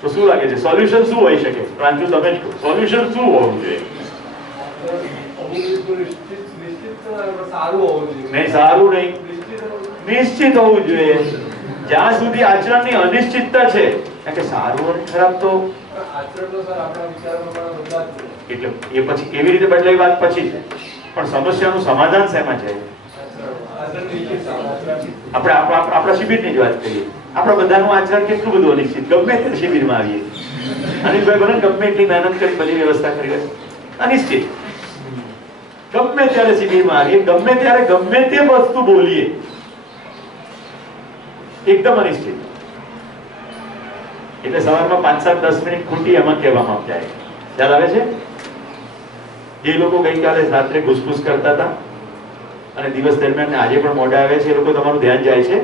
તો શું લાગે છે સોલ્યુશન શું હોઈ શકે? પ્રાંશુ તમે જ કહો, સોલ્યુશન શું હોવું જોઈએ? નહીં, સારું નહીં, નિશ્ચિત હોવું જોઈએ. જ્યાં સુધી આચરણની અનિશ્ચિતતા છે, કારણ કે સારું અને ખરાબ તો એટલે એ પછી કેવી રીતે બદલાઈ વાત પછી છે, પણ સમસ્યાનું સમાધાન શેમાં છે? આપણે આપણા શિબિરની જ વાત કરીએ. આપણા બધાનું આચરણ કેટલું બધું અનિશ્ચિત. ગમે તે શિબિરમાં આવીએ, અનિલભાઈ ભલે ગમે એટલી મહેનત કરી બધી વ્યવસ્થા કરી હોય, અનિશ્ચિત. ગમે ત્યારે શિબિરમાં આવીએ, ગમે ત્યારે ગમે તે વસ્તુ બોલીએ, એકદમ અનિશ્ચિત. એટલે સવારમાં 5-7-10 મિનિટ ખૂટી એમાં કહેવામાં જાય. ખ્યાલ આવે છે? જે લોકો ગઈકાલે રાત્રે ઘૂસપૂસ કરતા હતા અને દિવસ દરમિયાન આજે પણ મોડા આવે છે, એ લોકો તમારું ધ્યાન જાય છે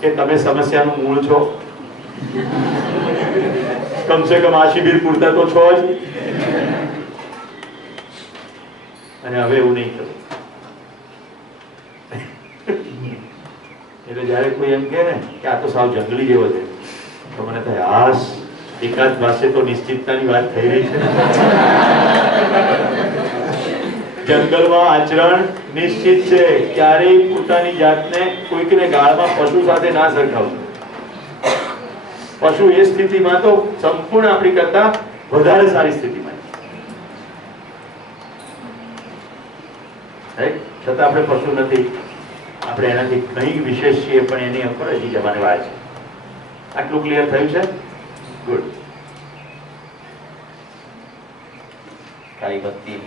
કે તમે સમસ્યાનું મૂળ છો. કમસે કમ આ શિબિર પૂરતા તો છો જ. અને હવે એવું નહીં કરું. એટલે જયારે કોઈ એમ કહે ને કે આ તો સાવ જંગલી જેવો છે, તો મને થાય હાસ, એકાદ પાસે તો નિશ્ચિતતાની વાત થઈ રહી છે. જંગલમાં આચરણ નિશ્ચિત છે. ક્યારેય પોતાની જાતને કોઈકને ગાળમાં પશુ સાથે ના સરખાવવું. પશુ એ સ્થિતિમાં તો સંપૂર્ણ આપણી કરતા વધારે સારી સ્થિતિમાં, છતાં આપણે પશુ નથી. આપણે એનાથી કંઈક વિશેષ છીએ, પણ એની ઉપર હજી જવાની વાત છે. આટલું ક્લિયર થયું છે? ગુડ. કાળી બત્તી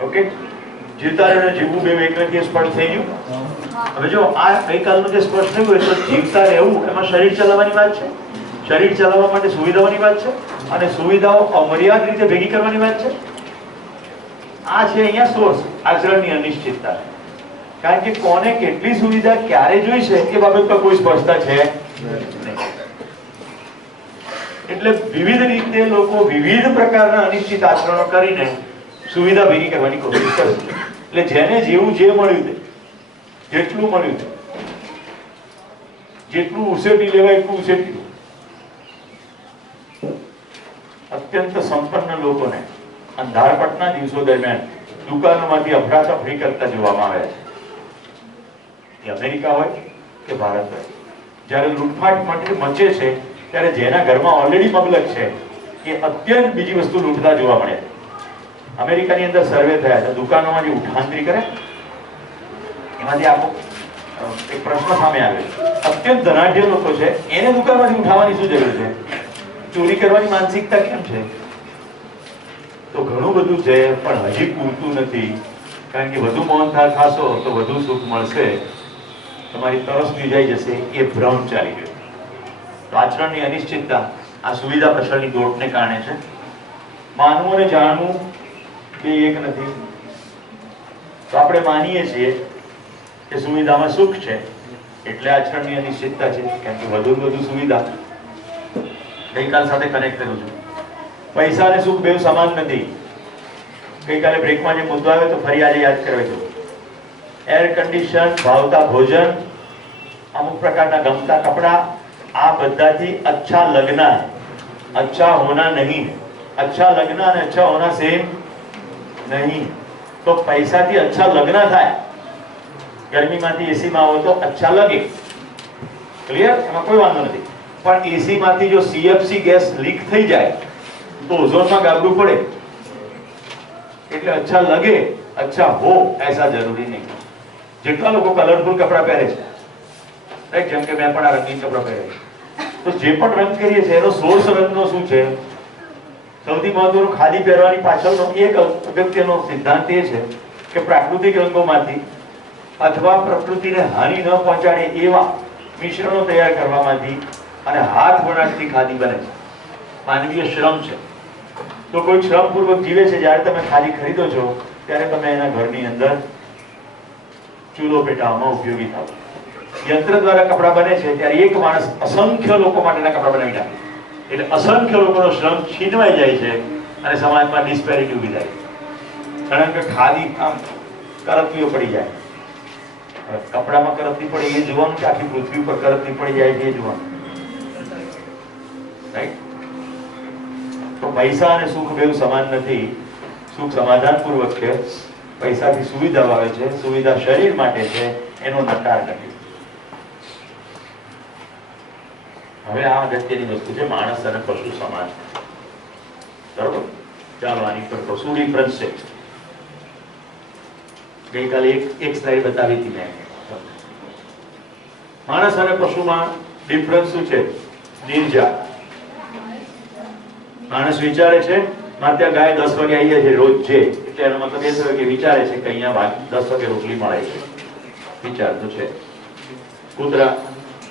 ઓકે. જીવતા રહેવું જીવવું બે એક નથી, સ્પષ્ટ થઈ ગયું. હવે જો આ ગઈકાલનું જે સ્પષ્ટ થયું હોય તો જીવતા રહેવું એમાં શરીર ચલાવવાની વાત છે, શરીર ચલાવવા માટે સુવિધાઓની વાત છે, અને સુવિધાઓ અમર્યાદ રીતે ભેગી કરવાની વાત છે. આ છે અહીંયા સોર્સ આચરણની અનિશ્ચિતતા. કારણ કે કોને કેટલી સુવિધા ક્યારે જોઈ છે એ બાબત પર કોઈ સ્પષ્ટતા છે નહીં. એટલે વિવિધ રીતે લોકો વિવિધ પ્રકારના અનિશ્ચિત આચરણો કરીને સુવિધા ભેગી કરવાની કોશિશ કરે છે. એટલે જેને જેવું જે મળ્યું તે, જેટલું મળ્યું તે, જેટલું ઉસેટી લેવાય એટલું ઉસેટી લો. અત્યંત સંપન્ન લોકોને અંધારપટના દિવસો દરમિયાન દુકાનોમાંથી અફરાતફરી કરતા જોવામાં આવ્યા છે. એ અમેરિકા હોય કે ભારત હોય, જ્યારે લૂંટફાટ માટે મચે છે ત્યારે જેના ઘરમાં ઓલરેડી મબલક છે એ અત્યંત બીજી વસ્તુ લૂંટતા જોવા મળે. અમેરિકાની અંદર સર્વે થયા છે, દુકાનોમાં જે ઉઠાંતરી કરે એમાંથી આખો એક પ્રશ્ન સામે આવ્યો. અત્યંત ધનાઢ્ય લોકો છે, એને દુકાનમાંથી ઉઠાવવાની શું જરૂર છે? ચોરી કરવાની માનસિકતા કેમ છે? તો ઘણું બધું છે, પણ હજી પૂરતું નથી. કારણ કે વધુ મોહનથાળ ખાશો તો વધુ સુખ મળશે, તમારી તરસ ભીજાઈ જશે, એ ભ્રમ ચાલી ગયો. તો આચરણની અનિશ્ચિતતા આ સુવિધા પાછળની દોડને કારણે છે. માનવું અને જાણવું બે એક નથી. તો આપણે માનીએ છીએ કે સુવિધામાં સુખ છે એટલે આચરણની અનિશ્ચિતતા છે. કેમ કે વધુ વધુ સુવિધા, ગઈકાલ સાથે કનેક્ટ કરું છું, પૈસા અને સુખ બે સમાન નથી. ગઈકાલે બ્રેકમાં જે મુદ્દો આવ્યો તો ફરી આજે યાદ કરવા છું. એર કન્ડિશન, ભાવતા ભોજન, અમુક પ્રકારના ગમતા કપડા, આ બધાથી અચ્છા લગ્ન અચ્છા હોના નહીં. અચ્છા લગ્ન અને અચ્છા હોના સેમ નહીં. તો પૈસાથી અચ્છા લગ્ન થાય, ગરમીમાંથી એસીમાં આવો તો અચ્છા લગે, ક્લિયર, એમાં કોઈ વાંધો નથી. પણ એસી માંથી જો સીએફસી ગેસ લીક થઈ જાય તો ઓઝોનમાં ગાબડું પડે. એટલે અચ્છા લગે, અચ્છા હો ऐसा જરૂરી નહીં. જેટલા લોકો કલરફુલ કપડા પહેરે છે, રાઈટ, જેમ કે મેં પણ આ રંગીન કપડા પહેર્યા છે, તો જે પણ રંગ કરીએ છીએ એનો સોર્સ રંગનો શું છે? સૌથી મહત્વનું ખાદી પહેરવાની પાછળનો એક અગત્યનો સિદ્ધાંત એ છે કે પ્રાકૃતિક રંગોમાંથી અથવા પ્રકૃતિને હાનિ ન પહોંચાડે એવા મિશ્રણો તૈયાર કરવામાંથી અને હાથ વણાટથી ખાદી બને છે. માનવીય શ્રમ છે. તો કોઈ શ્રમપૂર્વક જીવે છે, જ્યારે તમે ખાદી ખરીદો છો ત્યારે તમે એના ઘરની અંદર ચૂલો પેટાવવામાં ઉપયોગી થાવ. યંત્ર દ્વારા કપડા બને છે ત્યારે એક માણસ અસંખ્ય લોકો માટેના કપડા બનાવી નાખે. એટલે અસંખ્ય લોકોનો શ્રમ છીનવાઈ જાય છે અને સમાજમાં ડિસ્પેરિટી ઊભી થાય છે. કારણ કે ખાલી આમ કરતવીઓ પડી જાય. હવે કપડામાં કરતવી પડે એ જોવાનું કે આખી પૃથ્વી પર કરતવી પડી જાય છે એ જોવાનું. રાઈટ? તો પૈસા અને સુખ બેવ સમાન નથી. સુખ સમાધાનપૂર્વક છે, પૈસાથી સુવિધાઓ આવે છે, સુવિધા શરીર માટે છે, એનો નકાર નથી. હવે આ અગત્યની વસ્તુ છે, માણસ અને પશુ સમાન. બરોબર? ચાલો આની પર તો શું ડિફરન્સ છે? ગઈકાલે એક સ્લાઇડ બતાવી હતી મેં. માણસ અને પશુમાં ડિફરન્સ શું છે? નિર્જા. માણસ વિચારે છે મારે ત્યાં ગાય 10 વાગે આવી જાય છે રોજ છે, એટલે એનો મતલબ એ થયો કે વિચારે છે કે અહીંયા 10 વાગે રોટલી મળે છે. વિચાર તો છે. કૂતરા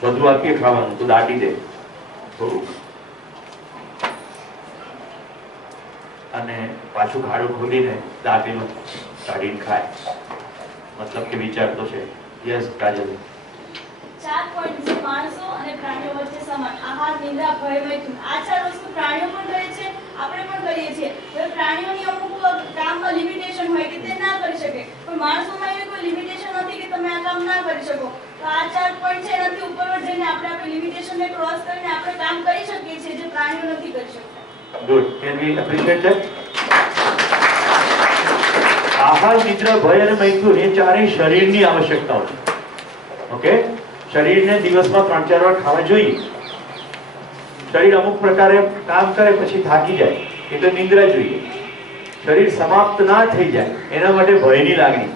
બધું આપીએ ખાવાનું તો દાટી દે થોડું અને પાછું ખાડું ખોલીને દાટીનું કાઢીને ખાય. મતલબ કે વિચાર તો છે. યસ કાજલ? 4 પોઈન્ટ છે માણસો અને પ્રાણીઓ વચ્ચે સમાન. આહાર, નિદ્રા, ભય, મૈથુન. આ 4 વસ્તુ પ્રાણીઓ પણ કરે છે, આપણે પણ કરીએ છીએ. હવે પ્રાણીઓની અમુક કામમાં લિમિટેશન હોય કે તે ના કરી શકે, પણ માણસોમાં એવી કોઈ લિમિટેશન નથી કે તમે આ કામ ના કરી શકો. તો આ 4 પોઈન્ટ છે, એનાથી ઉપર જઈને આપણે આપણી લિમિટેશનને ક્રોસ કરીને આપણે કામ કરી શકીએ છીએ જે પ્રાણીઓ નથી કરી શકતા. Good. Can we appreciate that? આહાર, નિદ્રા, ભય અને મૈથુન એ ચારેય શરીરની આવશ્યકતાઓ છે. ઓકે? શરીરને દિવસમાં 3-4 વાર ખાવા જોઈએ. શરીર અમુક પ્રકારે કામ કરે પછી થાકી જાય એટલે નિંદ્રા જોઈએ. શરીર સમાપ્ત ના થઈ જાય એના માટે ભયની લાગણી.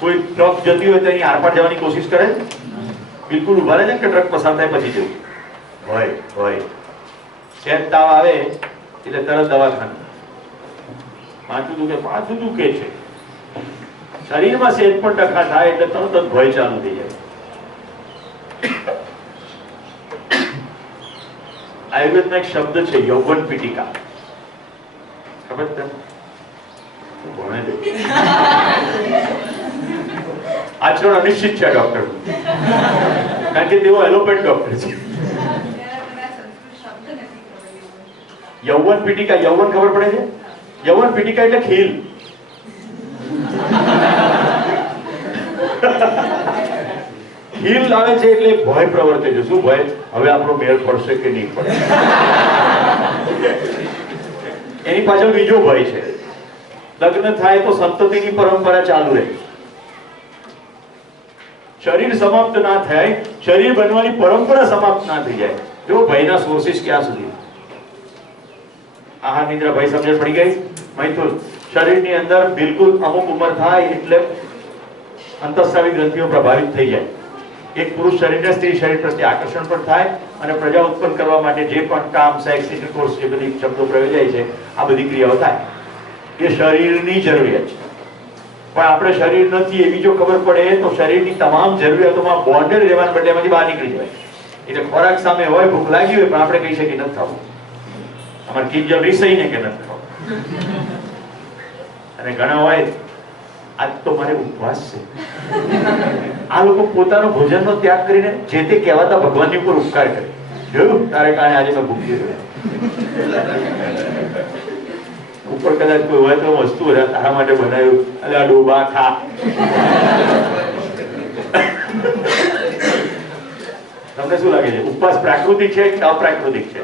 કોઈ ટ્રક જતી હોય તો એની આરપાર જવાની કોશિશ કરે, બિલકુલ ઉભા રહે છે કે ટ્રક પસાર થાય પછી જવું. ભય ભય. સેજ તાવ આવે એટલે તરત દવાખાનું. માથું દુખે છે. શરીરમાં સેજ પણ ટકા થાય એટલે તરત જ ભય ચાલુ થઈ જાય. આયુર્વેદમાં એક શબ્દ છે યૌવન પીટિકા. ખબર છે? ભણે છે. આચરણ અનિશ્ચિત છે ડોક્ટર, કારણ કે તેઓ એલોપેથ ડોક્ટર છે. યૌવન પીટિકા. યૌવન ખબર પડે છે? યૌવન પીટિકા એટલે ખીલ. ખીલ આવે છે એટલે ભય પ્રવર્તે છે. શું ભય? હવે આપણો મેળ પડશે કે નહીં પડે. એની પાછળ બીજો ભય છે. લગ્ન થાય તો સંતતિની પરંપરા ચાલુ રહે. શરીર સમાપ્ત ના થાય, શરીર બનવાની પરંપરા સમાપ્ત ના થઈ જાય. જો ભયના સોર્સિસ ક્યાં સુધી? આહાર, નિદ્રા, ભય સમજણ પડી ગઈ? મૈથુન. શરીરની અંદર બિલકુલ અમુક ઉંમર થાય એટલે અંતઃસ્રાવી ગ્રંથિઓ પ્રભાવિત થઈ જાય. એક પુરુષ શરીરને સ્ત્રી શરીર પ્રત્યે આકર્ષણ પણ થાય અને પ્રજા ઉત્પન્ન કરવા માટે જે પણ કામ, સેક્સ, ઇન્ટરકોર્સ, જે બધી શબ્દો પ્રયોજાય છે, આ બધી ક્રિયાઓ થાય. એ શરીરની જરૂરિયાત છે. પણ આપણે શરીર નથી એવી જો ખબર પડે તો શરીરની તમામ જરૂરિયાતોમાં બોન્ડેડ રહેવાના બદલે એમાંથી બહાર નીકળી જાય. એટલે ખોરાક સામે હોય, ભૂખ લાગી હોય, પણ આપણે કહી શકીએ નથી ખાવું. અમારે કિંજલ રીસાઈને કે નથી ખાવું. અને ઘણા હોય આજ તો મારે ઉપવાસ છે. આ લોકો પોતાનો ભોજનનો ત્યાગ કરીને જે તે કહેવાતા ભગવાનની ઉપર ઉપકાર કરે. જોયું? તારે કારણે આજે મેં ભૂખી રહ્યો. ઉપર કદાચ કોઈ હોય તો વસ્તુ તારા માટે બનાવ્યું, અલ્યા ડોબા ખા. તમને શું લાગે છે? ઉપવાસ પ્રાકૃતિક છે કે અપ્રાકૃતિક છે?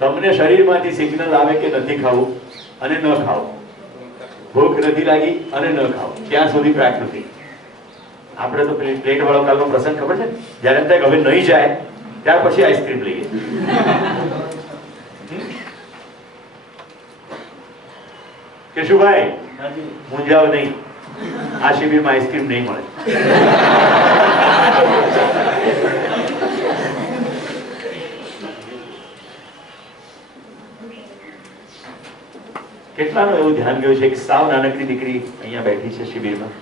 તમને શરીરમાંથી સિગ્નલ આવે કે નથી ખાવું અને ન ખાવું, ભૂખ નથી લાગી અને ન ખાવું, ત્યાં સુધી પ્રાકૃતિક. આપણે તો પ્લેટ વાળો કાલનો પ્રસંગ ખબર છે? જયારે એમ થાય હવે નહીં જાય ત્યાર પછી આઈસ્ક્રીમ લઈએ. કેશુભાઈ મૂંઝાવ નહીં, આ શિબિરમાં આઈસ્ક્રીમ નહીં મળે. કેટલાનું એવું ધ્યાન ગયું છે કે સાવ નાનકડી દીકરી અહીંયા બેઠી છે શિબિરમાં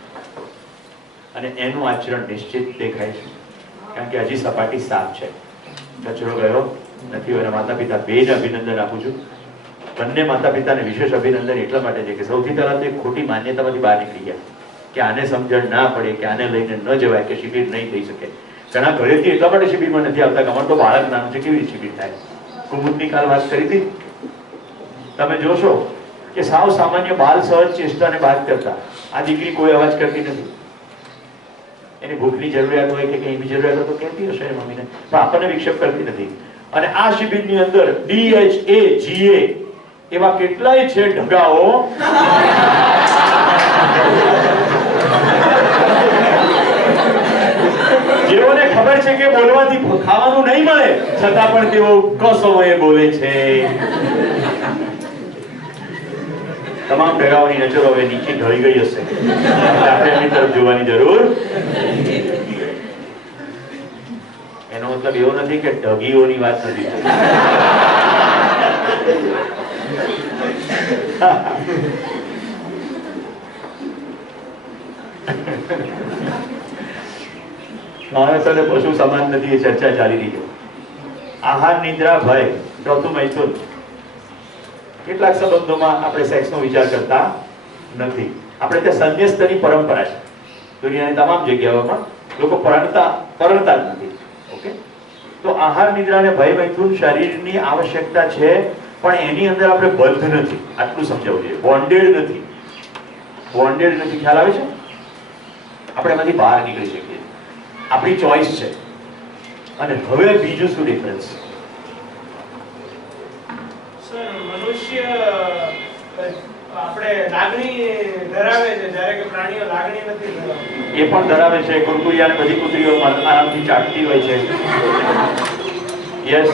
અને એનું આચરણ નિશ્ચિત દેખાય છે, કારણ કે હજી સપાટી સાફ છે, કચરો ગયો નથી. એના માતા પિતા બેને અભિનંદન આપું છું. બંને માતા પિતાને વિશેષ અભિનંદન એટલા માટે છે કે સૌથી પહેલા તો એક ખોટી માન્યતામાંથી બહાર નીકળી ગયા કે આને સમજણ ના પડે, કે આને લઈને ન જવાય, કે શિબિર નહીં થઈ શકે. ઘણા ઘરેથી એટલા માટે શિબિરમાં નથી આવતા કે અમારે તો બાળક નાનું છે, કેવી રીતે શિબિર થાય? કુમુદની કાલ વાત કરી હતી, તમે જોશો કે સાવ સામાન્ય બાલ સહજ ચેષ્ટાને બાદ કરતા આ દીકરી કોઈ અવાજ કરતી નથી. એની ભૂખની જરૂરિયાત હોય કે કઈની જરૂરિયાત હોય તો કહેતી હશે એની મમ્મીને, પણ આપણને વિક્ષેપ કરતી નથી. અને આ શિબિરની અંદર DHA એવા કેટલાય છે ઢગાઓ જેઓને ખબર છે કે બોલવાથી ખાવાનું નહીં મળે, છતાં પણ તેઓ કસમયે બોલે છે. તમામ ઢગાઓની નજરો હવે નીચે ઢળી ગઈ હશે, આપણે એની તરફ જોવાની જરૂર. એનો મતલબ એવો નથી કે ઢગીઓની વાત નથી. માણસ અને પશુ સમાન નથી, એ ચર્ચા ચાલી રહી છે. આહાર, નિદ્રા, ભય, ચોથું મૈથુન. કેટલાક સંબંધોમાં આપણે સેક્સનો વિચાર કરતા નથી. આપણે ત્યાં સંન્યસ્તની પરંપરા છે. દુનિયાની તમામ જગ્યાઓમાં લોકો પરણતા જ નથી. ઓકે, તો આહાર, નિદ્રા અને ભય, મૈથુન શરીરની આવશ્યકતા છે, પણ એની અંદર આપણે બંધ નથી. આટલું સમજાવવું જોઈએ. બોન્ડેડ નથી. બોન્ડેડ નથી, ખ્યાલ આવે છે? આપણે એમાંથી બહાર નીકળી શકીએ, આપણી ચોઈસ છે. અને હવે બીજું શું ડિફરન્સ? સર, મનુષ્ય આપણે લાગણી ધરાવે છે, જ્યારે કે પ્રાણીઓ લાગણી નથી ધરાવતા. એ પણ ધરાવે છે. કુરકુરિયાને બધી કુતરીઓ આરામથી ચાટતી હોય છે. યસ,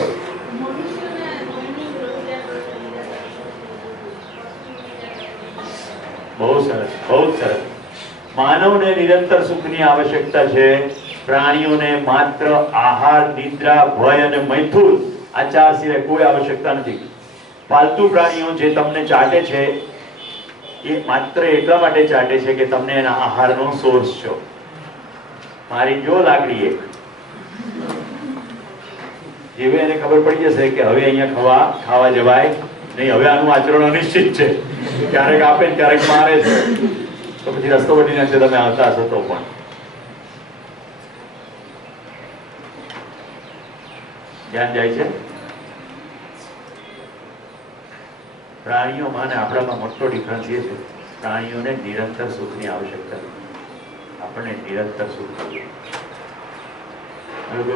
બહુ સરસ, બહુ સરસ. માનવને નિરંતર સુખની આવશ્યકતા છે. પ્રાણીઓને માત્ર આહાર, નિદ્રા, ભય અને મૈથુન, આ ચાર સિવાય કોઈ આવશ્યકતા નથી. પાલતુ પ્રાણીઓ જે તમને ચાટે છે એ માત્ર એટલા માટે ચાટે છે કે તમને એના આહારનો સોર્સ છો. મારી જો લાકડી એક જેવી એને ખબર પડી જશે કે હવે અહીંયા ખાવા જવાય નહીં, હવે આનું આચરણ અનિશ્ચિત છે, ક્યારેક આપે ને ક્યારેક મારે છે, તો પછી રસ્તો બદલીને તમે આવતા હશો તો પણ. ધ્યાન જાય છે? પ્રાણીઓમાં અને આપણામાં મોટો ડિફરન્સ એ છે, પ્રાણીઓને નિરંતર સુખની આવશ્યકતા નથી. આપણને નિરંતર સુખ જોઈએ.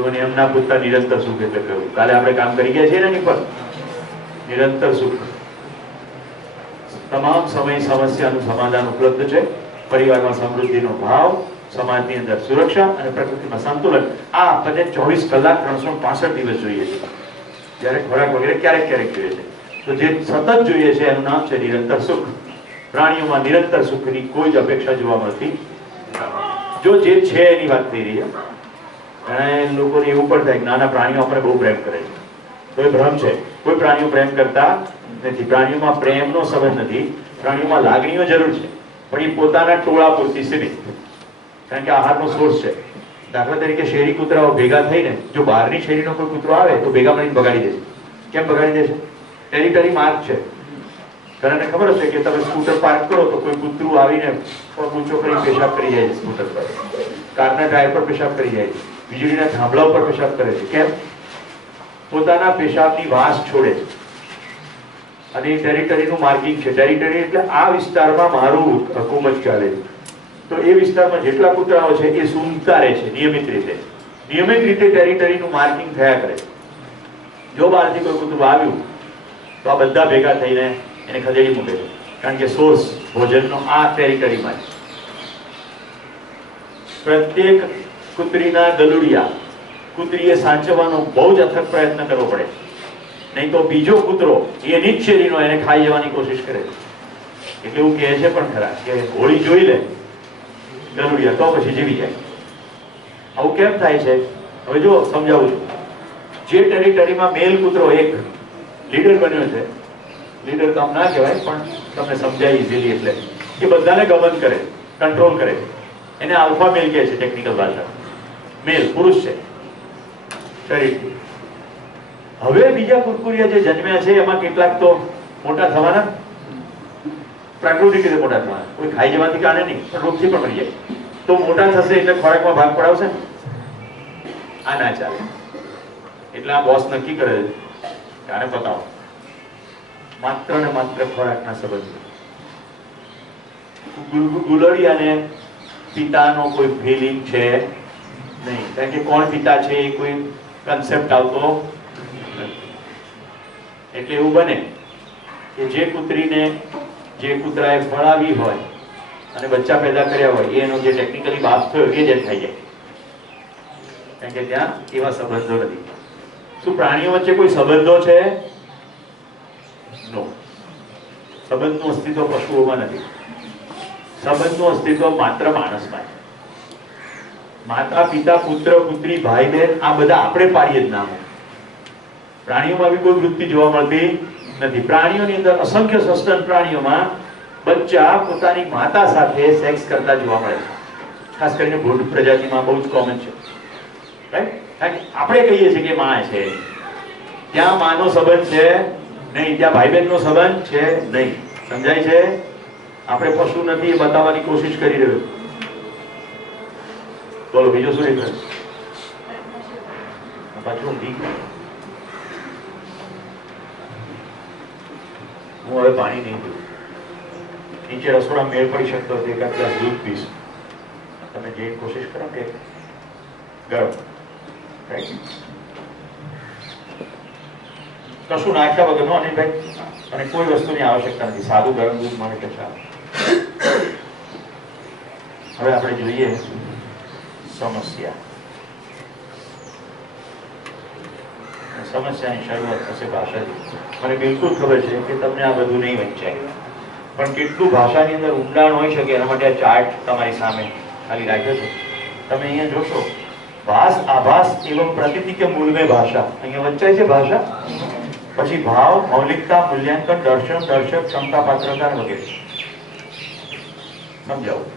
મને એમ ના પૂછતા નિરંતર સુખ એટલે કહ્યું, કાલે આપણે કામ કરી ગયા છીએ ને એની પર. નિરંતર સુખ, તમામ સમય સમસ્યાનું સમાધાન ઉપલબ્ધ છે. પરિવારમાં સમૃદ્ધિનો ભાવ, સમાજની અંદર સુરક્ષા અને પ્રકૃતિમાં સંતુલન. આ આપણને 24 કલાક 365 દિવસ જોઈએ છે. જ્યારે ખોરાક વગેરે ક્યારેક ક્યારેક જોઈએ છે. તો જે સતત જોઈએ છે એનું નામ છે નિરંતર સુખ. પ્રાણીઓમાં નિરંતર સુખની કોઈ જ અપેક્ષા જોવા મળતી. જો જે છે એની વાત થઈ રહી છે. ઘણા લોકોને એવું પણ થાય કે નાના પ્રાણીઓ આપણે બહુ પ્રેમ કરે છે, તો એ ભ્રમ છે. કોઈ પ્રાણીઓ પ્રેમ કરતા નથી. પ્રાણીઓમાં પ્રેમનો સંબંધ નથી. પ્રાણીઓમાં લાગણીઓ જરૂર છે, પણ એ પોતાના ટોળા પૂરતી સીમિત, કારણ કે આહારનો સોર્સ છે. દાખલા તરીકે શેરી કૂતરાઓ ભેગા થઈને જો બહારની શેરીનો કોઈ કૂતરો આવે તો ભેગા મળીને બગાડી દેશે. કેમ બગાડી દેશે? ટેરિટરી માર્ક છે. ઘણાને ખબર હશે કે તમે સ્કૂટર પાર્ક કરો તો કોઈ કૂતરું આવીને ઊંચો કરી પેશાબ કરી જાય છે સ્કૂટર પર, કારના ટાયર પર પેશાબ કરી જાય છે, વીજળીના થાંભલા ઉપર પેશાબ કરે છે. કેમ? પોતાના પેશાબની વાસ છોડે છે. અને એ ટેરિટરીનું માર્કિંગ છે. ટેરિટરી એટલે આ વિસ્તારમાં મારું હુકુમત ચાલે છે. તો એ વિસ્તારમાં જેટલા કૂતરાઓ છે એ સૂંઘતા રહે છે નિયમિત રીતે ટેરિટરીનું માર્કિંગ થયા કરે. જો બહારથી કોઈ કૂતરું આવ્યું તો આ બધા ભેગા થઈને એને ખદેડી મૂકે છે, કારણ કે સોર્સ ભોજનનો આ ટેરિટરીમાં છે. પ્રત્યેક કૂતરીના ગલુડિયા કૂતરીએ સાચવવાનો બહુ જ અથક પ્રયત્ન કરવો પડે, નહીં તો બીજો કૂતરો એની જ શેરીનો એને ખાઈ જવાની કોશિશ કરે. એટલે એવું કહે છે પણ ખરા કે હોળી જોઈ લે ગલુડિયા તો પછી જીવી જાય. આવું કેમ થાય છે? હવે જો સમજાવું છું. જે ટેરિટરીમાં મેલ કૂતરો એક લીડર બન્યો છે, લીડર કામ ના કહેવાય પણ તમને સમજાય ઇઝીલી, એટલે એ બધાને ગમન કરે, કંટ્રોલ કરે. એને આલ્ફા મેલ કહે છે ટેકનિકલ ભાષા. મેલ પુરુષ છે શરીરથી. હવે બીજા કુરકુરિયા જે જન્મ્યા છે એમાં કેટલાક તો મોટા થવાના, પ્રાકૃતિક રીતે મોટા થવાના. કોઈ ખાઈ જવાથી કારણે નહીં, પણ રોગથી પણ મરી જાય. તો મોટા થશે એટલે ખોરાકમાં ભાગ પડાવશે ને. આ ના ચાલે. એટલે આ બોસ નક્કી કરે છે કે આને બતાવો માત્ર ને માત્ર ખોરાકના સંબંધો. ગુલડિયાને પિતાનો કોઈ ફિલિંગ છે નહીં, કારણ કે કોણ પિતા છે એ કોઈ કન્સેપ્ટ આવતો નથી. એટલે એવું બને કે જે કૂતરીને જે કૂતરાએ ફળાવી હોય અને બચ્ચા પેદા કર્યા હોય એનો જે ટેકનિકલી બાપ થયો એ જ થઈ જાય, કારણ કે ત્યાં એવા સંબંધો નથી. શું પ્રાણીઓ વચ્ચે કોઈ સંબંધો છે? નો. સંબંધનું અસ્તિત્વ પશુઓમાં નથી. સંબંધનું અસ્તિત્વ માત્ર માણસમાં છે. માતા પિતા પુત્ર પુત્રી ભાઈ બહેન આ બધા આપણે પાડીએ જ નામ. પ્રાણીઓમાં બી કોઈ વૃત્તિ જોવા મળતી નથી. પ્રાણીઓની અંદર અસંખ્ય સસ્તન પ્રાણીઓમાં બચ્ચા પોતાની માતા સાથે સેક્સ કરતા જોવા મળે છે. ખાસ કરીને ભૂંડ પ્રજાતિમાં બહુ જ કોમન છે, રાઈટ? કારણ કે આપણે કહીએ છીએ કે માં છે, ત્યાં માનો સંબંધ છે નહીં, ત્યાં ભાઈ બહેનનો સંબંધ છે નહીં. સમજાય છે? આપણે પશુ નથી એ બતાવવાની કોશિશ કરી રહ્યો. બોલો બીજો શું ડિફરન્સ? પાછું હું હવે પાણી નહીં પીવું. નીચે રસોડા મેળ પડી શકતો હતો એકાદ ગ્લાસ દૂધ પીશ. તમે જે કોશિશ કરો કે ગરમ કશું નાખ્યા વગર નો અનિલભાઈ, અને કોઈ વસ્તુની આવશ્યકતા નથી. સાદું ગરમ દૂધ મળે તો ચાલે. હવે આપણે જોઈએ સમસ્યા. સમસ્યાની શરૂઆત થશે ભાષાથી. મને બિલકુલ ખબર છે કે તમને આ બધું નહીં વંચાય, પણ કેટલું ભાષાની અંદર ઊંડાણ હોઈ શકે એના માટે આ ચાર્ટ તમારી સામે ખાલી રાખ્યો છે. તમે અહીંયા જોશો ભાષ આભાસ એવં પ્રકૃતિ કે મૂળ में ભાષા. અહીંયા વંચાય છે ભાષા, પછી ભાવ મૌલિકતા મૂલ્યાંકન દર્શન દર્શક ક્ષમતા પાત્રતા વગેરે. સમજાવું.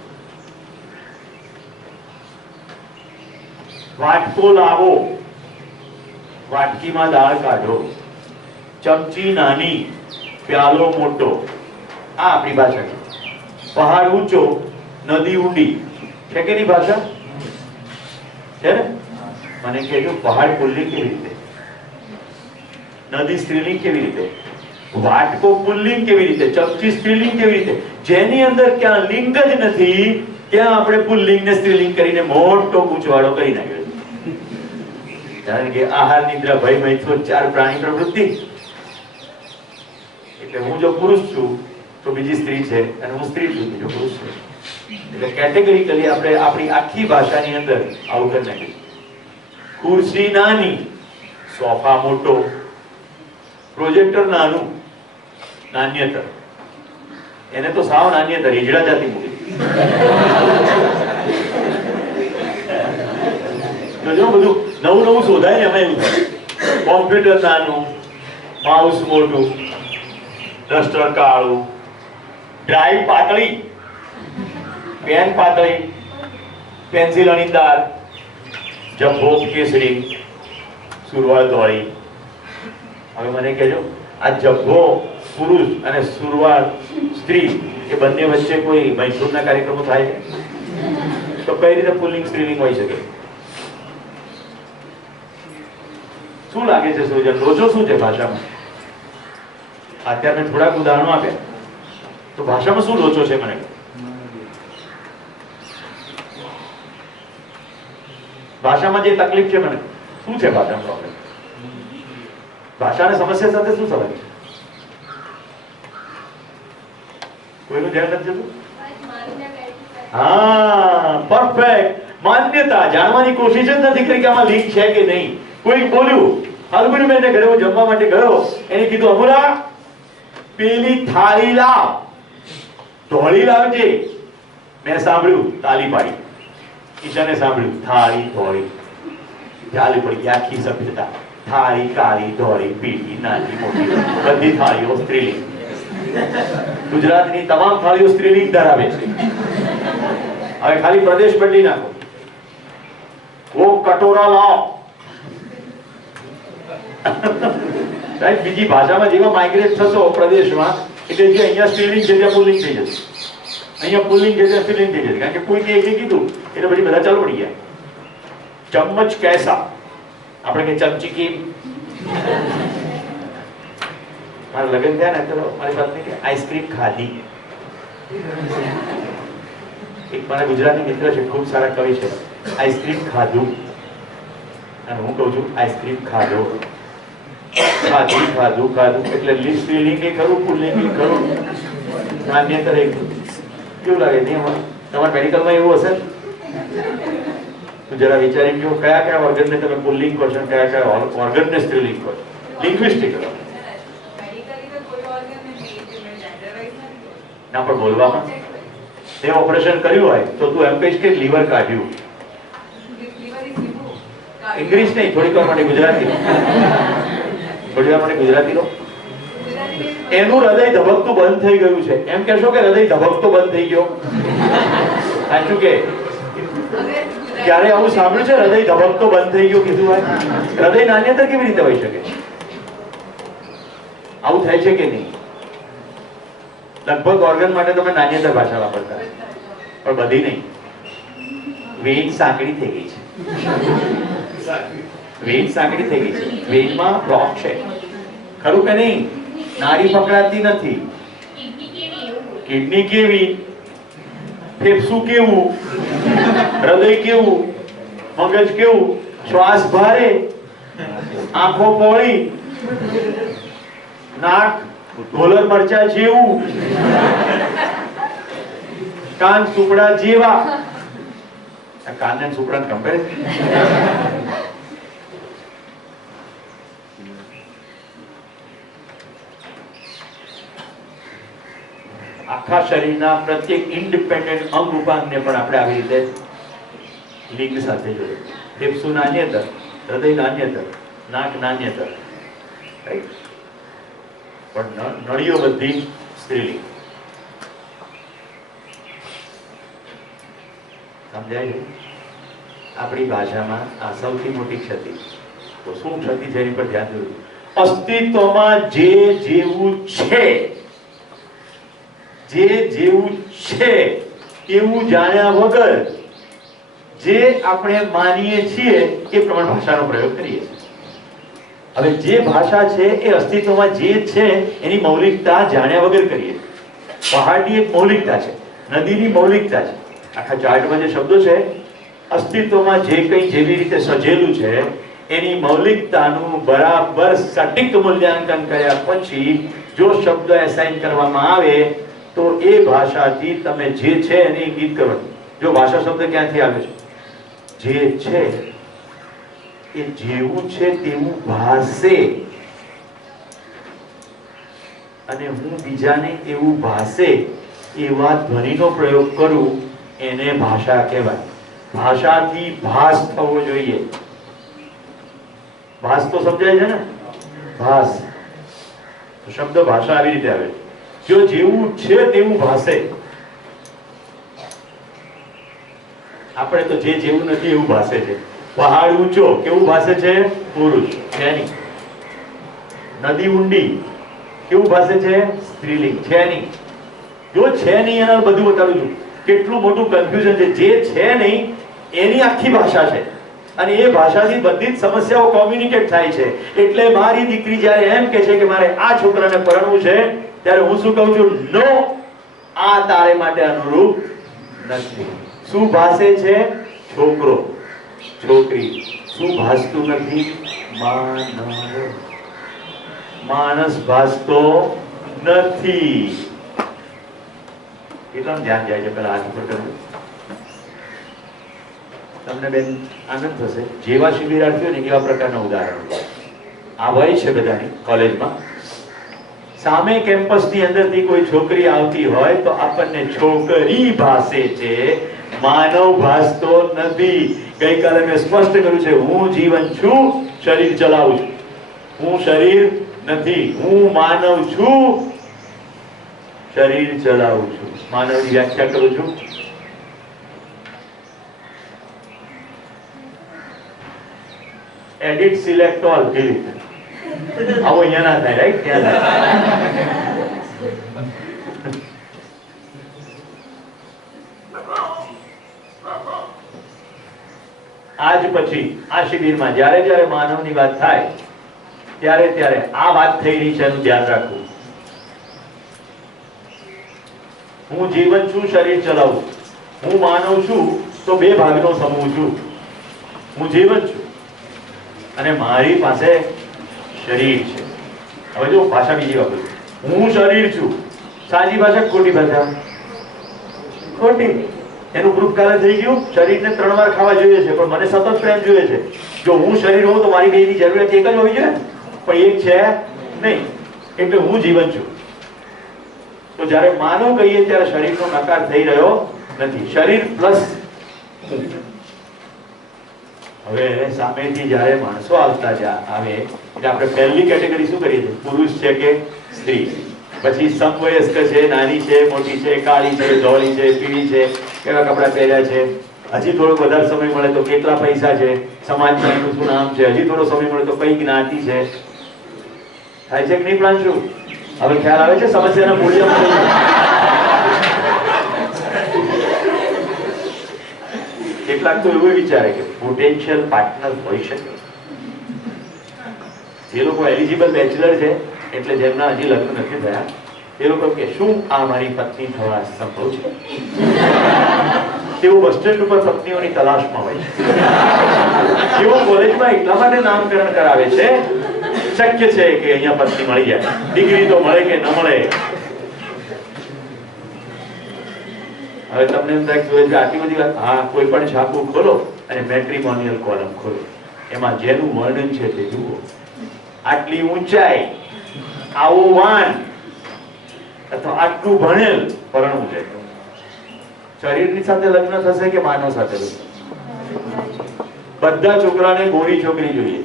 વાટકો લાવો, વાટકીમાં દાળ કાઢો, ચમચી નાની, પ્યાલો મોટો. આ આપણી ભાષા છે. પહાડ ઊંચો, નદી ઊંડી. છે કે નહીં ભાષા? છે ને? મને કહેજો પહાડ પુલ્લિંગ કેવી રીતે, નદી સ્ત્રીલિંગ કેવી રીતે, વાટકો પુલ્લિંગ કેવી રીતે, ચમચી સ્ત્રીલિંગ કેવી રીતે? જેની અંદર ક્યાં લિંગ જ નથી ત્યાં આપણે પુલ્લિંગ ને સ્ત્રીલિંગ કરીને મોટો ગૂંચવાડો કરી નાખ્યો. કારણ કે આહાર નિદ્રા ભય મૈથુન ચાર પ્રાણી પ્રવૃત્તિ. એટલે હું જો પુરુષ છું તો બીજી સ્ત્રી છે, અને હું સ્ત્રી છું બીજો પુરુષ છે. એટલે કેટેગરીકલી આપણે આપણી આખી ભાષાની અંદર આવું કરી નાખ્યું. ખુરશી નાની, સોફા મોટો, પ્રોજેક્ટર નાનું, નાન્યતર. એને તો સાવ નાન્યતર હિજડા જાતિ મૂકી. જો બધું નવું નવું શોધાય ને એમાં એવું થાય. કોમ્પ્યુટર નાનું, માઉસ મોટું, ડસ્ટર કાળું, ડ્રાઈવ પાતળી, પેન પાતળી, પેન્સિલ અણીદાર, જબ્બો કેસરી, સુરવાળ ધોળી. હવે મને કહેજો આ જબ્બો પુરુષ અને સુરવાળ સ્ત્રી એ બંને વચ્ચે કોઈ મૈથુનના કાર્યક્રમો થાય તો કઈ રીતે પુલ્લિંગ સ્ત્રીલિંગ હોઈ શકે? શું લાગે છે સૃજન? લોચો શું છે ભાષામાં? અત્યારે મેં થોડાક ઉદાહરણો આપ્યા તો ભાષામાં શું લોચો છે મને? ભાષામાં જે તકલીફ છે મને શું છે? ભાષામાં પ્રોબ્લેમ? ભાષાને સમસ્યા સાથે શું સંબંધ છે? કોઈનું ધ્યાન નથી જતું? હા, પરફેક્ટ. માન્યતા જાણવાની કોશિશ જ નથી કરી કે આમાં લિંક છે કે નહીં. કોઈ બોલ્યું, અલબુરી બેને ઘરે હું જમવા માટે ગયો, એને કીધું અમુરા પેલી થાળી લાવ, ધોળી લાવજે. મેં સાંભળ્યું, તાલી પાડી. ઈશાને સાંભળ્યું, થાળી ધોળી. ચાલી પડી આખી સભ્યતા. થાળી કાળી ધોળી પીળી નાની મોટી બધી થાળીઓ સ્ત્રીલિંગ. ગુજરાતની તમામ થાળીઓ સ્ત્રીલિંગ ધરાવે છે. હવે ખાલી પ્રદેશ બદલી નાખો. ઓ કટોરા લાવ. બીજી ભાષામાં જેવા માઇગ્રેટ થશો પ્રદેશમાં એટલે જે અહીંયા સ્ત્રીલિંગ છે ત્યાં પુલ્લિંગ થઈ જશે, અહીંયા પુલ્લિંગ છે ત્યાં સ્ત્રીલિંગ થઈ જશે. કારણ કે કોઈ કે કીધું એટલે પછી બધા ચાલુ પડી ગયા. ચમ્મચ કૈસા, આપણે કે ચમચીકી મારા લગ્ન થયા ને તો મારી પત્ની કે આઈસ્ક્રીમ ખાધી. એક મારા ગુજરાતી મિત્ર છે, ખૂબ સારા કવિ છે, આઈસ્ક્રીમ ખાધું, અને હું કહું છું આઈસ્ક્રીમ ખાધો. ખાધું એટલે સ્ત્રીલિંગ એ ખરું, પુલ્લિંગ એ ખરું, નાન્યતર એ ખરું. કેવું લાગે નહીં? તમારા મેડિકલમાં એવું હશે તો જરા વિચારી કહો કયા કયા ઓર્ગનને તમે પુલ્લિંગ કહો છો, કયા કયા ઓર્ગનને સ્ત્રીલિંગ કહો છો? લિંગ્વિસ્ટિક ના, પણ બોલવામાં તે ઓપરેશન કર્યું હોય તો તું એમ કહીશ કે લીવર કાઢ્યું. ઇંગ્લિશ નહીં, થોડીક વાર માટે ગુજરાતી, થોડી વાર માટે ગુજરાતી લો. એનું હૃદય ધબકતું બંધ થઈ ગયું છે, એમ કહેશો કે હૃદય ધબકતો બંધ થઈ ગયો? સાચું કે? ક્યારે આવું સાંભળ્યું છે હૃદય ધબકતો બંધ થઈ ગયો કીધું હોય? હૃદય નાન્યતર કેવી રીતે હોઈ શકે? આવું થાય છે કે નહીં? લગભગ ઓર્ગન માટે તમે નાન્યતર ભાષા વાપરતા, પણ બધી નહીં. વેઇન સાંકડી થઈ ગઈ છે, વેઇન સાંકડી થઈ ગઈ છે, વેઇનમાં બ્લોક છે, ખરું કે નહીં? નાડી પકડાતી નથી. કિડની કેવી, ફેફસું કેવું, હૃદય કેવું, મગજ કેવું, શ્વાસ ભારે, આંખો પોળી, નાક ઢોલર મરચા જેવું, કાન સુપડા જેવા. કાન ને સુપડા કમ્પેરિઝન. આખા શરીરના પ્રત્યેક ઇન્ડિપેન્ડન્ટ અંગ ઉપાંગને પણ આપણે આવી રીતે લિંગ સાથે જોડે. ફેફસું નાન્યતર, હૃદય નાન્યતર, નાક નાન્યતર, રાઈટ? પણ નળીઓ બધી સ્ત્રીલિંગ. સમજાય છે? આપણી ભાષામાં આ સૌથી મોટી ક્ષતિ. તો શું ક્ષતિ છે એની પર ધ્યાન દોરું. અસ્તિત્વમાં જે જેવું છે, જે જેવું છે એવું જાણ્યા વગર જે આપણે માનીએ છીએ એ પ્રમાણે ભાષાનો પ્રયોગ કરીએ છીએ. હવે જે ભાષા છે એ અસ્તિત્વમાં જે છે એની મૌલિકતા જાણ્યા વગર કરીએ. પહાડની એક મૌલિકતા છે, નદીની મૌલિકતા છે. આખા ચાર્ટમાં જે શબ્દો છે, અસ્તિત્વમાં જે કંઈ જેવી રીતે સજેલું છે એની મૌલિકતાનું બરાબર સટીક મૂલ્યાંકન કર્યા પછી જો શબ્દ એસાઇન કરવામાં આવે તો એ ભાષાથી તમે જે છે એને ઇંગિત કરવાનું. જો ભાષા શબ્દ ક્યાંથી આવે છે? જે છે એ જેવું છે તેવું ભાસે, અને હું બીજાને એવું ભાસે એવા ધ્વનિનો પ્રયોગ કરું એને ભાષા કહેવાય. ભાષાથી ભાસ થવો જોઈએ. ભાસ તો સમજાય છે ને? ભાસ શબ્દ ભાષા આવી રીતે આવે. જો જેવું છે તેવું ભાસે. આપણે તો જે જેવું નથી એવું ભાસે છે. પહાડ ઊંચો કેવું ભાસે છે? પુરુષ છે નહીં. નદી ઊંડી કેવું ભાસે છે? સ્ત્રીલિંગ છે નહીં. જો છે નહીં એના બધું બતાડું છું. કેટલું મોટું કન્ફ્યુઝન છે. જે છે નહીં એની આખી ભાષા છે, અને એ ભાષાથી બધી જ સમસ્યાઓ કોમ્યુનિકેટ થાય છે. એટલે મારી દીકરી જ્યારે એમ કહે છે કે મારે આ છોકરાને પરણવું છે, ત્યારે હું શું કહું છું? નો, આ તારે માટે અનુરૂપ નથી. શું ભાષે છે? છોકરો, છોકરી. શું ભાષતું નથી? માણસ ભાષતો નથી. કેટલાનું ધ્યાન જાય છે? પેલા હાથ ઉપર કરવું. તમને બેન આનંદ થશે. જેવા શિબિરાર્થીઓ ને એવા પ્રકારના ઉદાહરણો આ હોય છે બધાની કોલેજમાં. સામે કેમ્પસની અંદરથી કોઈ છોકરી આવતી હોય તો આપણને છોકરી ભાષે છે, માનવ ભાષતો નથી. ગઈકાલે મેં સ્પષ્ટ કર્યું છે, હું જીવન છું, શરીર ચલાવું છું. હું શરીર નથી, હું માનવ છું, શરીર ચલાવું છું. માનવની વ્યાખ્યા કરું છું. Edit select all. આવો અહીંયા ના થાય, રાઈટ? ત્યાં થાય. આજ પછી આ શિબિરમાં જ્યારે જ્યારે માનવની વાત થાય ત્યારે ત્યારે આ વાત થઈ રહી છે એનું ધ્યાન રાખવું. હું જીવન છું, શરીર ચલાવું. હું માનવ છું તો બે ભાગનો સમૂહ છું. હું જીવન છું અને મારી પાસે શરીર છે. હવે જો ભાષા બીજી વાપરું, હું શરીર છું. સાચી ભાષા ખોટી ભાષા? ખોટી. એનું ગ્રુપ કાલે થઈ ગયું. શરીરને 3 વાર ખાવા જોઈએ છે પણ મને સતત પ્રેમ જોઈએ છે. જો હું શરીર હોઉં તો મારી બેની જરૂરિયાત એક જ હોવી જોઈએ પણ એક છે નહીં. એટલે હું જીવન છું. તો જ્યારે માનવ કહીએ ત્યારે શરીરનો નકાર થઈ રહ્યો નથી. શરીર પ્લસ હું. હવે સામેથી જ્યારે માણસો આવતા આવે એટલે આપણે પહેલી કેટેગરી શું કરીએ છીએ? પુરુષ છે કે સ્ત્રી. પછી સમવયસ્ક છે, નાની છે, મોટી છે, કાળી છે, ધોળી છે, પીળી છે, કેવા કપડા પહેર્યા છે, હજી થોડો વધારે સમય મળે તો કેટલા પૈસા છે, સમાજમાં એનું શું નામ છે, હજી થોડો સમય મળે તો કઈ જ્ઞાતિ છે. થાય છે કે નહીં પ્રાંશુ? હવે ખ્યાલ આવે છે સમસ્યાના મૂલ્યમાં? કેટલાક તો એવું વિચારે કે પોટેન્શિયલ પાર્ટનર હોઈ શકે. જે લોકો એલિજિબલ બેચલર છે એટલે જેમના હજી લગ્ન નથી થયા એ લોકો કે શું આ મારી પત્ની થવા સંભવ છે? તેઓ બસ સ્ટેન્ડ ઉપર પત્નીઓની તલાશમાં હોય છે. તેઓ કોલેજમાં એટલા માટે નામકરણ કરાવે છે શક્ય છે કે અહીંયા પત્ની મળી જાય. ડિગ્રી તો મળે કે ન મળે. હવે તમને એમ થાય કે આટલી બધી વાત, હા, કોઈ પણ છાપું ખોલો અને મેટ્રિમોનિયલ કોલમ ખોલો, એમાં જેનું વર્ણન છે તે જુઓ. આટલી ઊંચાઈ, આવો વાન અથવા આટલું ભણેલ પરણવું છે. શરીરની સાથે લગ્ન થશે કે માનવ સાથે લગ્ન? બધા છોકરાને ગોરી છોકરી જોઈએ.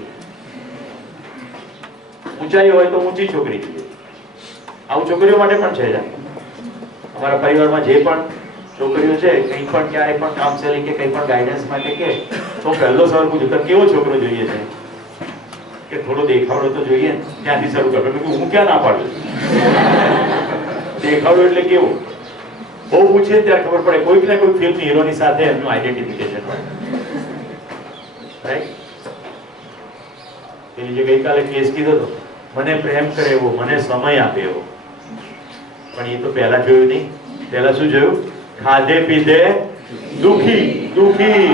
ઊંચાઈ હોય તો ઊંચી છોકરી જોઈએ. આવું છોકરીઓ માટે પણ છે. અમારા પરિવારમાં જે પણ છોકરીઓ છે કંઈ પણ ક્યારેય પણ કાઉન્સેલિંગ કે કંઈ પણ ગાઈડન્સ માટે કે તો પહેલો સવાલ પૂછું તો કેવો છોકરો જોઈએ છે? કે થોડો દેખાવડો તો જોઈએ. ત્યાંથી શરૂ કરો. હું ક્યાં ના પાડું? દેખાવડો એટલે કેવો? બહુ પૂછીએ ત્યારે ખબર પડે કોઈક ને કોઈ ફિલ્મ હીરોની સાથે એમનું આઈડેન્ટિફિકેશન હોય. રાઈટ? પેલી જે ગઈકાલે કેસ કીધો હતો, મને પ્રેમ કરે એવો, મને સમય આપે એવો. પણ એ તો પહેલા જોયું નહીં. પહેલા શું જોયું? ખાધે પીધે દુખી. દુખી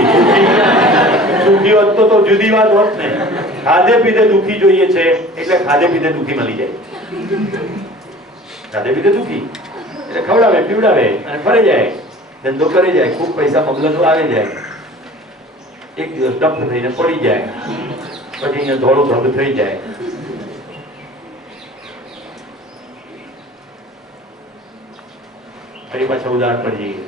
દુખી હોત તો જુદી વાત હોત ને. ખાધે પીધે દુખી જોઈએ છે એટલે ખાધે પીધે દુખી મળી જાય. ખાધે પીધે દુખી એટલે ખવડાવે, પીવડાવે અને ફરી જાય, ધંધો કરી જાય, ખૂબ પૈસા મબલસો આવી જાય. એક દિવસ ડપ થઈને પડી જાય, પછી અહીંયા ધોળું ધબ થઈ જાય. ફરી પાછા ઉદાહરણ પર જઈએ.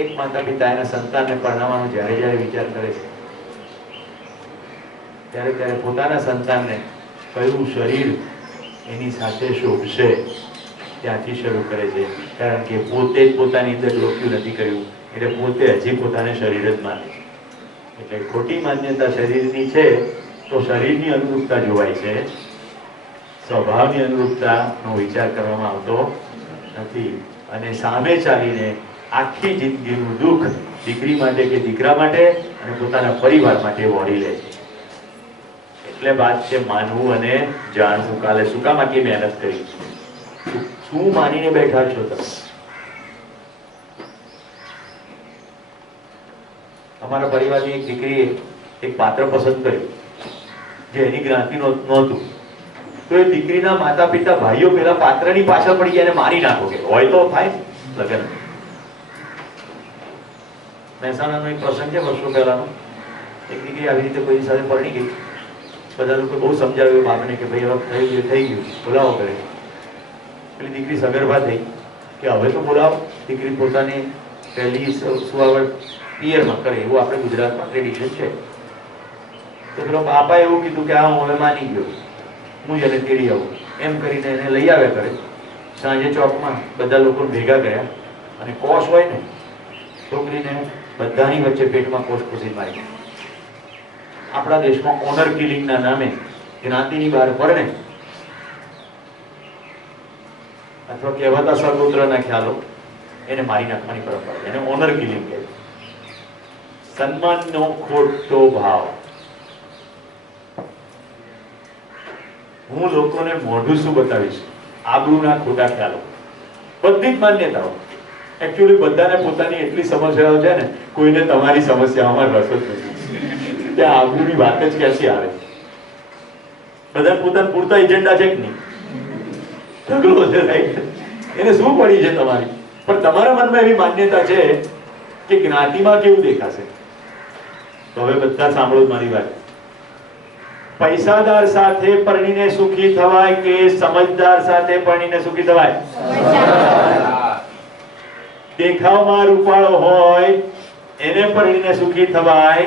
એક માતા પિતા એના સંતાનને પરણાવવાનો જ્યારે જ્યારે વિચાર કરે છે ત્યારે ત્યારે પોતાના સંતાનને કયું શરીર એની સાથે શોભશે ત્યાંથી શરૂ કરે છે. કારણ કે પોતે જ પોતાની અંદર લોક્યું નથી કર્યું એટલે પોતે હજી પોતાને શરીર જ માને. એટલે ખોટી માન્યતા શરીરની છે તો શરીરની અનુરૂપતા જોવાય છે, સ્વભાવની અનુરૂપતાનો વિચાર કરવામાં આવતો નથી. અને સામે ચાલીને આખી જિંદગીનું દુઃખ દીકરી માટે કે દીકરા માટે અને પોતાના પરિવાર માટે વહોરી લે છે. એટલે વાત છે માનવું અને જાણવું. કાલે શું કામ આટલી મહેનત કરી? શું માનીને બેઠા છો તમે? અમારા પરિવારની એક દીકરીએ એક પાત્ર પસંદ કર્યું જે એની જ્ઞાતિ નહોતું. તો એ દીકરીના માતા પિતા ભાઈઓ પેલા પાત્રની પાછળ પડી ગયા અને મારી નાખો કે હોય તો થાય લગ્ન. મહેસાણાનો એક પ્રસંગ છે વર્ષો પહેલાનો. એક દીકરી આવી રીતે કોઈ સાથે પરણી ગઈ. બધા લોકો બહુ સમજાવ્યું બાપને કે ભાઈ હવે થઈ ગયું બોલાવો કરે. પેલી દીકરી સગર્ભા થઈ કે હવે તો બોલાવો. દીકરી પોતાની પહેલી સુવાવડ પિયરમાં કરે એવું આપણે ગુજરાતમાં ટ્રેડિશન છે. તો પેલો બાપાએ એવું કીધું કે હા હું હવે માની ગયો, હું જ એને તેડી આવું. એમ કરીને એને લઈ આવ્યા કરે. સાંજે ચોકમાં બધા લોકો ભેગા કર્યા અને કોષ હોય ને છોકરીને બધાની વચ્ચે પેટમાં કોષ ખુશી મારી. આપણા દેશમાં ઓનર કિલિંગના નામે જ્ઞાતિની બહાર પરણે અથવા કહેવાતા સર્વોત્તરના ખ્યાલો એને મારી નાખવાની પરંપરા, એને ઓનર કિલિંગ કહે. સન્માનનો ખોટો ભાવ. હું લોકોને મોઢું શું બતાવીશ? આબરૂના ખોટા ખ્યાલો, બધી જ માન્યતાઓ. એકચ્યુઅલી બધાને પોતાની એટલી સમસ્યાઓ છે ને, કોઈને તમારી સમસ્યાઓમાં રસ જ નથી. ત્યાં આબરૂની વાત જ ક્યાંથી આવે? બધા પોતાના પૂરતા એજન્ડા છે કે નહીં? ઢગલો છે, રાઈટ? એને શું પડી છે તમારી? પણ તમારા મનમાં એવી માન્યતા છે કે જ્ઞાતિમાં કેવું દેખાશે. તો હવે બધા સાંભળો મારી વાત. પૈસાદાર સાથે પરણીને સુખી થવાય કે સમજદાર સાથે પરણીને સુખી થવાય? દેખાવમાં રૂપાળો હોય એને પરણીને સુખી થવાય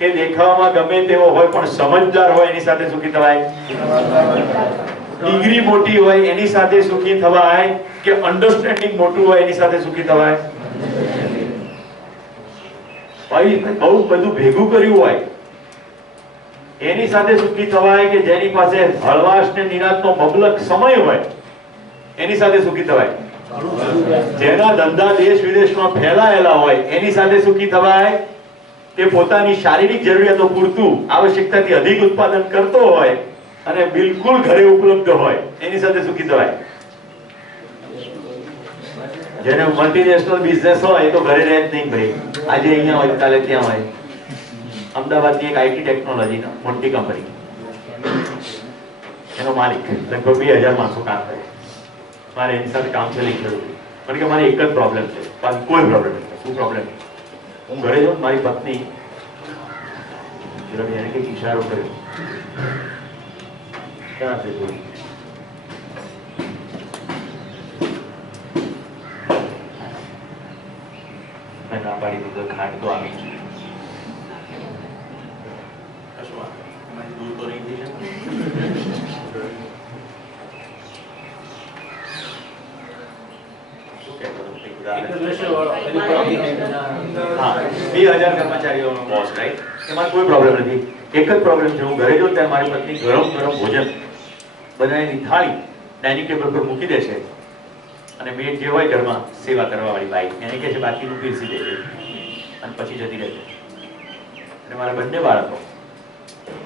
કે દેખાવમાં ગમે તેવો હોય પણ સમજદાર હોય એની સાથે સુખી થવાય? ડિગ્રી મોટી હોય એની સાથે સુખી થવાય કે અન્ડરસ્ટેન્ડિંગ મોટું હોય એની સાથે સુખી થવાય? ભાઈ બહુ બધું ભેગું કર્યું હોય એની સાથે સુખી થવાય કે જેની પાસે હળવાશ ને નિરાંતનો મબલક સમય હોય એની સાથે સુખી થવાય? જેના ધંધા દેશ વિદેશમાં ફેલાયેલા હોય એની સાથે સુખી થવાય કે પોતાની શારીરિક જરૂરિયાતો પૂરતું આવશ્યકતાથી અધિક ઉત્પાદન કરતો હોય અને બિલકુલ ઘરે ઉપલબ્ધ હોય એની સાથે સુખી થવાય? જેને મલ્ટીનેશનલ બિઝનેસ હોય તો ઘરે રહે જ નહીં ભાઈ, આજે અહીંયા હોય કાલે ત્યાં હોય. અમદાવાદની એક આઈટી ટેકનોલોજીનો મોટી કંપની, એનો માલિક લગભગ 2000 માણસો કામ કરે. મારે એની સાથે કાઉન્સેલિંગ કરવું, કારણ કે મારે એક જ પ્રોબ્લેમ છે, બાકી કોઈ પ્રોબ્લેમ નથી. શું પ્રોબ્લેમ? હું ઘરે જાઉં, મારી પત્ની એને કંઈક ઈશારો કર્યો, ક્યાં છે જોઈ? મેં ના પાડી દીધું, ખાંડ તો આવી છે. કશું વાંધો નહીં, એમાંથી દૂર તો નહીં થઈ શકે. શું કહેતો હતો? એક ઉદાહરણ. હા, 2000 કર્મચારીઓનો બોસ, રાઈટ? એમાં કોઈ પ્રોબ્લેમ નથી. એક જ પ્રોબ્લેમ છે, હું ઘરે જાઉં ત્યારે મારી પત્ની ગરમ ગરમ ભોજન બધાની થાળી ડાઇનિંગ ટેબલ પર મૂકી દે છે અને મેડ જે હોય ઘરમાં સેવા કરવા વાળી બાઈ એને કહે છે બાકીનું પીરસી દેજે અને પછી જતી રહે છે. અને મારા બંને બાળકો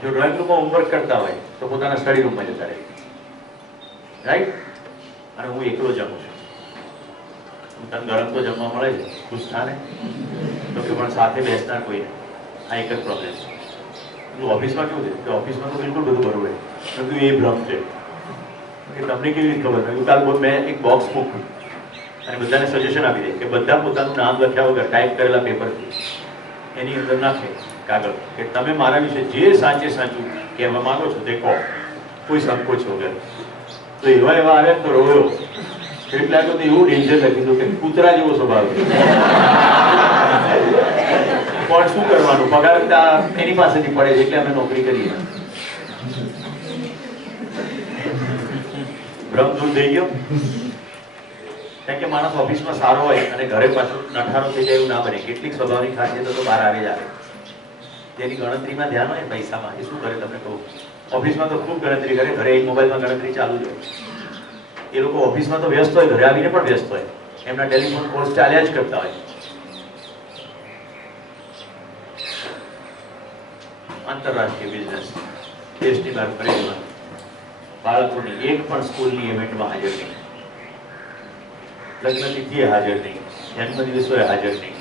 જો ડ્રોઈંગ રૂમમાં હોમવર્ક કરતા હોય તો પોતાના સ્ટડી રૂમમાં જતા રહે, રાઈટ? અને હું એકલો જમું છું. તને ગરમ તો જમવા મળે છે, ખુશ થાને? તો કે પણ સાથે બેસનાર કોઈ નહીં. આ એક જ પ્રોબ્લેમ છે. ઓફિસમાં કેવું છે કે ઓફિસમાં તો બિલકુલ બધું બરોબર છે, પરંતુ એ ભ્રમ છે કે તમને કેવી રીતે ખબર? કાલ મેં એક બોક્સ મૂક્યું અને બધાને સજેશન આપી દે કે બધા પોતાનું નામ લખ્યા વગર ટાઈપ કરેલા પેપરથી એની અંદર નાખે કાગળ કે તમે મારા વિશે જે સાચે સાચું કહેવા માંગો છો તે કહો, કોઈ સંકોચ વગર. તો એવા આવ્યા તો રોયો. કેટલાક તો એવું ડેન્જર લખી દીધું કે કૂતરા જેવો સ્વભાવ છે. પણ શું કરવાનું, પગાર એની પાસેથી પડે છે એટલે અમે નોકરી કરીએ. ભ્રમ દૂર થઈ ગયો. કારણ કે માણસ ઓફિસમાં સારો હોય અને ઘરે પાછો નઠારો થઈ જાય એવું ના બને. કેટલીક સ્વભાવની ખાસિયતો તો બહાર આવી જ આવે. તેની ગણતરીમાં ધ્યાન હોય પૈસામાં, એ શું કરે તમને કહું? ઓફિસમાં તો ખૂબ ગણતરી કરે, ઘરે એક મોબાઈલમાં ગણતરી ચાલુ જ હોય. એ લોકો ઓફિસમાં તો વ્યસ્ત હોય, ઘરે આવીને પણ વ્યસ્ત હોય, એમના ટેલિફોન કોલ્સ ચાલ્યા જ કરતા હોય. આંતરરાષ્ટ્રીય બિઝનેસ, દેશની બહાર ફરેલું, બાળકોની એક પણ સ્કૂલની ઇવેન્ટમાં હાજર નહીં, લગ્ન તિથિએ હાજર નહીં, જન્મદિવસોએ હાજર નહીં.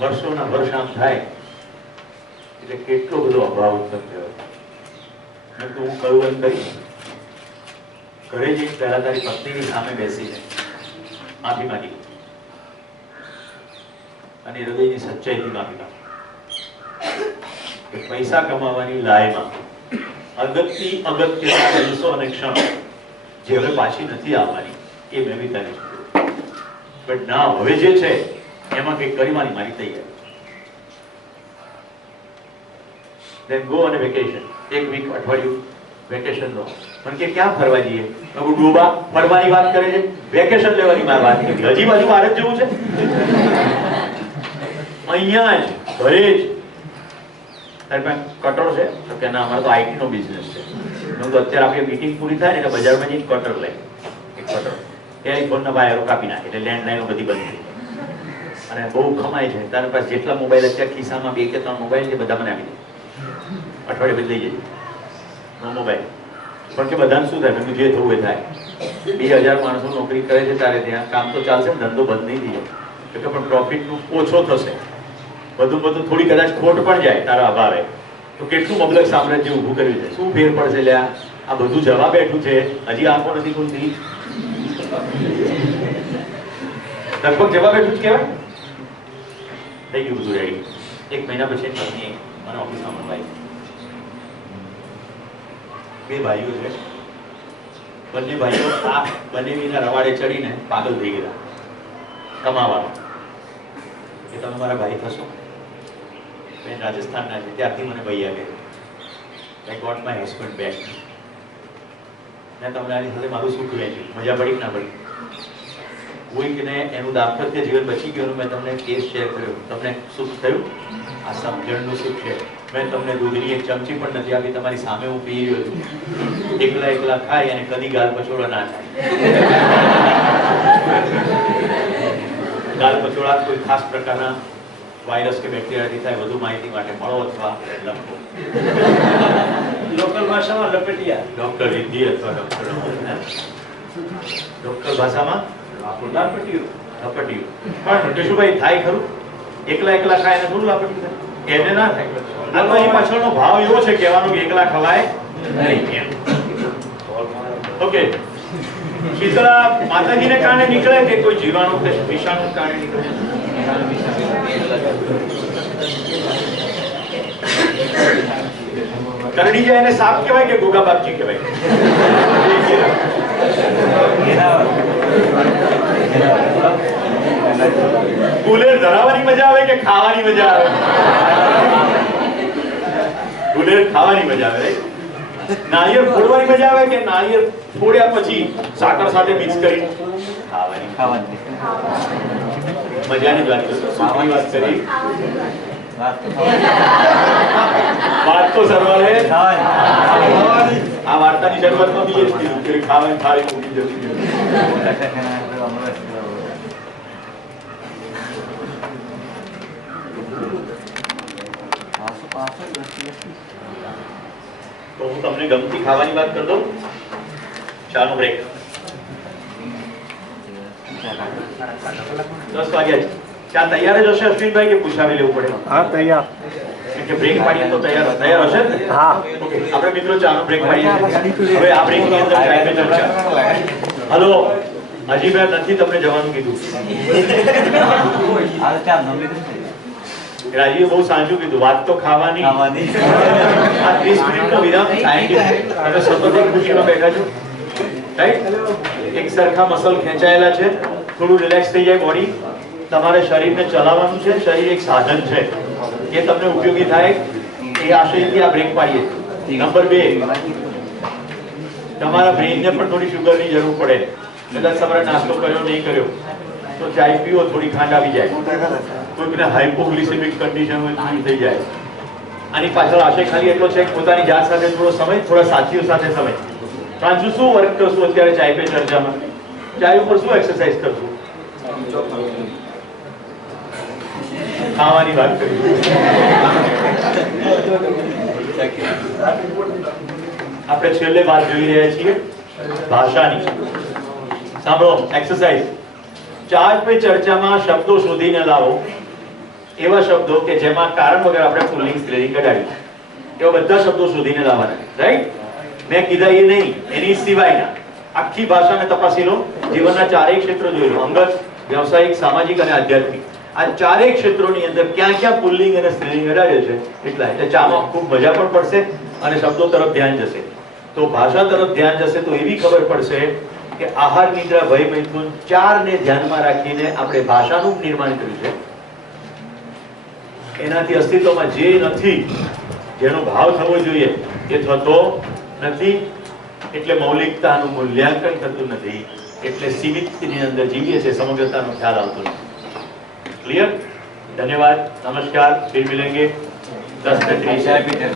વર્ષોના વર્ષ આમ થાય એટલે કેટલો બધો અભાવ ઉત્પન્ન થયો. મેં તો હું કહ્યું એમ કહીશ, ઘરે જઈને પહેલા તારી પત્નીની સામે બેસીને માફી માંગી અને હૃદયની સચ્ચાઈથી માફી માંગી. પૈસા કમાવાની લાયમાં અગત્યના દિવસો અને ક્ષણો જે હવે પાછી નથી આવવાની એ મેં વિતાવી છે. બટ ના, હવે જે છે એમાં કંઈક કરવાની મારી તૈયારી. Then go on a vacation. એક વીક, અઠવાડિયું વેકેશન લો. પણ કે ક્યાં ફરવા જઈએ? ડોબા ફરવાની વાત કરે છે, વેકેશન લેવાની વાત કરી. હજી બાજુ ભારત જેવું છે? અહીંયા જ ઘરે જ તારી પાસે કટર છે? તો કે ના, અમારે તો આઈટી નો બિઝનેસ છે. હું તો અત્યારે આપણી મીટિંગ પૂરી થાય ને એટલે બજારમાં જઈને કટર લઈ, એક કટર ટેલિફોનના વાયરો કાપી નાખે એટલે લેન્ડલાઈનો બધી બંધ થઈ. અને બહુ કમાય છે, તારા પાસે જેટલા મોબાઈલ અત્યારે ખિસ્સામાં 2 કે 3 મોબાઈલ છે બધા મને આપી દે, અઠવાડિયે બદલાઈ જાય નો મોબાઈલ. પણ કે બધાને શું થાય, તમે જે થવું એ થાય. 2000 માણસો નોકરી કરે છે તારે ત્યાં, કામ તો ચાલશે, ધંધો બંધ નહીં થઈ જાય, પણ પ્રોફિટનું ઓછો થશે, બધું થોડી કદાચ ખોટ પણ જાય તારા અભાવે, તો કેટલું મબલક સામ્રાજ્ય ઊભું કર્યું છે. શું ફેર પડશે લ્યા, આ બધું જવા બેઠું છે, હજી આંખો નથી ખુલતી, લગભગ જવા બેઠું જ કહેવાય. થઈ ગયું બધું રેડી. 1 મહિના પછી પત્ની મને ઓફિસમાં મળવાઈ, 2 ભાઈઓ છે, બંને ભાઈઓ આ બનેવીના રવાડે ચડીને પાગલ થઈ ગયા કમાવાનો, કે તમે મારા ભાઈ થશો. બેન રાજસ્થાનના છે, ત્યારથી મને ભાઈ આવે, I got my husband back. મેં તમને આની સાથે મારું સુખ વહેંચ્યું, મજા પડી કે ના પડી? કોઈકને એનું દાંપત્ય જીવન બચી ગયું, મેં તમને કેસ શેર કર્યો, તમને સુખ થયું? આ સમજણનું સુખ છે. મેં તમને દૂધની 1 ચમચી પણ નથી આપી, તમારી સામે હું પી રહ્યો છું, એકલા ખાઈ અને કદી ગાલ પચોળો ના થાય. ગાલ પચોળા કોઈ ખાસ પ્રકારના વાયરસ કે બેક્ટેરિયાથી થાય. વધુ માહિતી માટે મળો અથવા લખો. લોકલ ભાષામાં લપેટિયા, ડોક્ટર રિદ્ધિ અથવા ડોક્ટર ભાષામાં લપેટિયું. પણ કેશુભાઈ થાય ખરું? એકલા ખાય એને થોડું લાપટ્યું થાય? એને ના થાય. આ તો એ પાછળનો ભાવ એવો છે કહેવાનું કે એકલા ખવાય નહીં. ઓકે, શીતળા માતાજીને કારણે નીકળે કે કોઈ જીવાણુ કે વિષાણુ કારણે નીકળે? કરડી જાય એને સાપ કહેવાય કે ગોગા બાપજી કહેવાય? ગુલેલ ધરાવવાની મજા આવે કે ખાવાની મજા આવે? ગુલેલ ખાવાની મજા આવે. નાળિયેર ફોડવાની મજા આવે કે નાળિયેર ફોડ્યા પછી સાકર સાથે મિક્સ કરી ખાવાની? મજાની વાત કરી. વાત તો સરવાળે આ વાર્તાની શરૂઆતમાં બી એ જ કીધું કે ખાવાની થાળી મૂકી જતી. તો હું તમને ગમતી ખાવાની વાત કરી દઉં. ચાલો બ્રેક. 10 વાગ્યા છે. ચા તૈયાર જ હશે અશ્વિનભાઈ કે પૂછાવી લેવું પડે? હા, તૈયાર. કે બ્રેક પાડીએ તો તૈયાર હશે ને? હા. ઓકે, આપણે મિત્રો ચાનો બ્રેક પાડીએ. હવે આ બ્રેકની અંદર ચાય પે ચર્ચા. હલો, હજી મેં નથી તમને જવાનું કીધું. રાજીએ બહુ સાચું કીધું. વાત તો ખાવાની. આ 30 મિનિટનો વિરામ સાયન્ટિફિક અને સતત એક ખુશીમાં બેઠા છો, રાઈટ? એક સરખા મસલ ખેંચાયેલા છે, થોડું રિલેક્સ થઈ જાય બોડી. તમારે શરીરને ચલાવવાનું છે. શરીર એક સાધન છે, એ તમને ઉપયોગી થાય એ આશયથી આ બ્રેક પાડીએ. નંબર 2, તમારા બ્રેઇનને પણ થોડી શુગરની જરૂર પડે. કદાચ તમારે નાસ્તો કર્યો નહીં કર્યો તો ચાય પીવો, થોડી ખાંડ આવી જાય. કોઈકને હાઇપોગ્લિસેમિક કન્ડિશન હોય તો થઈ જાય. આની પાછળ આશય ખાલી એટલો છે કે પોતાની જાત સાથે થોડો સમય, થોડા સાથીઓ સાથે સમય. પાંચું શું વર્ક કરશું અત્યારે ચાય પે ચર્ચામાં? ચાય ઉપર શું એક્સરસાઇઝ કરશું? ખાવાની વાત કરી. આપણે છેલ્લે વાત જોઈ રહ્યા છીએ ભાષાની. સાંભળો, એક્સરસાઇઝ. ચાર્જ પે ચર્ચામાં શબ્દો શોધીને લાવો, એવા શબ્દો કે જેમાં કારણ વગર આપણે પુલ્લિંગ સ્ત્રીલિંગ કઢાવી, એવા બધા શબ્દો શોધીને લાવવાના. રાઈટ? મેં કીધા એ નહીં, એની સિવાયના આખી ભાષાને તપાસી લો. જીવનના 4 ક્ષેત્રો જોઈ લો: અંગત, વ્યવસાયિક, સામાજિક અને આધ્યાત્મિક. આ 4 ક્ષેત્રોની અંદર ક્યાં ક્યાં પુલ્લિંગ અને સ્ત્રીલિંગ કઢાવે છે એટલા. એટલે ચામાં ખૂબ મજા પણ પડશે અને શબ્દો તરફ ધ્યાન જશે. તો ભાષા તરફ ધ્યાન જશે તો એવી ખબર પડશે કે આહાર, નિદ્રા, ભય, મૈથુન 4 ને ધ્યાનમાં રાખીને આપણે ભાષાનું નિર્માણ કર્યું છે. એનાથી અસ્તિત્વમાં જે નથી, જેનો ભાવ થવો જોઈએ એ થતો નથી. એટલે મૌલિકતાનું મૂલ્યાંકન થતું નથી. એટલે સીમિતની અંદર જીવીએ છીએ, સમગ્રતાનો ખ્યાલ આવતો નથી. ક્લિયર? ધન્યવાદ, નમસ્કાર, ફિર મિલેંગે 10:30.